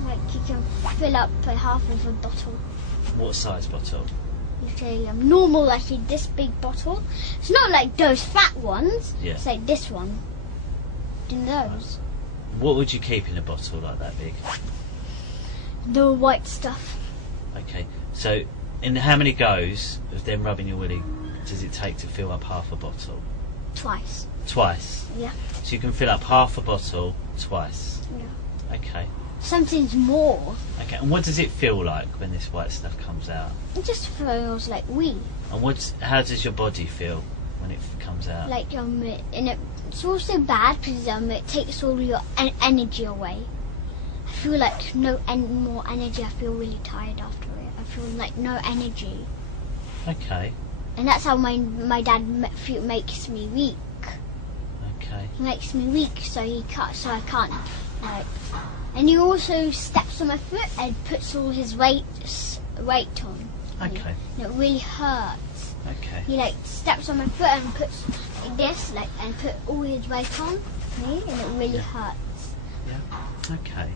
like you can fill up half of a bottle. What size bottle? You say normal, like this big bottle. It's not like those fat ones. Yeah. It's like this one. In those. What would you keep in a bottle like that big? The white stuff. Okay. So, in how many goes of them rubbing your willy does it take to fill up half a bottle? Twice. Twice. Yeah. So you can fill up half a bottle twice. Yeah. Okay. Something's more. Okay. And what does it feel like when this white stuff comes out? It just feels like wee. And how does your body feel when it comes out? Like and it's also bad because it takes all your energy away. I feel like no more energy. I feel really tired after it. I feel like no energy, Okay. and that's how my dad makes me weak. Okay. He makes me weak, so I can't. And he also steps on my foot and puts all his weight on. Okay. And it really hurts. Okay. He steps on my foot and puts like this, and put all his weight on me, and it really hurts. Yeah. Okay.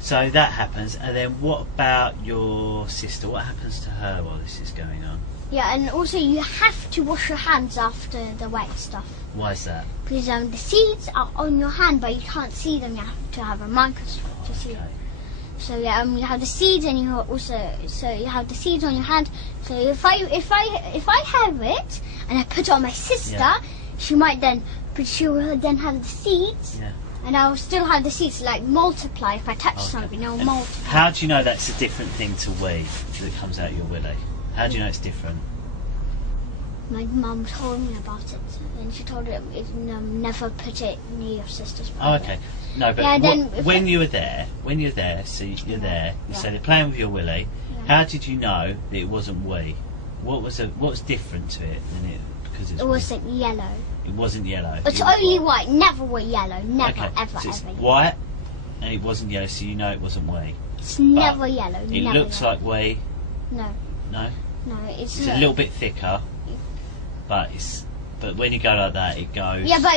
So that happens, and then what about your sister? What happens to her while this is going on? Yeah, and also you have to wash your hands after the wet stuff. Why is that? Because the seeds are on your hand, but you can't see them. You have to have a microscope to see them. So you have the seeds, and you have the seeds on your hand. So if I have it and I put it on my sister, she will then have the seeds. Yeah. And I will still have the seeds multiply. If I touch something, it will multiply. How do you know that's a different thing to wee that comes out your willy? How do you know it's different? My mum told me about it, and she told her never put it near your sister's private. Oh, okay. No, but when you're there, so you're there, you say they're playing with your willy. Yeah. How did you know that it wasn't wee? What's different to it than it? Because it wasn't yellow. It wasn't yellow. It's only white. Never yellow. Never, okay. ever, so it's ever. white, and it wasn't yellow, so you know it wasn't wee. It's never yellow. It never looks yellow. like wee. No. No. No, it's a little bit thicker, but when you go like that, it goes. Yeah, but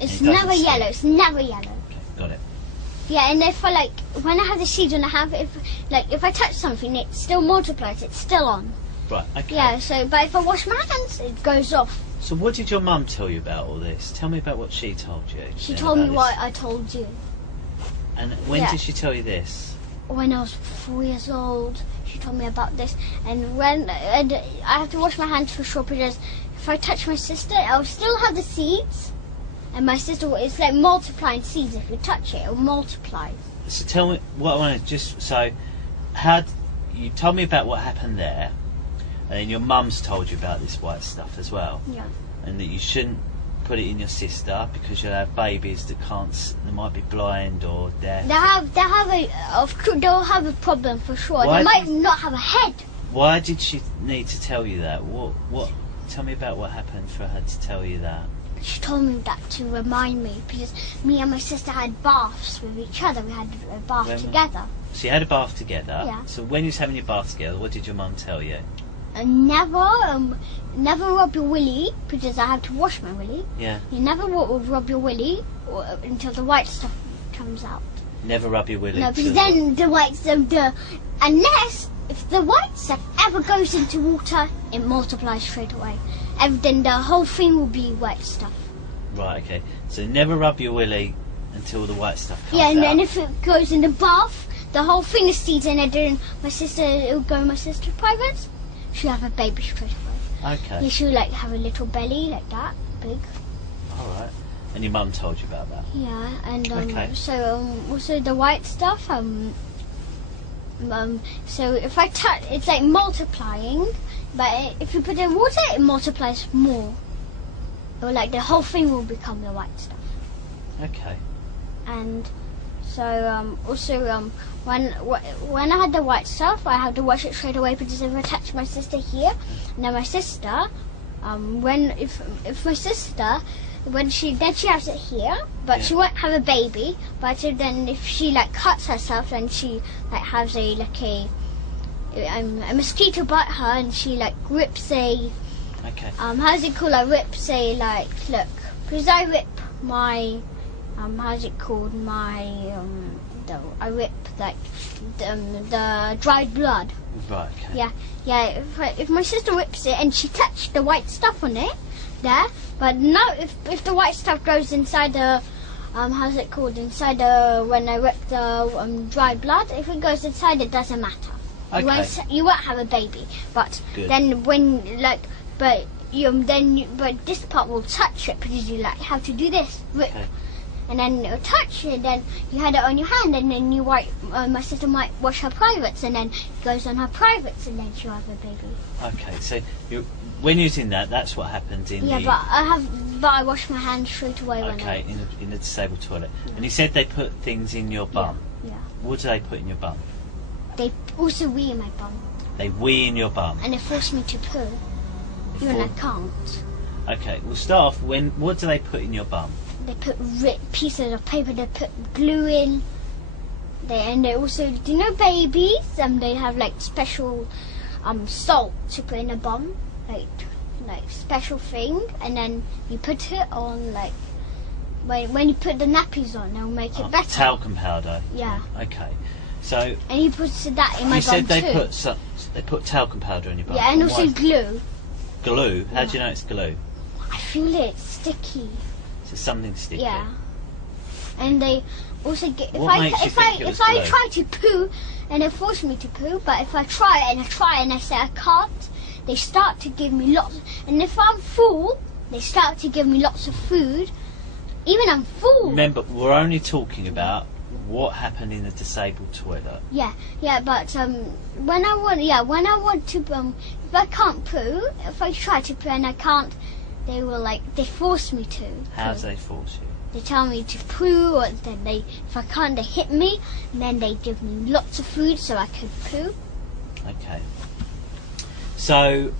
it's never yellow. It's never yellow. Okay, got it. Yeah, and if when I have the seeds on, if I touch something, it still multiplies. It's still on. Right. Okay. Yeah. So, but if I wash my hands, it goes off. So, what did your mum tell you about all this? Tell me about what she told you. She told me what I told you. And when did she tell you this? When I was 4 years old, she told me about this. And I have to wash my hands for sure, because if I touch my sister, I'll still have the seeds. And my sister, it's like multiplying seeds. If you touch it, it'll multiply. So tell me what I want to you told me about what happened there, and then your mum's told you about this white stuff as well. Yeah. And that you shouldn't put it in your sister because you'll have babies that they might be blind or deaf. They'll have a problem for sure. They might not have a head. Why did she need to tell you that? What? Tell me about what happened for her to tell you that. She told me that to remind me, because me and my sister had baths with each other. We had a bath together. So you had a bath together? Yeah. So when you was having your bath together, what did your mum tell you? Never rub your willy, because I have to wash my willy. Yeah. You never rub your willy until the white stuff comes out. Never rub your willy. No, because then the white stuff, unless if the white stuff ever goes into water, it multiplies straight away. Then the whole thing will be white stuff. Right, okay. So never rub your willy until the white stuff comes out. Yeah, and then if it goes in the bath, the whole thing is seeds, and then it'll go in my sister's private. She'll have a baby straight away. Okay. Yeah, she'll have a little belly like that, big. All right. And your mum told you about that. Yeah, and okay. So also the white stuff. So if I touch, it's like multiplying, but if you put it in water, it multiplies more. or like the whole thing will become the white stuff. Okay. And so also when I had the white stuff, I had to wash it straight away because if I touch my sister here, now my sister, if my sister, when she has it here, but she won't have a baby. But then if she like cuts herself, then she like has a mosquito bite her, and she like rips a how's it called? I rips a like look because I rip my how's it called? My I rip like the dried blood. Right. Okay. Yeah. If my sister rips it and she touched the white stuff on it, there. But no, if the white stuff goes inside the how's it called? Inside the when I rip the dried blood, if it goes inside, it doesn't matter. Okay. You won't have a baby. But Good. then when like but this part will touch it because you like have to do this rip. Okay. And then it'll touch it, then you had it on your hand, and then you wipe. My sister might wash her privates, and then it goes on her privates, and then she'll have a baby. Okay, so when using that's what happens in the... but I wash my hands straight away when I... in the disabled toilet. And you said they put things in your bum. Yeah. What do they put in your bum? They also wee in my bum. They wee in your bum? And they force me to poo, even I can't. Okay, we'll start off, what do they put in your bum? They put pieces of paper, they put glue in. They also, do you know babies? They have like special salt to put in a bum, like special thing, and then you put it on like when you put the nappies on, they'll make it better. Talcum powder. Yeah. Okay, so. And you put that in my bum too. You said they put talcum powder in your bum. Yeah, and also glue. Glue? How do you know it's glue? I feel it's sticky. So something sticky. Yeah. And they also get if I try to poo and they force me to poo, but if I try and I say I can't, they start to give me lots. And if I'm full, they start to give me lots of food. Even I'm full. Remember, we're only talking about what happened in the disabled toilet. Yeah. But when I want to if I can't poo, if I try to poo and I can't, they force me to. How do they force you? They tell me to poo, or then if I can't, they hit me, and then they give me lots of food so I could poo. Okay. So,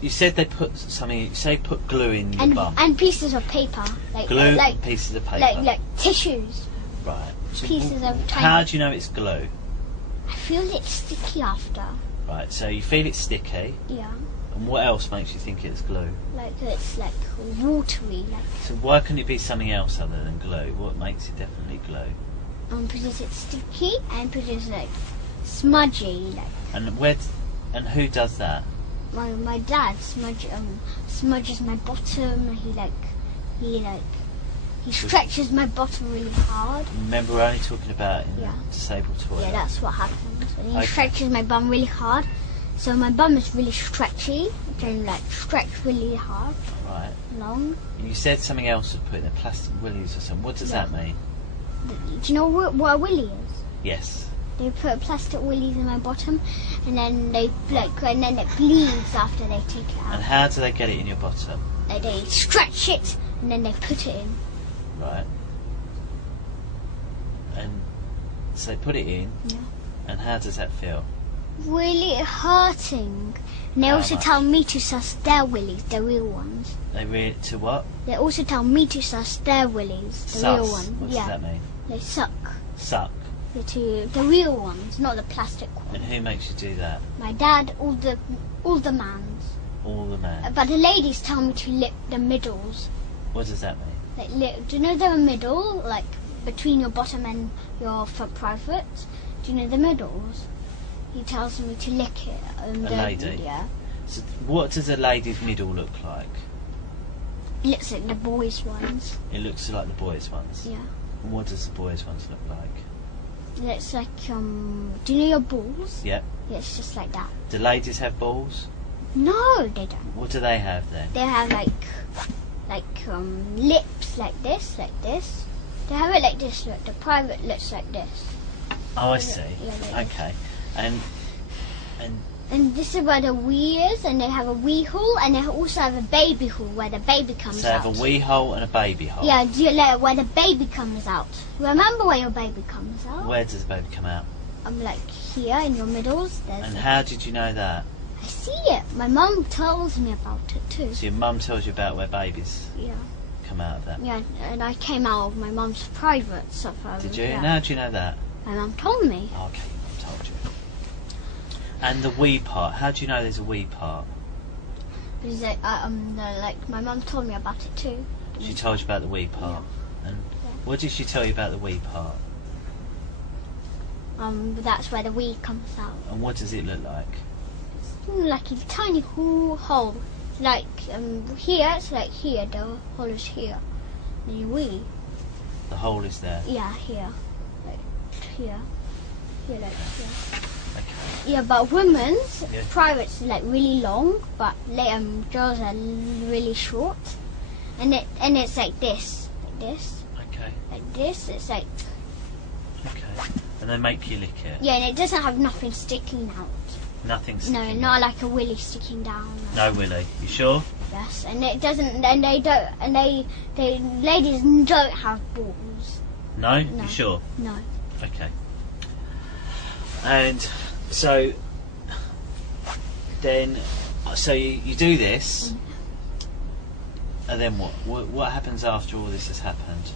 you said they put something. You say put glue in your bum. And pieces of paper. Glue and pieces of paper. Like tissues. Right. So pieces of tiny. How do you know it's glue? I feel it's sticky after. Right. So you feel it's sticky. Yeah. And what else makes you think it's glue? Like it's like watery. So why couldn't it be something else other than glue? What makes it definitely glue? Because it's sticky and because it's like smudgy. And who does that? My dad smudges my bottom. He stretches my bottom really hard. Remember, we're only talking about in the disabled toilet. Yeah, that's what happens. And he stretches my bum really hard. So my bum is really stretchy. It can stretch really hard. Right. Long. You said something else was put in the plastic willies or something. What does that mean? Do you know what a willy is? Yes. They put plastic willies in my bottom, and then and then it bleeds after they take it out. And how do they get it in your bottom? They stretch it, and then they put it in. Right. And so they put it in. Yeah. And how does that feel? Really hurting. And they also tell me to suss their willies, the real ones. To what? They also tell me to suss their willies, the real ones. What does that mean? They suck. Suck? The real ones, not the plastic ones. And who makes you do that? My dad, all the mans. All the mans? But the ladies tell me to lick the middles. What does that mean? Do you know the middle, like between your bottom and your front private? Do you know the middles? He tells me to lick it. A lady? Yeah. So what does a lady's middle look like? It looks like the boys' ones. It looks like the boys' ones? Yeah. And what does the boys' ones look like? It looks like, do you know your balls? Yep. Yeah, it's just like that. Do ladies have balls? No, they don't. What do they have then? They have lips like this. They have it like this, look. The private looks like this. Oh, I see. Yeah, okay. And And this is where the wee is, and they have a wee hole, and they also have a baby hole where the baby comes out. So they have a wee hole and a baby hole? Yeah, where the baby comes out. Remember where your baby comes out? Where does the baby come out? Like here in your middles. And how did you know that? I see it. My mum tells me about it too. So your mum tells you about where babies come out of that? Yeah, and I came out of my mum's private stuff. Did you? Yeah. And how do you know that? My mum told me. Oh, okay, your mum told you. And the wee part, how do you know there's a wee part? Because like my mum told me about it too. She told you about the wee part. Yeah. And what did she tell you about the wee part? That's where the wee comes out. And what does it look like? It's like a tiny hole. Like here, it's like here. The hole is here. And the wee. The hole is there. Yeah, here, like here, here, like here. Okay. Yeah, but women's privates like really long, but girls are really short, and it's like this, Okay. like this. It's like. Okay. And they make you lick it. Yeah, and it doesn't have nothing sticking out. Nothing sticking out. No, not like a willy sticking down. No willy. You sure? Yes, and it doesn't. And they don't. And they ladies don't have balls. No? No. You sure? No. Okay. And so then, so you do this, and then what? What happens after all this has happened?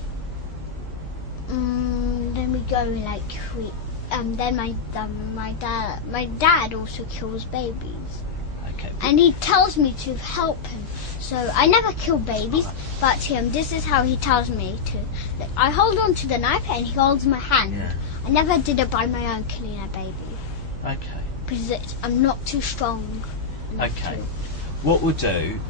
Then we go like then my dad also kills babies. Okay. And he tells me to help him. So I never kill babies, but this is how he tells me to. Like, I hold on to the knife and he holds my hand. Yeah. I never did it by my own killing a baby. Okay. Because I'm not too strong. Okay. What we'll do,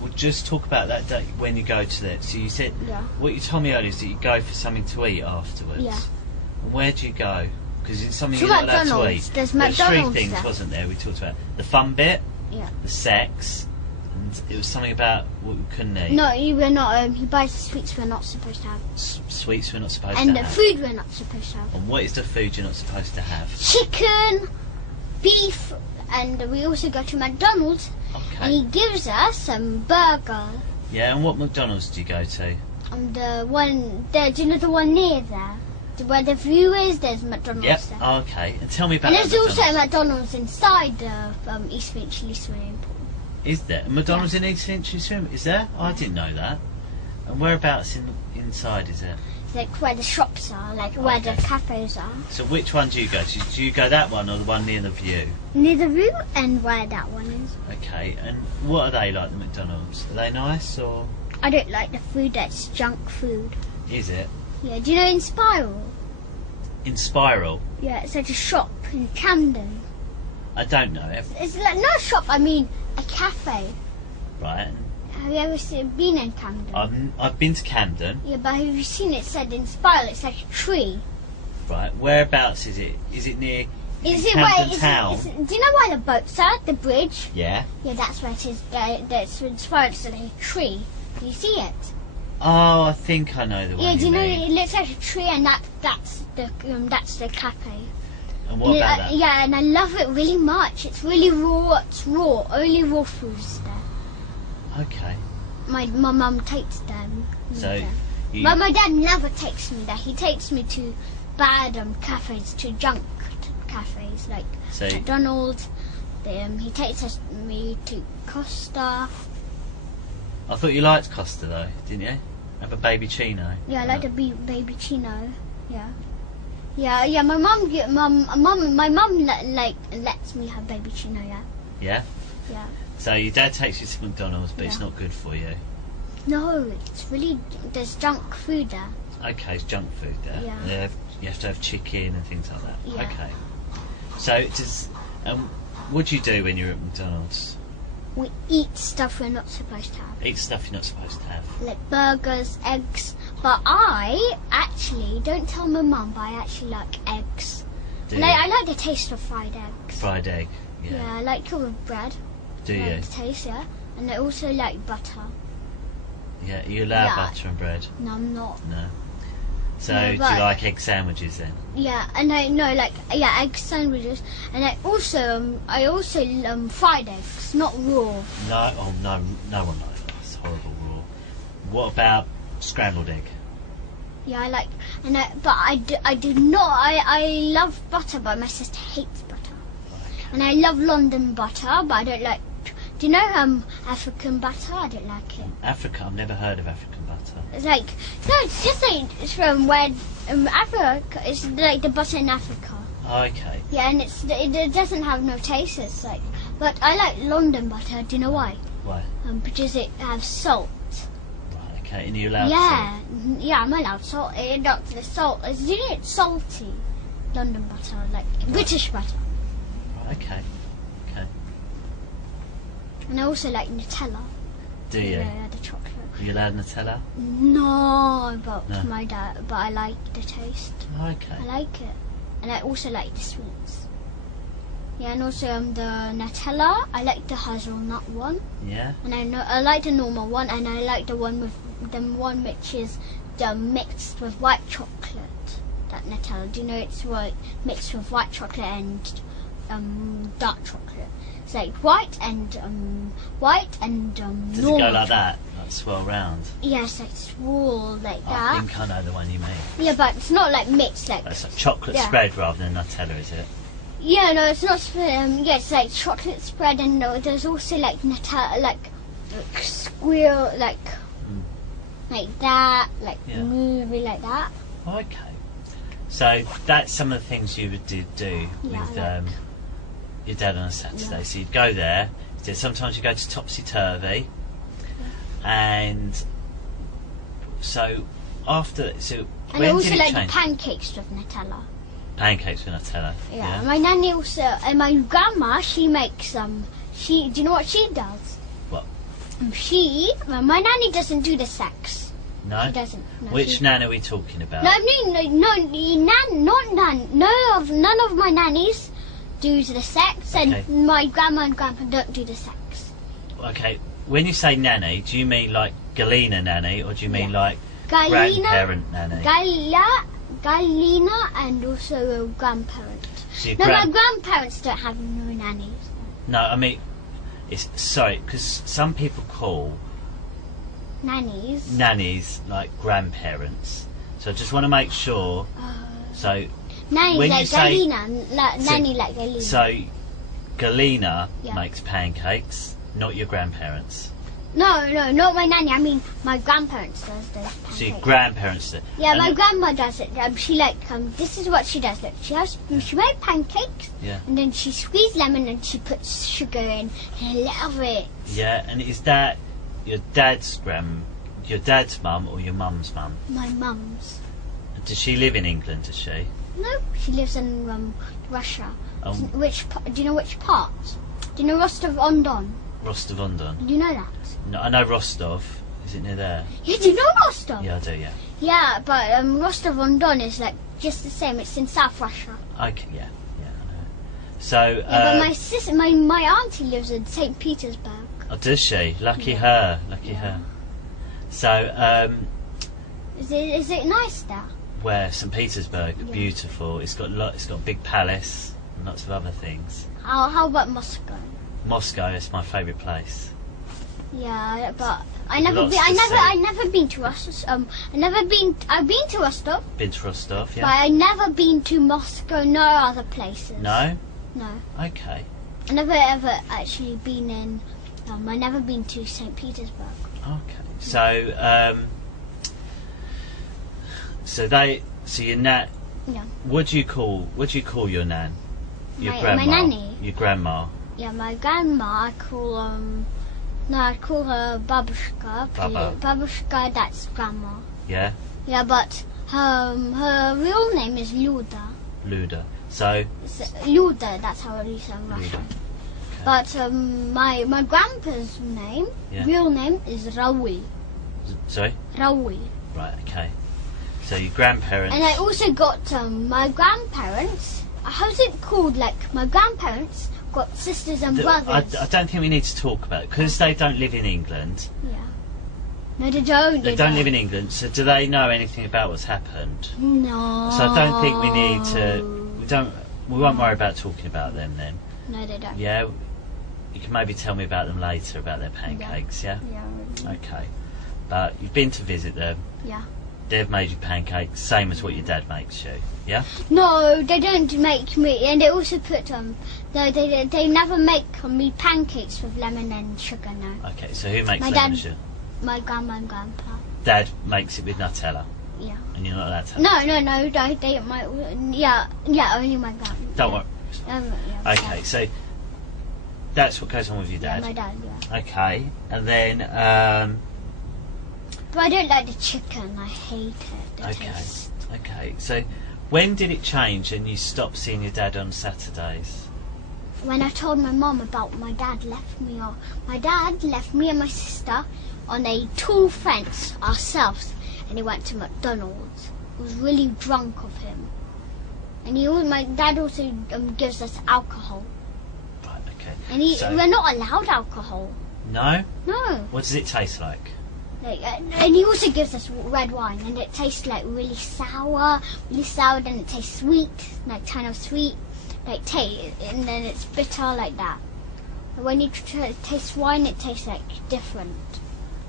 we'll just talk about that day when you go to that. So you said, what you told me earlier is that you go for something to eat afterwards. Yeah. And where do you go? Because it's something To you're not allowed to McDonald's. eat. There's three McDonald's things, there. wasn't there? We talked about the fun bit, the sex, and it was something about what we couldn't eat. No, we're not. He buys the sweets we're not supposed to have. Sweets we're not supposed and to the have. food we're not supposed to have. And what is the food you're not supposed to have? Chicken, beef, and we also go to McDonald's. Okay. And he gives us some burger. Yeah, and what McDonald's do you go to? The one, do you know the one near there? Where the view is, there's McDonald's there. Oh, okay. And tell me about And that there's also a McDonald's. McDonald's inside the East Finchley swimming pool. Is there? A McDonald's in East Finchley Swim? Is there? Oh, I didn't know that. And whereabouts inside is it? Like where the shops are, like where the cafes are. So which one do you go to? Do you go that one or the one near the view? Near the view and where that one is. Okay, and what are they like, the McDonald's? Are they nice or...? I don't like the food, that's junk food. Is it? Yeah, do you know in Spiral? In Spiral? Yeah, it's like a shop in Camden. I don't know. It's like not a shop, I mean a cafe. Right. Have you ever been in Camden? I've been to Camden. Yeah, but have you seen it said in Spiral? It's like a tree. Right. Whereabouts is it? Is it near Camden Town? Do you know where the boats are? The bridge? Yeah. Yeah, that's where it is. That's in Spiral. It's like a tree. Do you see it? Oh, I think I know the one. Yeah, do you know mean. it looks like a tree, and that's the cafe. And what about that? Yeah, and I love it really much. It's really raw. It's raw. Only raw foods there. Okay. My mum takes them. So, But my dad never takes me there. He takes me to bad cafes, to junk cafes like McDonald's. He takes me to Costa. I thought you liked Costa though, didn't you? Have a baby chino. Yeah, I like the baby chino. Yeah. Yeah. My mum lets me have baby chino. Yeah. Yeah. Yeah. So your dad takes you to McDonald's, but it's not good for you. No, it's really there's junk food there. Okay, it's junk food there. Yeah. You have to have chicken and things like that. Yeah. Okay. So what do you do when you're at McDonald's? We eat stuff we're not supposed to have. Eat stuff you're not supposed to have. Like burgers, eggs. But I actually don't tell my mum, but I actually like eggs. Do And you? I like the taste of fried eggs. Fried egg. Yeah, I like it with bread. Do you? The taste, yeah. And I also like butter. Yeah. You allow Yeah. butter and bread? No, I'm not. No. So do you like egg sandwiches then? Yeah, and egg sandwiches, and I also fried eggs, not raw. No, no one likes that. It's horrible raw. What about scrambled egg? Yeah, I do not. I love butter, but my sister hates butter. Okay. And I love London butter, but I don't like. Do you know African butter? I don't like it. Africa? I've never heard of African butter. It's it's just it's from where Africa. It's like the butter in Africa. Okay. Yeah, and it doesn't have no taste. It's but I like London butter. Do you know why? Why? Because it has salt. Right. Okay. And you're allowed Yeah, salt? yeah, I'm allowed salt. The salt is it's salty. London butter, British butter. Right, okay. And I also like Nutella. Do you? Yeah, the chocolate. Are you allowed Nutella? No, but No. my dad. But I like the taste. Okay. I like it, and I also like the sweets. Yeah, and also the Nutella. I like the hazelnut one. Yeah. And I like the normal one, and I like the one which is mixed with white chocolate. That Nutella. Do you know it's mixed with white chocolate and dark chocolate? It's like white and Does normal. it go like that? Like swirl round? Yes, like swirl like that. I think I know the one you mean. Yeah, but it's not like mixed like. It's like chocolate spread rather than Nutella, is it? Yeah, no, it's not. Yeah, it's like chocolate spread, and there's also like Nutella, like squirrel, like that, movie like that. Okay. So that's some of the things you did do with your dad on a Saturday. Yeah. So you'd go there. Sometimes you go to Topsy Turvy, and so after And when I also did it like change? the pancakes with Nutella. Pancakes with Nutella. Yeah. My nanny also, and my grandma, she makes do you know what she does? What? My nanny doesn't do the sex. No. She doesn't. No, Which nan are we talking about? No, none of my nannies do the sex, Okay. and my grandma and grandpa don't do the sex. Okay. When you say nanny, do you mean like Galena nanny, or do you mean like Galena, grandparent nanny? Galena, and also a grandparent. So your No, my grandparents don't have no nannies. No, I mean, because some people call nannies like grandparents. So I just want to make sure. So Nanny when like you say- Galena, nanny like Galena. so Galena Yeah. makes pancakes, not your grandparents. No, not my nanny. I mean, my grandparents does those pancakes. So your grandparents do. Yeah, And my it- grandma does it. This is what she does. Look, she makes pancakes, Yeah. and then she squeezes lemon and she puts sugar in. I love it. Yeah, and is that your dad's mum or your mum's mum? My mum's. Does she live in England? Does she? No, she lives in Russia. Oh. Do you know which part? Do you know Rostov-on-Don? Rostov-on-Don. Do you know that? No, I know Rostov. Is it near there? Yeah, do you know Rostov? Yeah, I do. Yeah. Yeah, but Rostov-on-Don is like just the same. It's in South Russia. Okay. Yeah. I know. So. Yeah, but my sister, my auntie lives in St. Petersburg. Oh, does she? Lucky her. Lucky her. So, Is it nice there? where St. Petersburg, Yeah. beautiful. It's got a big palace and lots of other things. How about Moscow? Moscow is my favourite place. Yeah, but I never Lots been. to see. I never been to Rostov. I've been to Rostov, Been to Rostov, but yeah? I never been to Moscow. No other places. No? No. Okay. I never ever actually been in. I never been to St. Petersburg. Okay. So, so your nan. Yeah. What do you call your nan? Your My grandma. nanny. Your grandma. Yeah, my grandma. I call I call her Babushka. Baba. Babushka, that's grandma. Yeah. Yeah, but her real name is Luda. Luda. So. It's Luda, that's how it is in Russian. Okay. But my grandpa's name, real name is Raul. Sorry. Raul. Right. Okay. So your grandparents. And I also got my grandparents. How's it called? Like my grandparents got sisters and brothers. I don't think we need to talk about it because they don't live in England. Yeah. No, they don't. They don't live in England, so do they know anything about what's happened? No. So I don't think we need to. We won't worry about talking about them then. No, they don't. Yeah. You can maybe tell me about them later, about their pancakes. Yeah. Yeah. Okay. But you've been to visit them. Yeah. They've made you pancakes, same as what your dad makes you. Yeah. No, they don't make me, and they also put No, they never make me pancakes with lemon and sugar. No. Okay. So who makes My lemon dad. and sugar? My grandma and grandpa. Dad makes it with Nutella. Yeah. And you're not allowed to have No. They only my grandma. Don't worry. Yeah, Okay, so that's what goes on with your dad. Yeah, my dad. Yeah. Okay, and then But I don't like the chicken. I hate it. The taste. Okay. So when did it change and you stopped seeing your dad on Saturdays? When I told my mum about my dad left me, and my sister on a tall fence ourselves, and he went to McDonald's. I was really drunk of him, and my dad also gives us alcohol. Right. Okay. And we're not allowed alcohol. No. No. What does it taste like? And he also gives us red wine, and it tastes like really sour, then it tastes sweet, like kind of sweet, and then it's bitter like that. And when you taste wine, it tastes like different.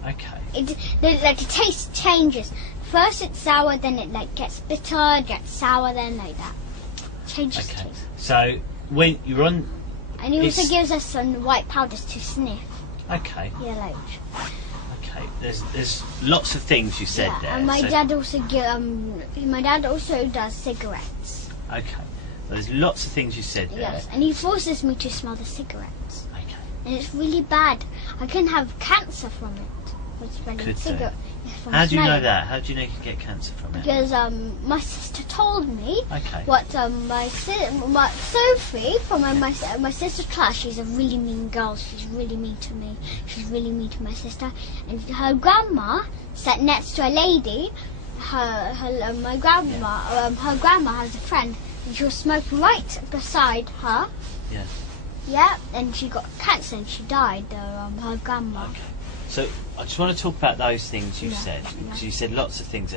Okay. The taste changes. First it's sour, then it gets bitter, gets sour, then like that. Changes taste. So when you're on, and he also gives us some white powders to sniff. Okay. Yeah, Okay. There's lots of things you said there. And my dad also does cigarettes. Okay. There's lots of things you said there. Yes, and he forces me to smell the cigarettes. Okay. And it's really bad. I can have cancer from it. How do you know that? How do you know you can get cancer from it? Because my sister told me. Okay. What Sophie from my sister's class. She's a really mean girl. She's really mean to me. She's really mean to my sister. And her grandma sat next to a lady. Her grandma has a friend, and she was smoking right beside her. Yeah. Yeah, and she got cancer and she died. Her grandma. Okay. So I just want to talk about those things you said. Because you said lots of things.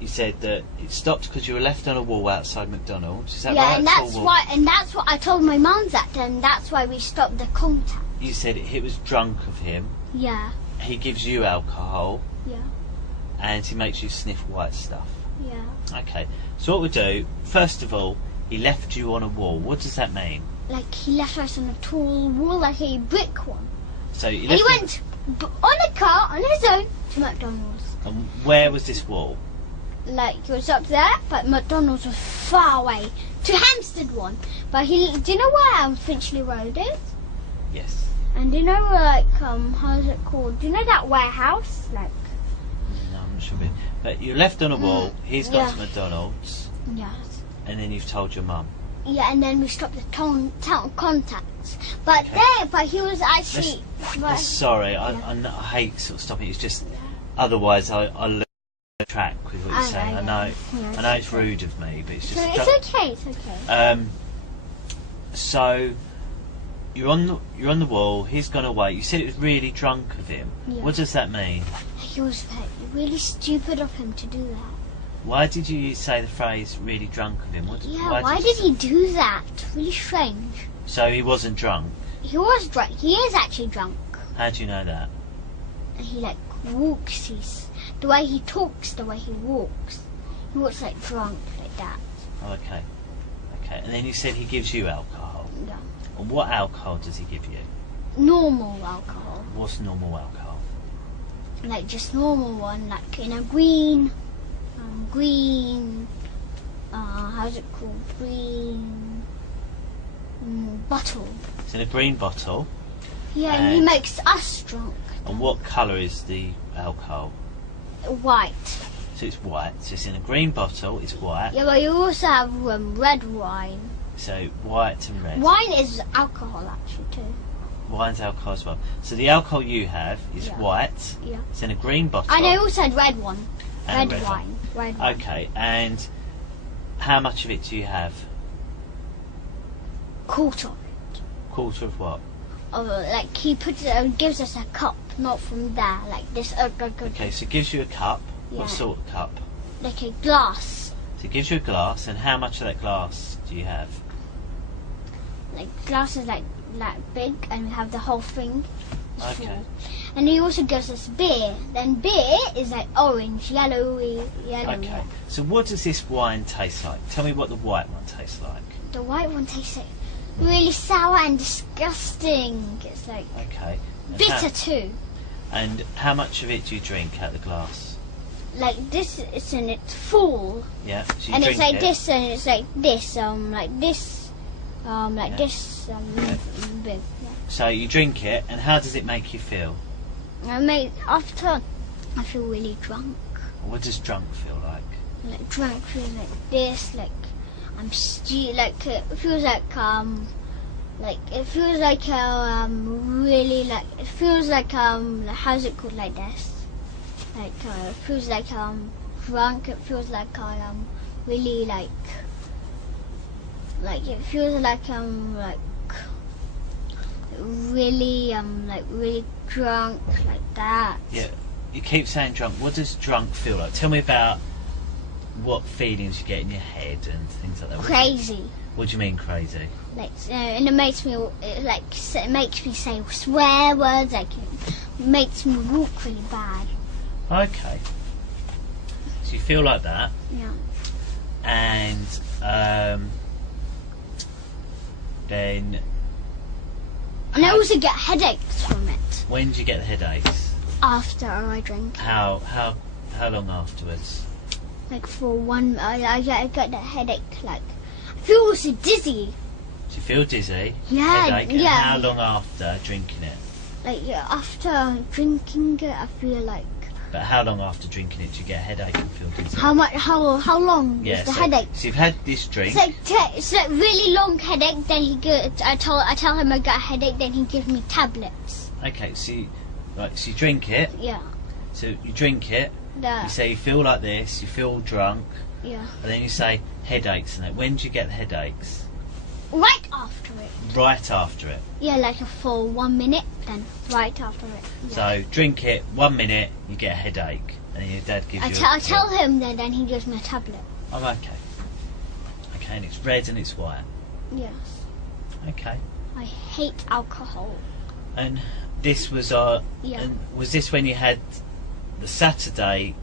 You said that it stopped because you were left on a wall outside McDonald's. Is that right? And that's what I told my mum that, and that's why we stopped the contact. You said he was drunk of him. Yeah. He gives you alcohol. Yeah. And he makes you sniff white stuff. Yeah. Okay. So what we do, first of all, he left you on a wall. What does that mean? Like he left us on a tall wall, like a brick one. So he went on a car on his own to McDonald's. And where was this wall? Like it was up there, but McDonald's was far away to Hampstead one. But do you know where Finchley Road is? Yes. And do you know where how's it called? Do you know that warehouse? No, I'm not sure. But you're left on a wall. He's gone to McDonald's. Yes. And then you've told your mum. Yeah, and then we stopped the town contacts. But but he was actually. Sorry, I hate sort of stopping. It's just otherwise I lose track with what you're saying. I know it's rude of me, but it's just. It's okay. It's okay. So you're on the wall. He's gone away. You said it was really drunk of him. Yeah. What does that mean? He was really stupid of him to do that. Why did you say the phrase "really drunk of him"? Why did he do that? Really strange. So he wasn't drunk. He was drunk. He is actually drunk. How do you know that? He walks. The way he talks, the way he walks. He walks like drunk, like that. Oh, okay. And then you said he gives you alcohol. Yeah. And what alcohol does he give you? Normal alcohol. What's normal alcohol? Like just normal one, like in a green. How's it called? Green bottle. It's in a green bottle. Yeah, and he makes us drunk. And what colour is the alcohol? White. So it's white. So it's in a green bottle. It's white. Yeah, but you also have red wine. So white and red. Wine is alcohol actually too. Wine's alcohol as well. So the alcohol you have is white. Yeah. It's in a green bottle. And I also had red one. And red wine. Red wine. Okay, and how much of it do you have? Quarter. Quarter of what? Like he puts it, gives us a cup not from there, like this. Okay, so it gives you a cup. Yeah. What sort of cup? Like a glass. So it gives you a glass, and how much of that glass do you have? Like glass is like big, and we have the whole thing. Okay. Full. And he also gives us beer. Then beer is like orange, yellowy. Okay. So what does this wine taste like? Tell me what the white one tastes like. The white one tastes like really sour and disgusting. It's like Okay. And bitter too. And how much of it do you drink out the glass? Like this, it's and it's full. Yeah. So you And drink it's like it. this, and it's like this, like this, like Yeah. this, Okay. big. Yeah. So you drink it, and how does it make you feel? After, I feel really drunk. What does drunk feel like? Like drunk, feel like this, like I'm like it feels like it feels like really like it feels like how's it called like this? Like it feels like drunk. It feels like really like it feels like really drunk like that. Yeah. You keep saying drunk. What does drunk feel like? Tell me about what feelings you get in your head and things like that. Crazy. What do you mean crazy? Like and it makes me it makes me say swear words. Like it makes me walk really bad. Okay. So you feel like that, Yeah. and then And I also get headaches from it when do you get the headaches? after I drink. How long afterwards? Like for one, I get the headache. Like I feel also dizzy. Do you feel dizzy? Yeah, Headache? And yeah. how long after drinking it? Like after drinking it, I feel like But how long after drinking it do you get a headache and feel dizzy? how long Yeah, is the so, headache? So you've had this drink. It's like really long headache. Then I tell him I got a headache. Then he gives me tablets. Okay, so you drink it. Yeah. So you drink it. You say you feel like this. You feel drunk. Yeah. And then you say headaches and that. When do you get the headaches? Right after it. Right after it. Yeah, like for 1 minute, then right after it. Yeah. So drink it, 1 minute, you get a headache, and then your dad gives you. I tell him that, then he gives me a tablet. Oh, okay. Okay, and it's red and it's white. Yes. Okay. I hate alcohol. And this was Yeah. And was this when you had the Saturday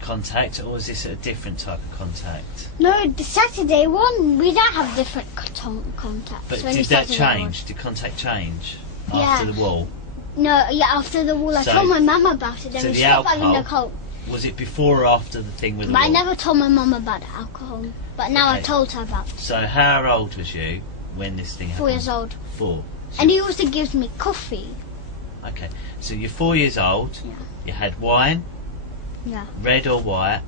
contact, or was this a different type of contact? No, the Saturday one, we don't have different contacts. But When did the that Saturday change? Did contact change Yeah. after the wall? one. No, yeah, after the wall, I So- told my mum about it. Then so we the stopped having the alcohol- coke. Was it before or after the thing with the But I wall? never told my mum about the alcohol. But now I Okay. told her about it. So how old was you when this thing happened? 4 years old. 4. So And he also gives me coffee. Okay, so you're 4 years old. Yeah. You had wine, Yeah. red or white,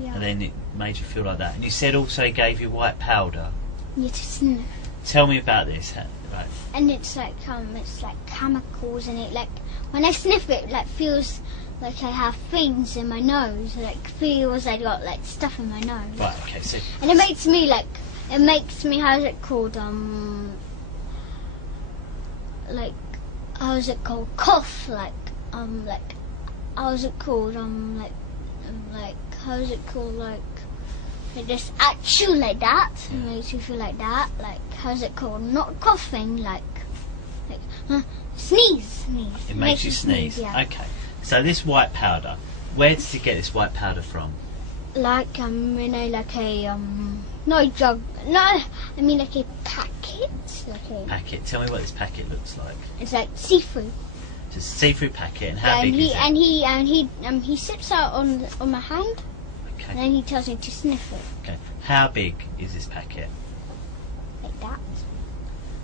Yeah. and then it made you feel like that. And you said also he gave you white powder. You to sniff. Tell me about this. Right. And it's like chemicals in it. Like when I sniff it, like feels like I have things in my nose. Like feels like I got like stuff in my nose. Right. Okay. So And it makes me how's it called like how's it called cough like how's it called like how's it called like this actual like that. It makes you feel like that. Like how's it called? Not coughing like sneeze. it makes you sneeze. Yeah. Okay. So this white powder, where did you get this white powder from? Like like a no jug. No, I mean like a packet. Like a Packet. Tell me what this packet looks like. it's like seafood. It's a seafood packet, and how big is it? And he sits out on my hand, and Okay. then he tells me to sniff it Okay. How big is this packet? like that.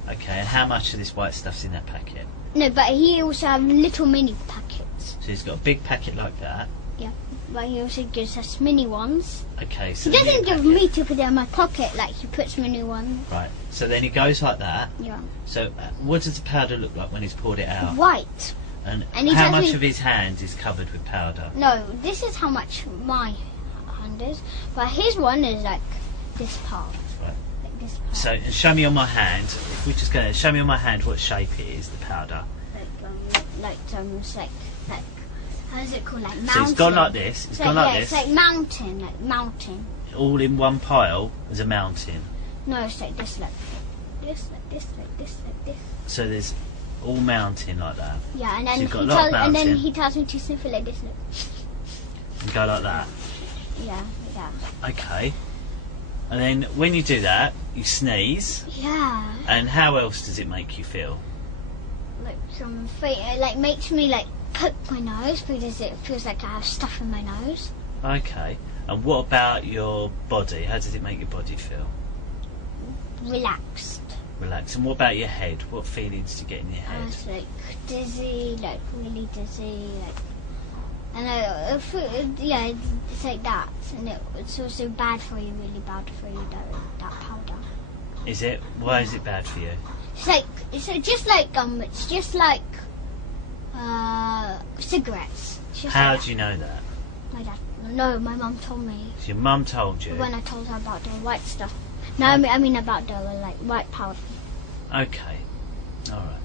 Okay. And how much of this white stuff's in that packet? No, but he also have little mini packets. So he's got a big packet like that. Yeah, but he also gives us mini ones. Okay. So He the doesn't mini give packet- me to put it in my pocket. Like he puts mini ones. Right. So then he goes like that. Yeah, So what does the powder look like when he's poured it out? white. And And he how tells much me- of his hand is covered with powder? No, this is how much my hand is, but his one is like this part. Right. Like this part. So and show me on my hand. If we just go, show me on my hand what shape it is. The powder. Like, it's like how is it called, like mountain? So it's gone like this. It's gone like this. It's like mountain. All in one pile as a mountain. No, it's like this, like this, like this, like this, like this. So there's all mountain like that. Yeah, and then So you've got a lot of mountain. he tells me to sniff it like this. Look. And go like that. Yeah, like that. Okay. And then when you do that, you sneeze. Yeah. And how else does it make you feel? Like it like makes me like poke my nose because it feels like I have stuff in my nose. Okay. And what about your body? How does it make your body feel? Relaxed. Relax. And what about your head? What feelings do you get in your head? It's like dizzy, like really dizzy, like. And yeah, it's like that, and it's also bad for you, really bad for you. That powder. Is it? Why is it bad for you? It's just like cigarettes. It's just How like do you know that? my dad? No, my mum told me. So your mum told you. When I told her about the white stuff. No, I mean about the like white powder. Okay. All right.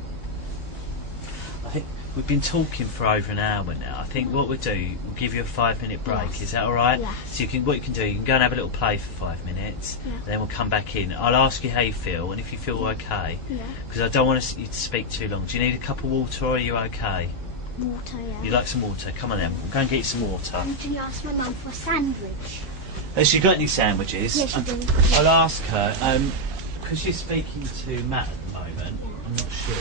I think we've been talking for over an hour now. I think what we'll do, we'll give you a 5-minute break. Yes. Is that all right? Yes. So what you can do, you can go and have a little play for 5 minutes. Yeah. Then we'll come back in. I'll ask you how you feel, and if you feel okay, because I don't want you to speak too long. Do you need a cup of water, or are you okay? Water, yeah. You like some water? Come on then. We'll go and get you some water. Can you ask my mum for a sandwich? Has she got any sandwiches? Yes, she does. I'll ask her. Because she's speaking to Matt at the moment. Yeah. I'm not sure.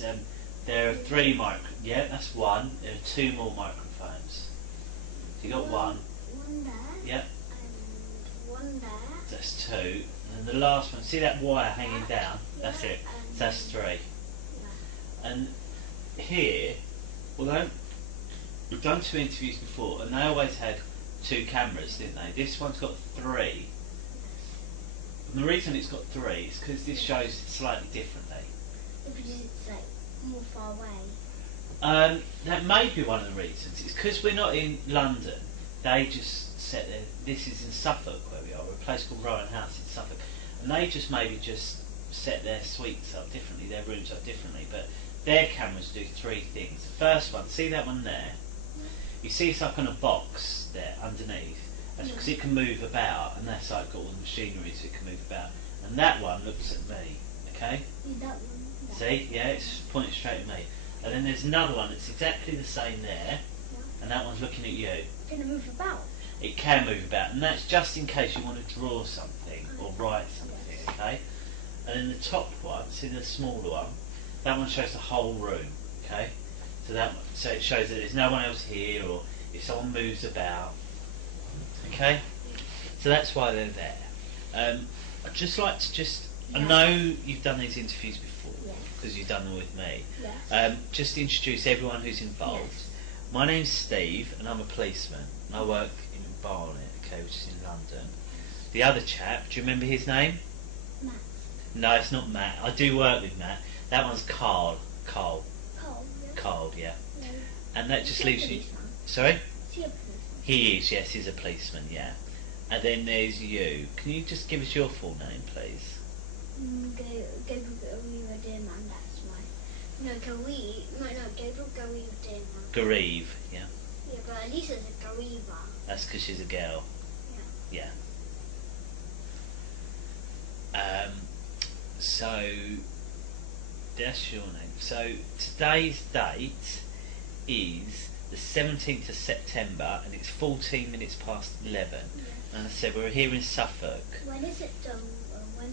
It's there are 3 Yeah, that's one. There are 2 more microphones. So you got one. One there. Yep. And one there. That's 2. And then the last one. See that wire hanging down? That's it. So that's 3. Yeah. And here, although we've done 2 interviews before, and they always had 2 cameras, didn't they? This one's got 3. And the reason it's got 3 is because this shows it slightly differently. Because it's like more far away. That may be one of the reasons. It's because we're not in London. They just set their. This is in Suffolk where we are. We're a place called Rowan House in Suffolk, and they just set their suites up differently, their rooms up differently. But their cameras do 3 things. The first one, see that one there? You see it's like on a box there underneath. That's because it can move about, and that's like got all the machinery so it can move about. And that one looks at me, okay? That one. See? Yeah, it's pointing straight at me. And then there's another one that's exactly the same there, and that one's looking at you. Can it move about? It can move about, and that's just in case you want to draw something or write something, okay? And then the top one, see the smaller one, that one shows the whole room, okay? So it shows that there's no one else here, or if someone moves about, okay? So that's why they're there. I'd just like to I know you've done these interviews before, because you've done them with me. Yes. Just introduce everyone who's involved. Yes. My name's Steve, and I'm a policeman, and I work in Barnet, okay, which is in London. The other chap, do you remember his name? Matt. No, it's not Matt. I do work with Matt. That one's Carl. Carl, yeah. Carl, yeah. No. And that just leaves you. Policeman? Sorry? Is he a policeman? He is, yes, he's a policeman, yeah. And then there's you. Can you just give us your full name, please? Gabriel Dearman, that's my. No, Gabriel Dearman. Gareve, yeah. Yeah, but at least it's a Gariba. That's because she's a girl. Yeah. So that's your name. So today's date is the 17th of September, and it's 14 minutes past 11. Yeah. And I said we're here in Suffolk. When is it? When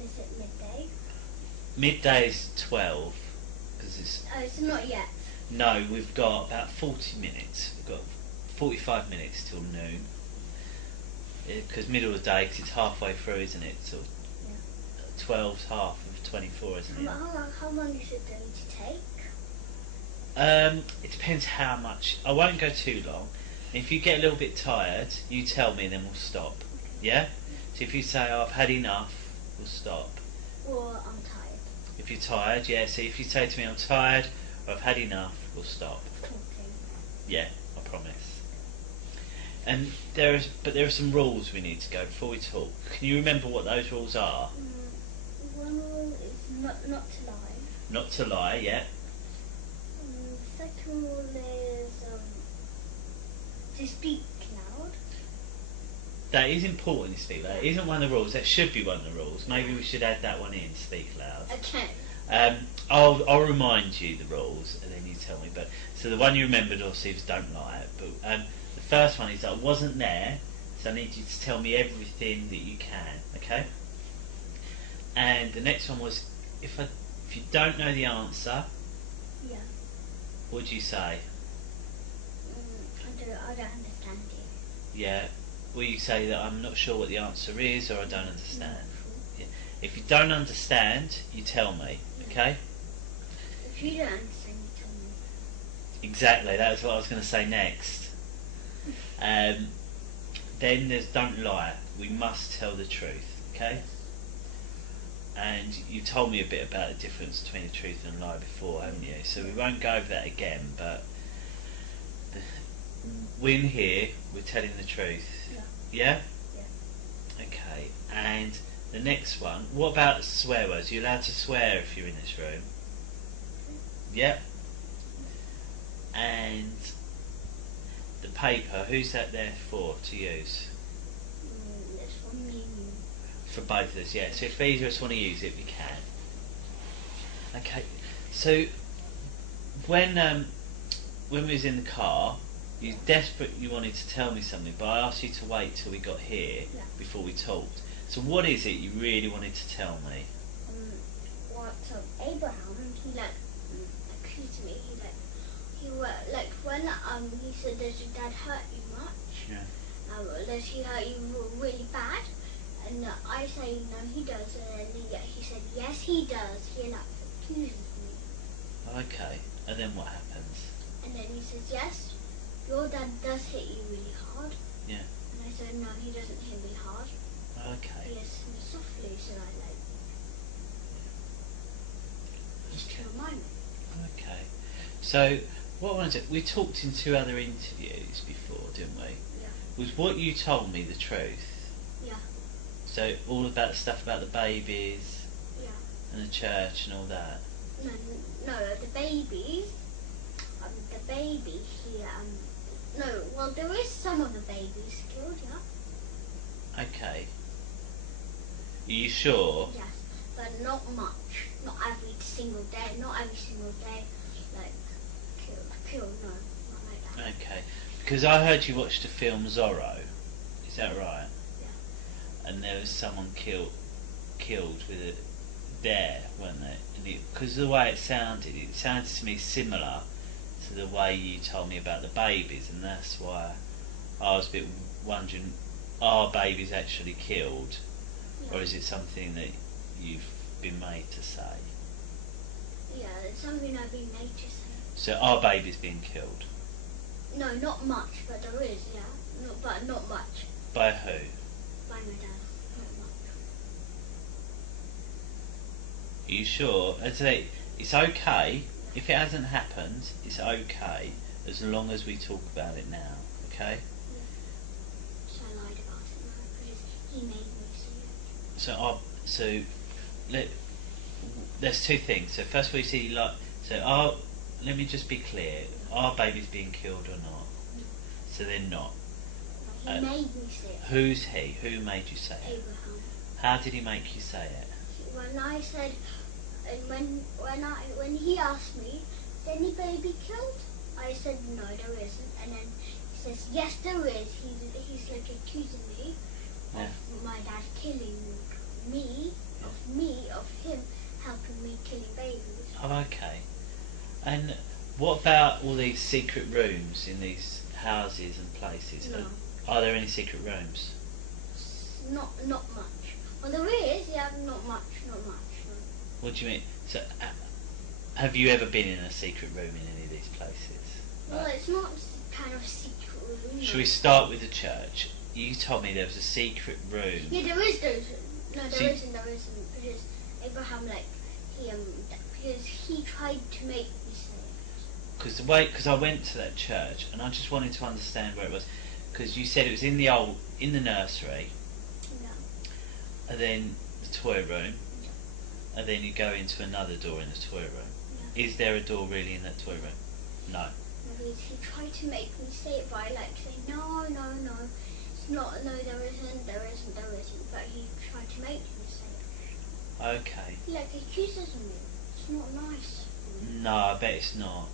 is it midday? Midday is 12, because it's. Oh, it's not yet. No, we've got about 40 minutes. We've got 45 minutes till noon. Because middle of the day, because it's halfway through, isn't it? So 12's half of 24, isn't it? How long is it going to take? It depends how much. I won't go too long. If you get a little bit tired, you tell me, and then we'll stop. Yeah? So if you say, oh, I've had enough, we'll stop. Or I'm tired. If you're tired, yeah. So if you say to me, I'm tired, or I've had enough, we'll stop. Talking. Yeah, I promise. And there are some rules we need to go before we talk. Can you remember what those rules are? One rule is not to lie. Not to lie, yeah. The second rule is to speak loud. That is important to speak loud. It isn't one of the rules. That should be one of the rules. Maybe we should add that one in, speak loud. Okay. I'll remind you the rules, and then you tell me. But so the one you remembered, obviously, was don't lie. But the first one is I wasn't there, so I need you to tell me everything that you can. Okay. And the next one was if you don't know the answer. Yeah. What do you say? I don't understand it. Yeah. Will you say that I'm not sure what the answer is, or I don't understand? Yeah. If you don't understand, you tell me. Okay. If you don't understand, you tell me. Exactly. That's what I was going to say next. Then there's don't lie. We must tell the truth. Okay. And you told me a bit about the difference between the truth and a lie before, haven't you? So we won't go over that again, but when here, we're telling the truth. Yeah? Yeah? Okay. And the next one, what about swear words? Are you allowed to swear if you're in this room? Yep. And the paper, who's that there for to use? It's for me and you. For both of us, yeah. So if either of us want to use it, we can. Okay. So when we was in the car, you wanted to tell me something, but I asked you to wait till we got here before we talked. So what is it you really wanted to tell me? what? So Abraham, he like accused me. He like when he said, "Does your dad hurt you much? Yeah. Does he hurt you really bad?" And I say, "No, he does." And then he said, "Yes, he does." He like accuses me. Okay. And then what happens? And then he says, "Yes, your dad does hit you really hard." Yeah. And I said, "No, he doesn't hit me hard. Okay. He hits me softly." So I like just to remind me. Okay. So what was it? We talked in 2 other interviews before, didn't we? Yeah. Was what you told me the truth? Yeah. So all about the stuff about the babies Yeah. and the church and all that. No, the babies. The baby he No, well there is some of the babies killed, yeah. Okay. Are you sure? Yes, but not much. Not every single day. Not every single day. Like killed. No, not like that. Okay. Because I heard you watched the film Zorro. Is that right? Yeah. And there was someone killed with it there, weren't there? Because the way it sounded to me similar to the way you told me about the babies, and that's why I was a bit wondering, are babies actually killed? Yeah. Or is it something that you've been made to say? Yeah, it's something I've been made to say. So are babies being killed? No, not much, but there is, yeah. But not much. By who? By my dad. Not much. Are you sure? I'd say it's okay. If it hasn't happened, it's okay as long as we talk about it now, okay? Yeah. So I lied about it now because he made me see it. There's 2 things. So first of all, you see, let me just be clear. Are babies being killed or not? No. So they're not. No, he made me see it. Who's he? Who made you say it? Abraham. How did he make you say it? When I said, and when he asked me, "Is any baby killed?" I said, "No, there isn't." And then he says, "Yes, there is." He's like accusing me of my dad killing me, of him helping me killing babies. Oh, okay. And what about all these secret rooms in these houses and places? No. Are there any secret rooms? Not much. Well, there is. Yeah, not much. No. What do you mean? So, have you ever been in a secret room in any of these places? Well, it's not kind of a secret room. Should we start with the church? You told me there was a secret room. Yeah, there is. No, there isn't. Because Abraham, because he tried to make me say it. Because I went to that church and I just wanted to understand where it was. Because you said it was in the nursery. Yeah. And then the toy room. Yeah. And then you go into another door in the toy room. Yeah. Is there a door really in that toy room? No. Because he tried to make me say it by saying, no. It's not, no, there isn't. But he tried to make me say it. Okay. He accuses me. It's not nice. No, I bet it's not.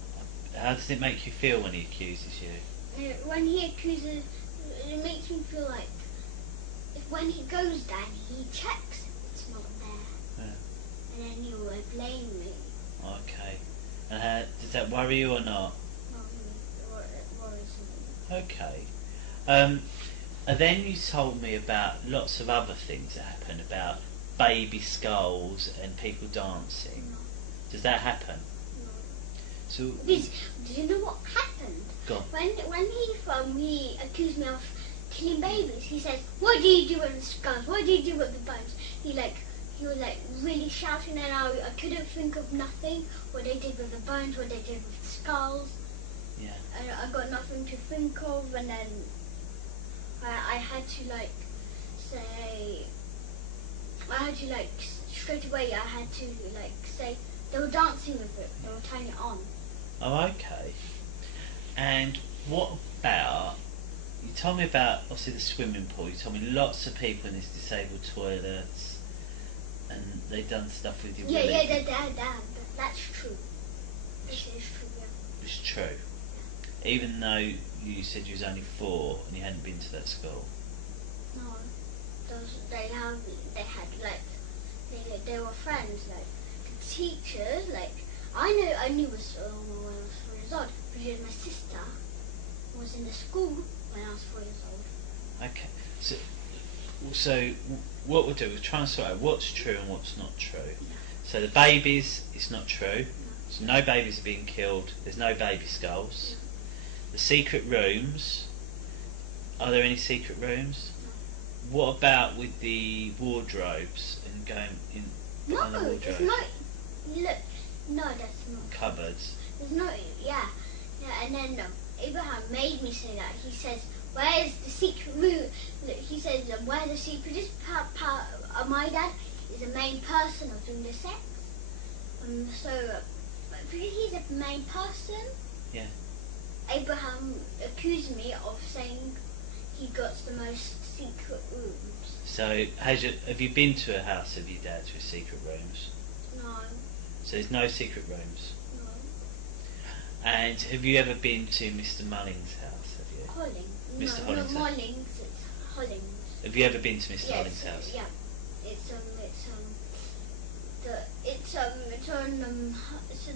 How does it make you feel when he accuses you? When he accuses, it makes me feel like when he goes down, he checks if it's not there. Yeah. And then he will blame me. Okay. And does that worry you or not? Not really. It worries me. Okay. And then you told me about lots of other things that happen, about baby skulls and people dancing. No. Does that happen? No. So, Because, do you know what happened? go on. When he accused me of killing babies, he said, "What do you do with the skulls? What do you do with the bones?" He was really shouting, and I couldn't think of nothing. What they did with the bones, what they did with the skulls. Yeah. And I got nothing to think of, and then I had to say, straight away I had to say, they were dancing with it, they were tying it on. Oh, okay. And what about, you told me about obviously the swimming pool, you told me lots of people in these disabled toilets, and they've done stuff with you. That's true. This is true, yeah. It's true. Even though you said you was only 4 and you hadn't been to that school. No, they were friends. teachers, like I knew was when I was 4 years old because my sister was in the school when I was 4 years old. Okay, so what we'll do is try and sort out what's true and what's not true. Yeah. So the babies, it's not true. No. So no babies are being killed. There's no baby skulls. No. The secret rooms. Are there any secret rooms? No. What about with the wardrobes and going in behind the No, wardrobes? there's not. Look, no, that's not. Cupboards. There's no. Yeah, and then Abraham made me say that. He says, "Where's the secret room?" Look, he says, "Where the secret is?" My dad is the main person of doing the sex. So because he's the main person, Yeah. Abraham accused me of saying he got the most secret rooms. So have you been to a house of your dad's with secret rooms? No, So there's no secret rooms. no. And have you ever been to Mr. Mulling's house? Have you? Holling. Mr. No, Holling's not house. Mullings. It's Hollings. Have you ever been to Mr. Yeah, Holling's house? Yeah, it's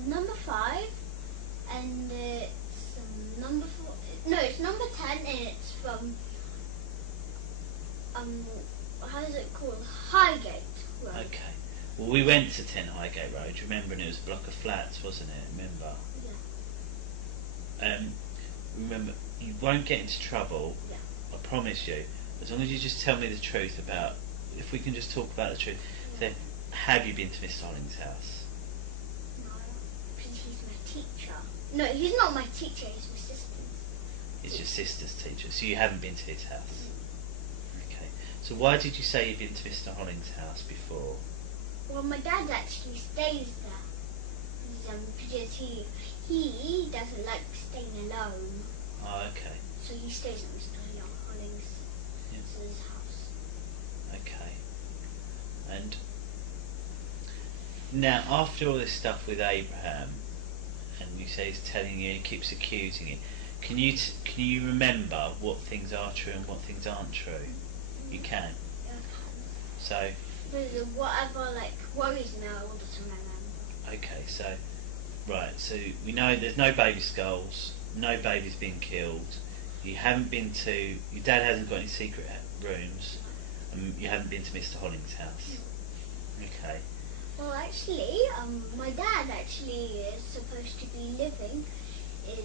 number 5, and it's number 4. No, it's number 10, and it's from how is it called? Highgate Road. Okay. Well, we went to 10 Highgate Road, remember, and it was a block of flats, wasn't it? Remember? Yeah. Remember, you won't get into trouble, Yeah. I promise you, as long as you just tell me the truth about, if we can just talk about the truth. Yeah. So, have you been to Mr. Holling's house? No, because he's my teacher. No, he's not my teacher. He's my sister's. It's your sister's teacher, so you haven't been to his house. Okay. So why did you say you'd been to Mr. Holling's house before? Well, my dad actually stays there because he doesn't like staying alone. Oh, okay. So he stays at Mr. Holling's his house. Okay. And now, after all this stuff with Abraham, and you say he's telling you, he keeps accusing you, can you remember what things are true and what things aren't true? You can. Yeah. So. But whatever worries me, I all the time remember. Okay, so right, so we know there's no baby skulls, no babies being killed. You haven't been to. Your dad hasn't got any secret rooms. You haven't been to Mr. Holling's house. Okay. Well, actually, my dad actually is supposed to be living in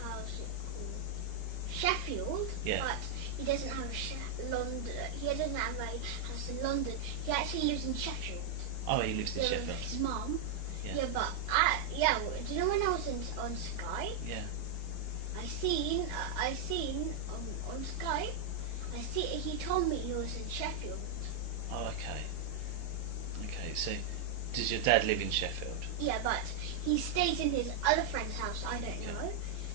how's it called? Sheffield. Yeah. But he doesn't have London. He doesn't have a house in London. He actually lives in Sheffield. Oh, he lives in With Sheffield. his mum. Yeah. Yeah, but do you know when I was on Skype? Yeah. I seen on Skype. He told me he was in Sheffield. Oh, okay. Okay, so does your dad live in Sheffield? Yeah, but he stays in his other friend's house. I don't know,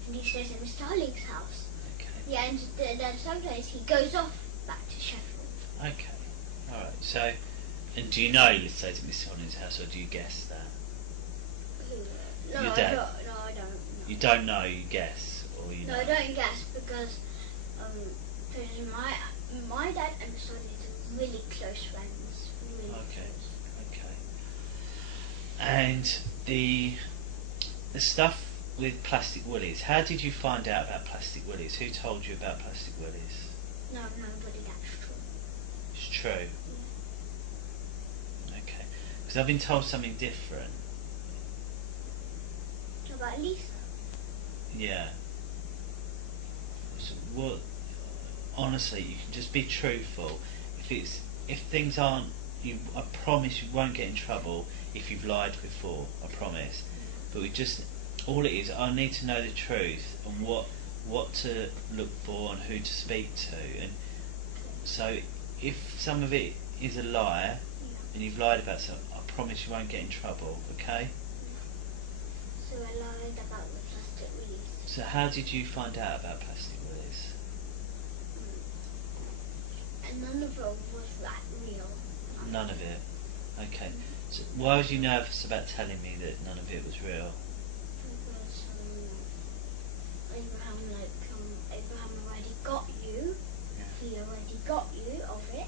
and he stays in Mr. Holling's house. Okay. Yeah, and then sometimes he goes off back to Sheffield. Okay. All right. So, and do you know he stays at Mr. Holling's house, or do you guess that? No, Your I dad? don't. No, I don't. No. You don't know. You guess, or you know. No, I don't guess because my dad and Mr. Holling are really close friends. Really Okay. close. Okay. And the stuff with plastic willies. How did you find out about plastic willies? Who told you about plastic willies? No, nobody. That's true. It's true. Yeah. Okay. Because I've been told something different. About Lisa. Yeah. So what? Honestly, you can just be truthful. If things aren't, I promise you won't get in trouble if you've lied before. I promise. But all it is, I need to know the truth and what to look for and who to speak to. And so, if some of it is a lie and you've lied about something, I promise you won't get in trouble. Okay? So I lied about the plastic willies. So how did you find out about plastic willies? And none of it was real. None of it. Okay. So why was you nervous about telling me that none of it was real? Because Abraham already got you. Yeah. He already got you of it.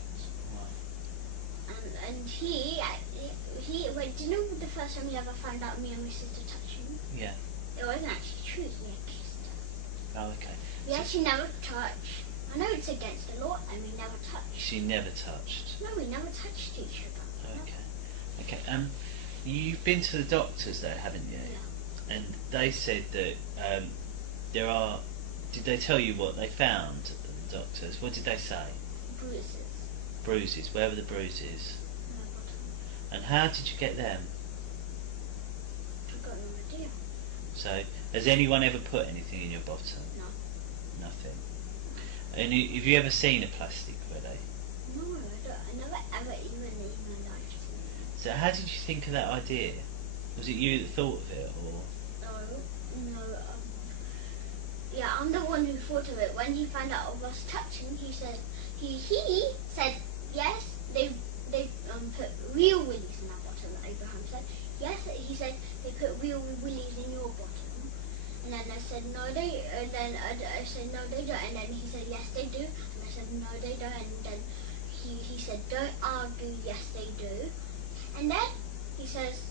Right. and he went. Do you know the first time he ever found out me and my sister touching? Yeah. It wasn't actually true. He had kissed her. Oh, okay. We actually never touched. I know it's against the law, and we never touched. She never touched. No, we never touched each other. Okay. Okay. You've been to the doctors though, haven't you? Yeah. And they said that there are. Did they tell you what they found at the doctors? What did they say? Bruises. Bruises. Where were the bruises? My bottom. And how did you get them? I've got no idea. So, has anyone ever put anything in your bottom? No. Nothing. And have you ever seen a plastic ready? No, I don't. I never ever even in my life seen it. So how did you think of that idea? Was it you that thought of it, or? No. Yeah, I'm the one who thought of it. When he found out of us touching, he said he said yes. They put real willies in our bottom. Abraham said yes. He said they put real willies in your bottom. And then I said no they. And then I said no they don't. And then he said yes they do. And I said no they don't. And then he said don't argue. Yes they do. And then he says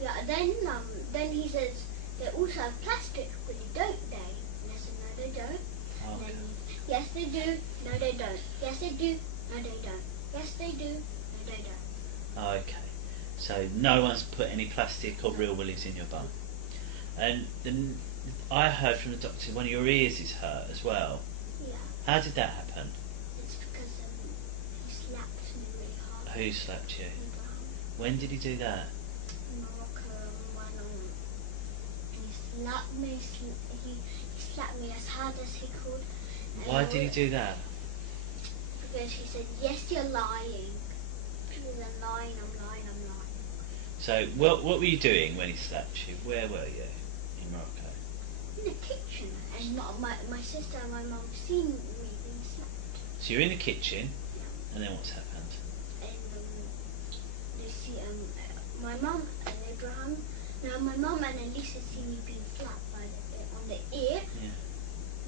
yeah. Then he says they also have plastic willy, don't they? And I said no they don't. Oh, And then yes they do. No they don't. Yes they do. No they don't. Yes they do. No they don't. oh, okay. So no one's put any plastic or real willies in your bum. And then I heard from the doctor one of your ears is hurt as well. Yeah. How did that happen? It's because he slapped me really hard. Who slapped you? Abraham. When did he do that? In Morocco, and he slapped me. He slapped me as hard as he could. And Why did he do that? Because he said, "Yes, you're lying." He said, "I'm lying. So what were you doing when he slapped you? Where were you in Morocco? In the kitchen, and my sister and my mum seen me being slapped. So you're in the kitchen, Yeah. and then what's happened? And they see my mum and Abraham. Now my mum and Elisa see me being slapped on the ear. Yeah.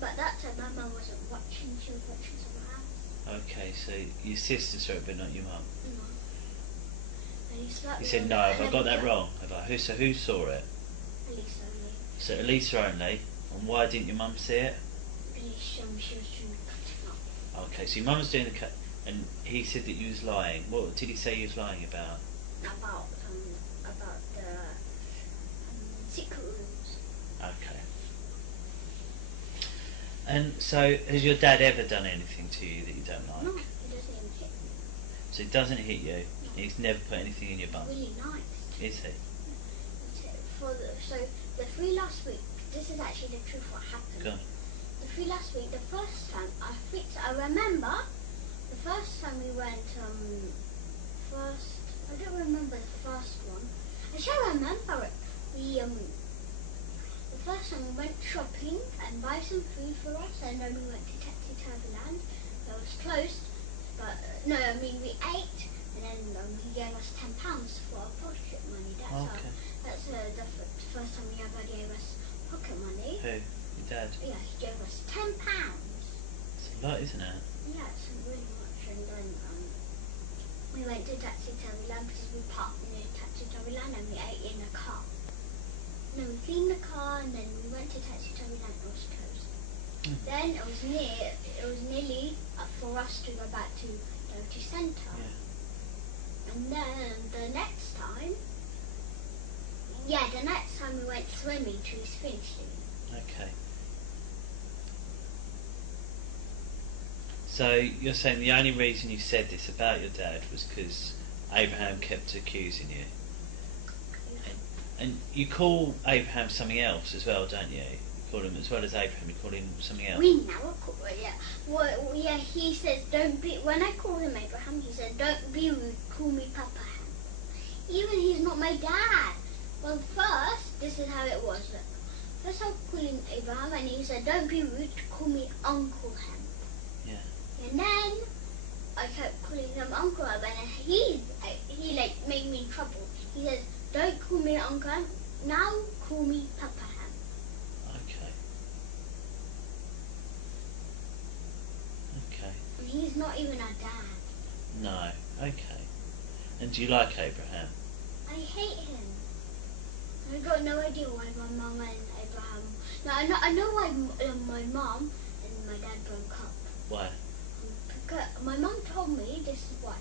But that time my mum wasn't watching. She was watching someone else. Okay, so your sister saw it, but not your mum. No. And he slapped You me said on no. the Have I head got that again. wrong? Have I? So who saw it? Elisa only. So Elisa only. And why didn't your mum see it? Because she was doing the cutting up. Okay, so your mum was doing the cut, and he said that you was lying. What did he say you was lying about? About the secret rooms. Okay. And so, has your dad ever done anything to you that you don't like? No, he doesn't even hit me. So he doesn't hit you. And he's never put anything in your bum. Really nice. Is he? So the 3 last week, this is actually the truth what happened. Go on. The 3 last week, the first time I remember the first time we went I don't remember the first one. Actually I remember it. The first time we went shopping and buy some food for us, and then we went to Taxi Turboland. That was closed, but we ate, and then he gave us £10 for our pocket money. That's the first time he ever gave us pocket money. Who? Your dad? Yeah, he gave us £10. It's a lot, isn't it? Yeah, it's really much. And then we went to Taxi Turboland because we parked near Taxi Turboland and we ate in the car. And then we cleaned the car and then we went to Taxi Turboland and it was closed. Then it was nearly for us to go back to Dirty Centre. Yeah. And then the next time we went swimming to his finishing. Okay. So you're saying the only reason you said this about your dad was because Abraham kept accusing you? And you call Abraham something else as well, don't you? You call him, as well as Abraham, you call him something else. We never call he says don't be, when I call him Abraham, he said don't be rude, call me Papa Ham. Even he's not my dad. Well, first, this is how it was. Look. First I was calling Abraham and he said don't be rude, call me Uncle Ham. Yeah. And then I kept calling him Uncle Ham, and he made me in trouble. He says, "Don't call me Uncle Ham. Now call me Papa Ham." Okay. Okay. And he's not even our dad. No. Okay. And do you like Abraham? I hate him. I got no idea why my mum and Abraham. No, I know why my mum and my dad broke up. Why? Because my mum told me this is why.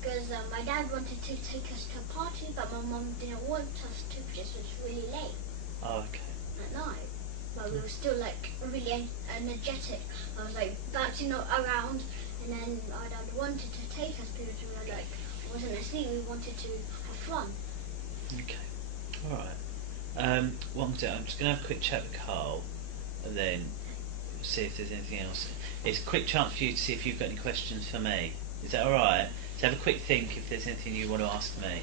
Because my dad wanted to take us to a party, but my mum didn't want us to because it was really late. Oh, okay. At night. But we were still like really energetic. I was like bouncing around, and then my dad wanted to take us because we were like wasn't asleep. We wanted to have fun. Okay. All right. What I'm doing, I'm just going to have a quick chat with Carl, and then see if there's anything else. It's a quick chance for you to see if you've got any questions for me. Is that all right? So have a quick think if there's anything you want to ask me.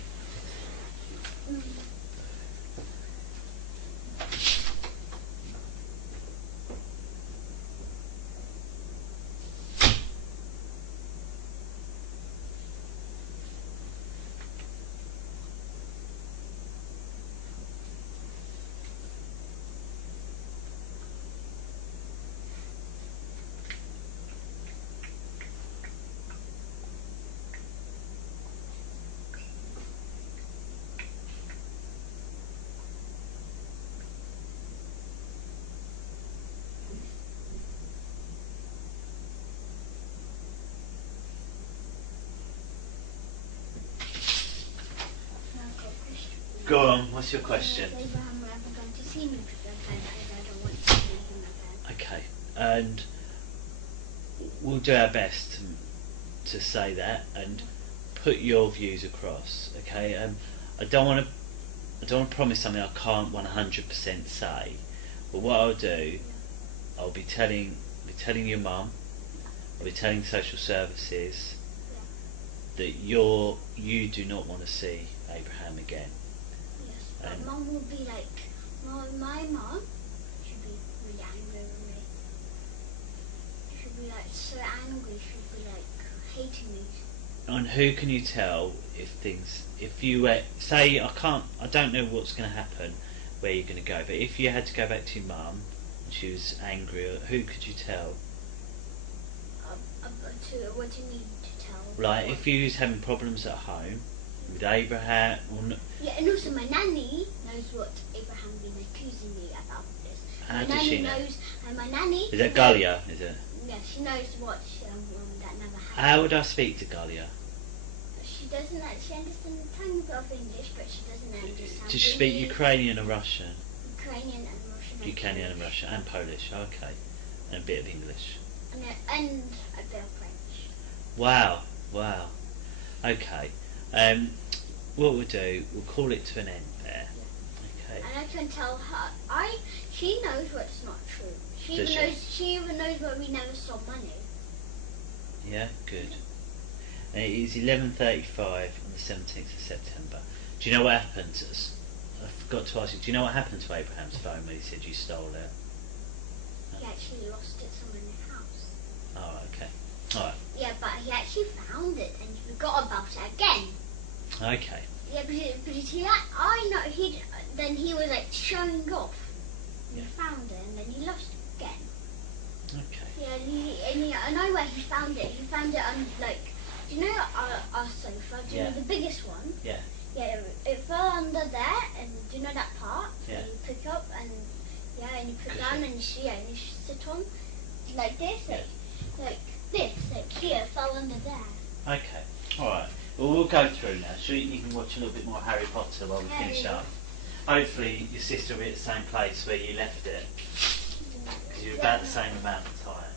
Go on, what's your question? Is Abraham ever going to see me again? I don't want to see him again. Okay, and we'll do our best to say that and put your views across. Okay, I don't want to promise something I can't 100% say. But what I'll do, I'll be telling your mum, I'll be telling social services that you do not want to see Abraham again. But Mum would be like, my mum should be really angry with me. She'd be like so angry, she'd be like hating me. And who can you tell if you say, I don't know what's going to happen, where you're going to go, but if you had to go back to your mum and she was angry, who could you tell? What do you mean to tell? Like if you was having problems at home with Abraham yeah, and also my nanny knows what Abraham been accusing me about this. How does she know? And my nanny... Is that Galia, is it? Yeah, she knows what that never happened. How would I speak to Galia? She doesn't actually understand a tiny bit of English, but she doesn't understand... Does she speak Ukrainian or Russian? Ukrainian and Russian. Ukrainian and Russian and Polish, okay. And a bit of English. And a bit of French. Wow. Okay. What we'll do, we'll call it to an end there. Okay. And I can tell her, she knows what's not true. She even knows where we never saw money. Yeah, good. And it is 11:35 on the 17th of September. Do you know what happened? I forgot to ask you. Do you know what happened to Abraham's phone when he said you stole it? He actually lost it somewhere in the house. Oh, okay. All right. Yeah, but he actually found it and he forgot about it again. Okay. Yeah, but then he was like showing off. He found it and then he lost it again. Okay. Yeah, I know where he found it. He found it on do you know our sofa? Do you know the biggest one? Yeah. Yeah, it fell under there, and do you know that part? Yeah. And you pick up and you put down and you sit on like this, like here, it fell under there. Okay. All right. Well, we'll go through now. So you can watch a little bit more Harry Potter while we finish up. Hopefully your sister will be at the same place where you left it, because you're about the same amount of time.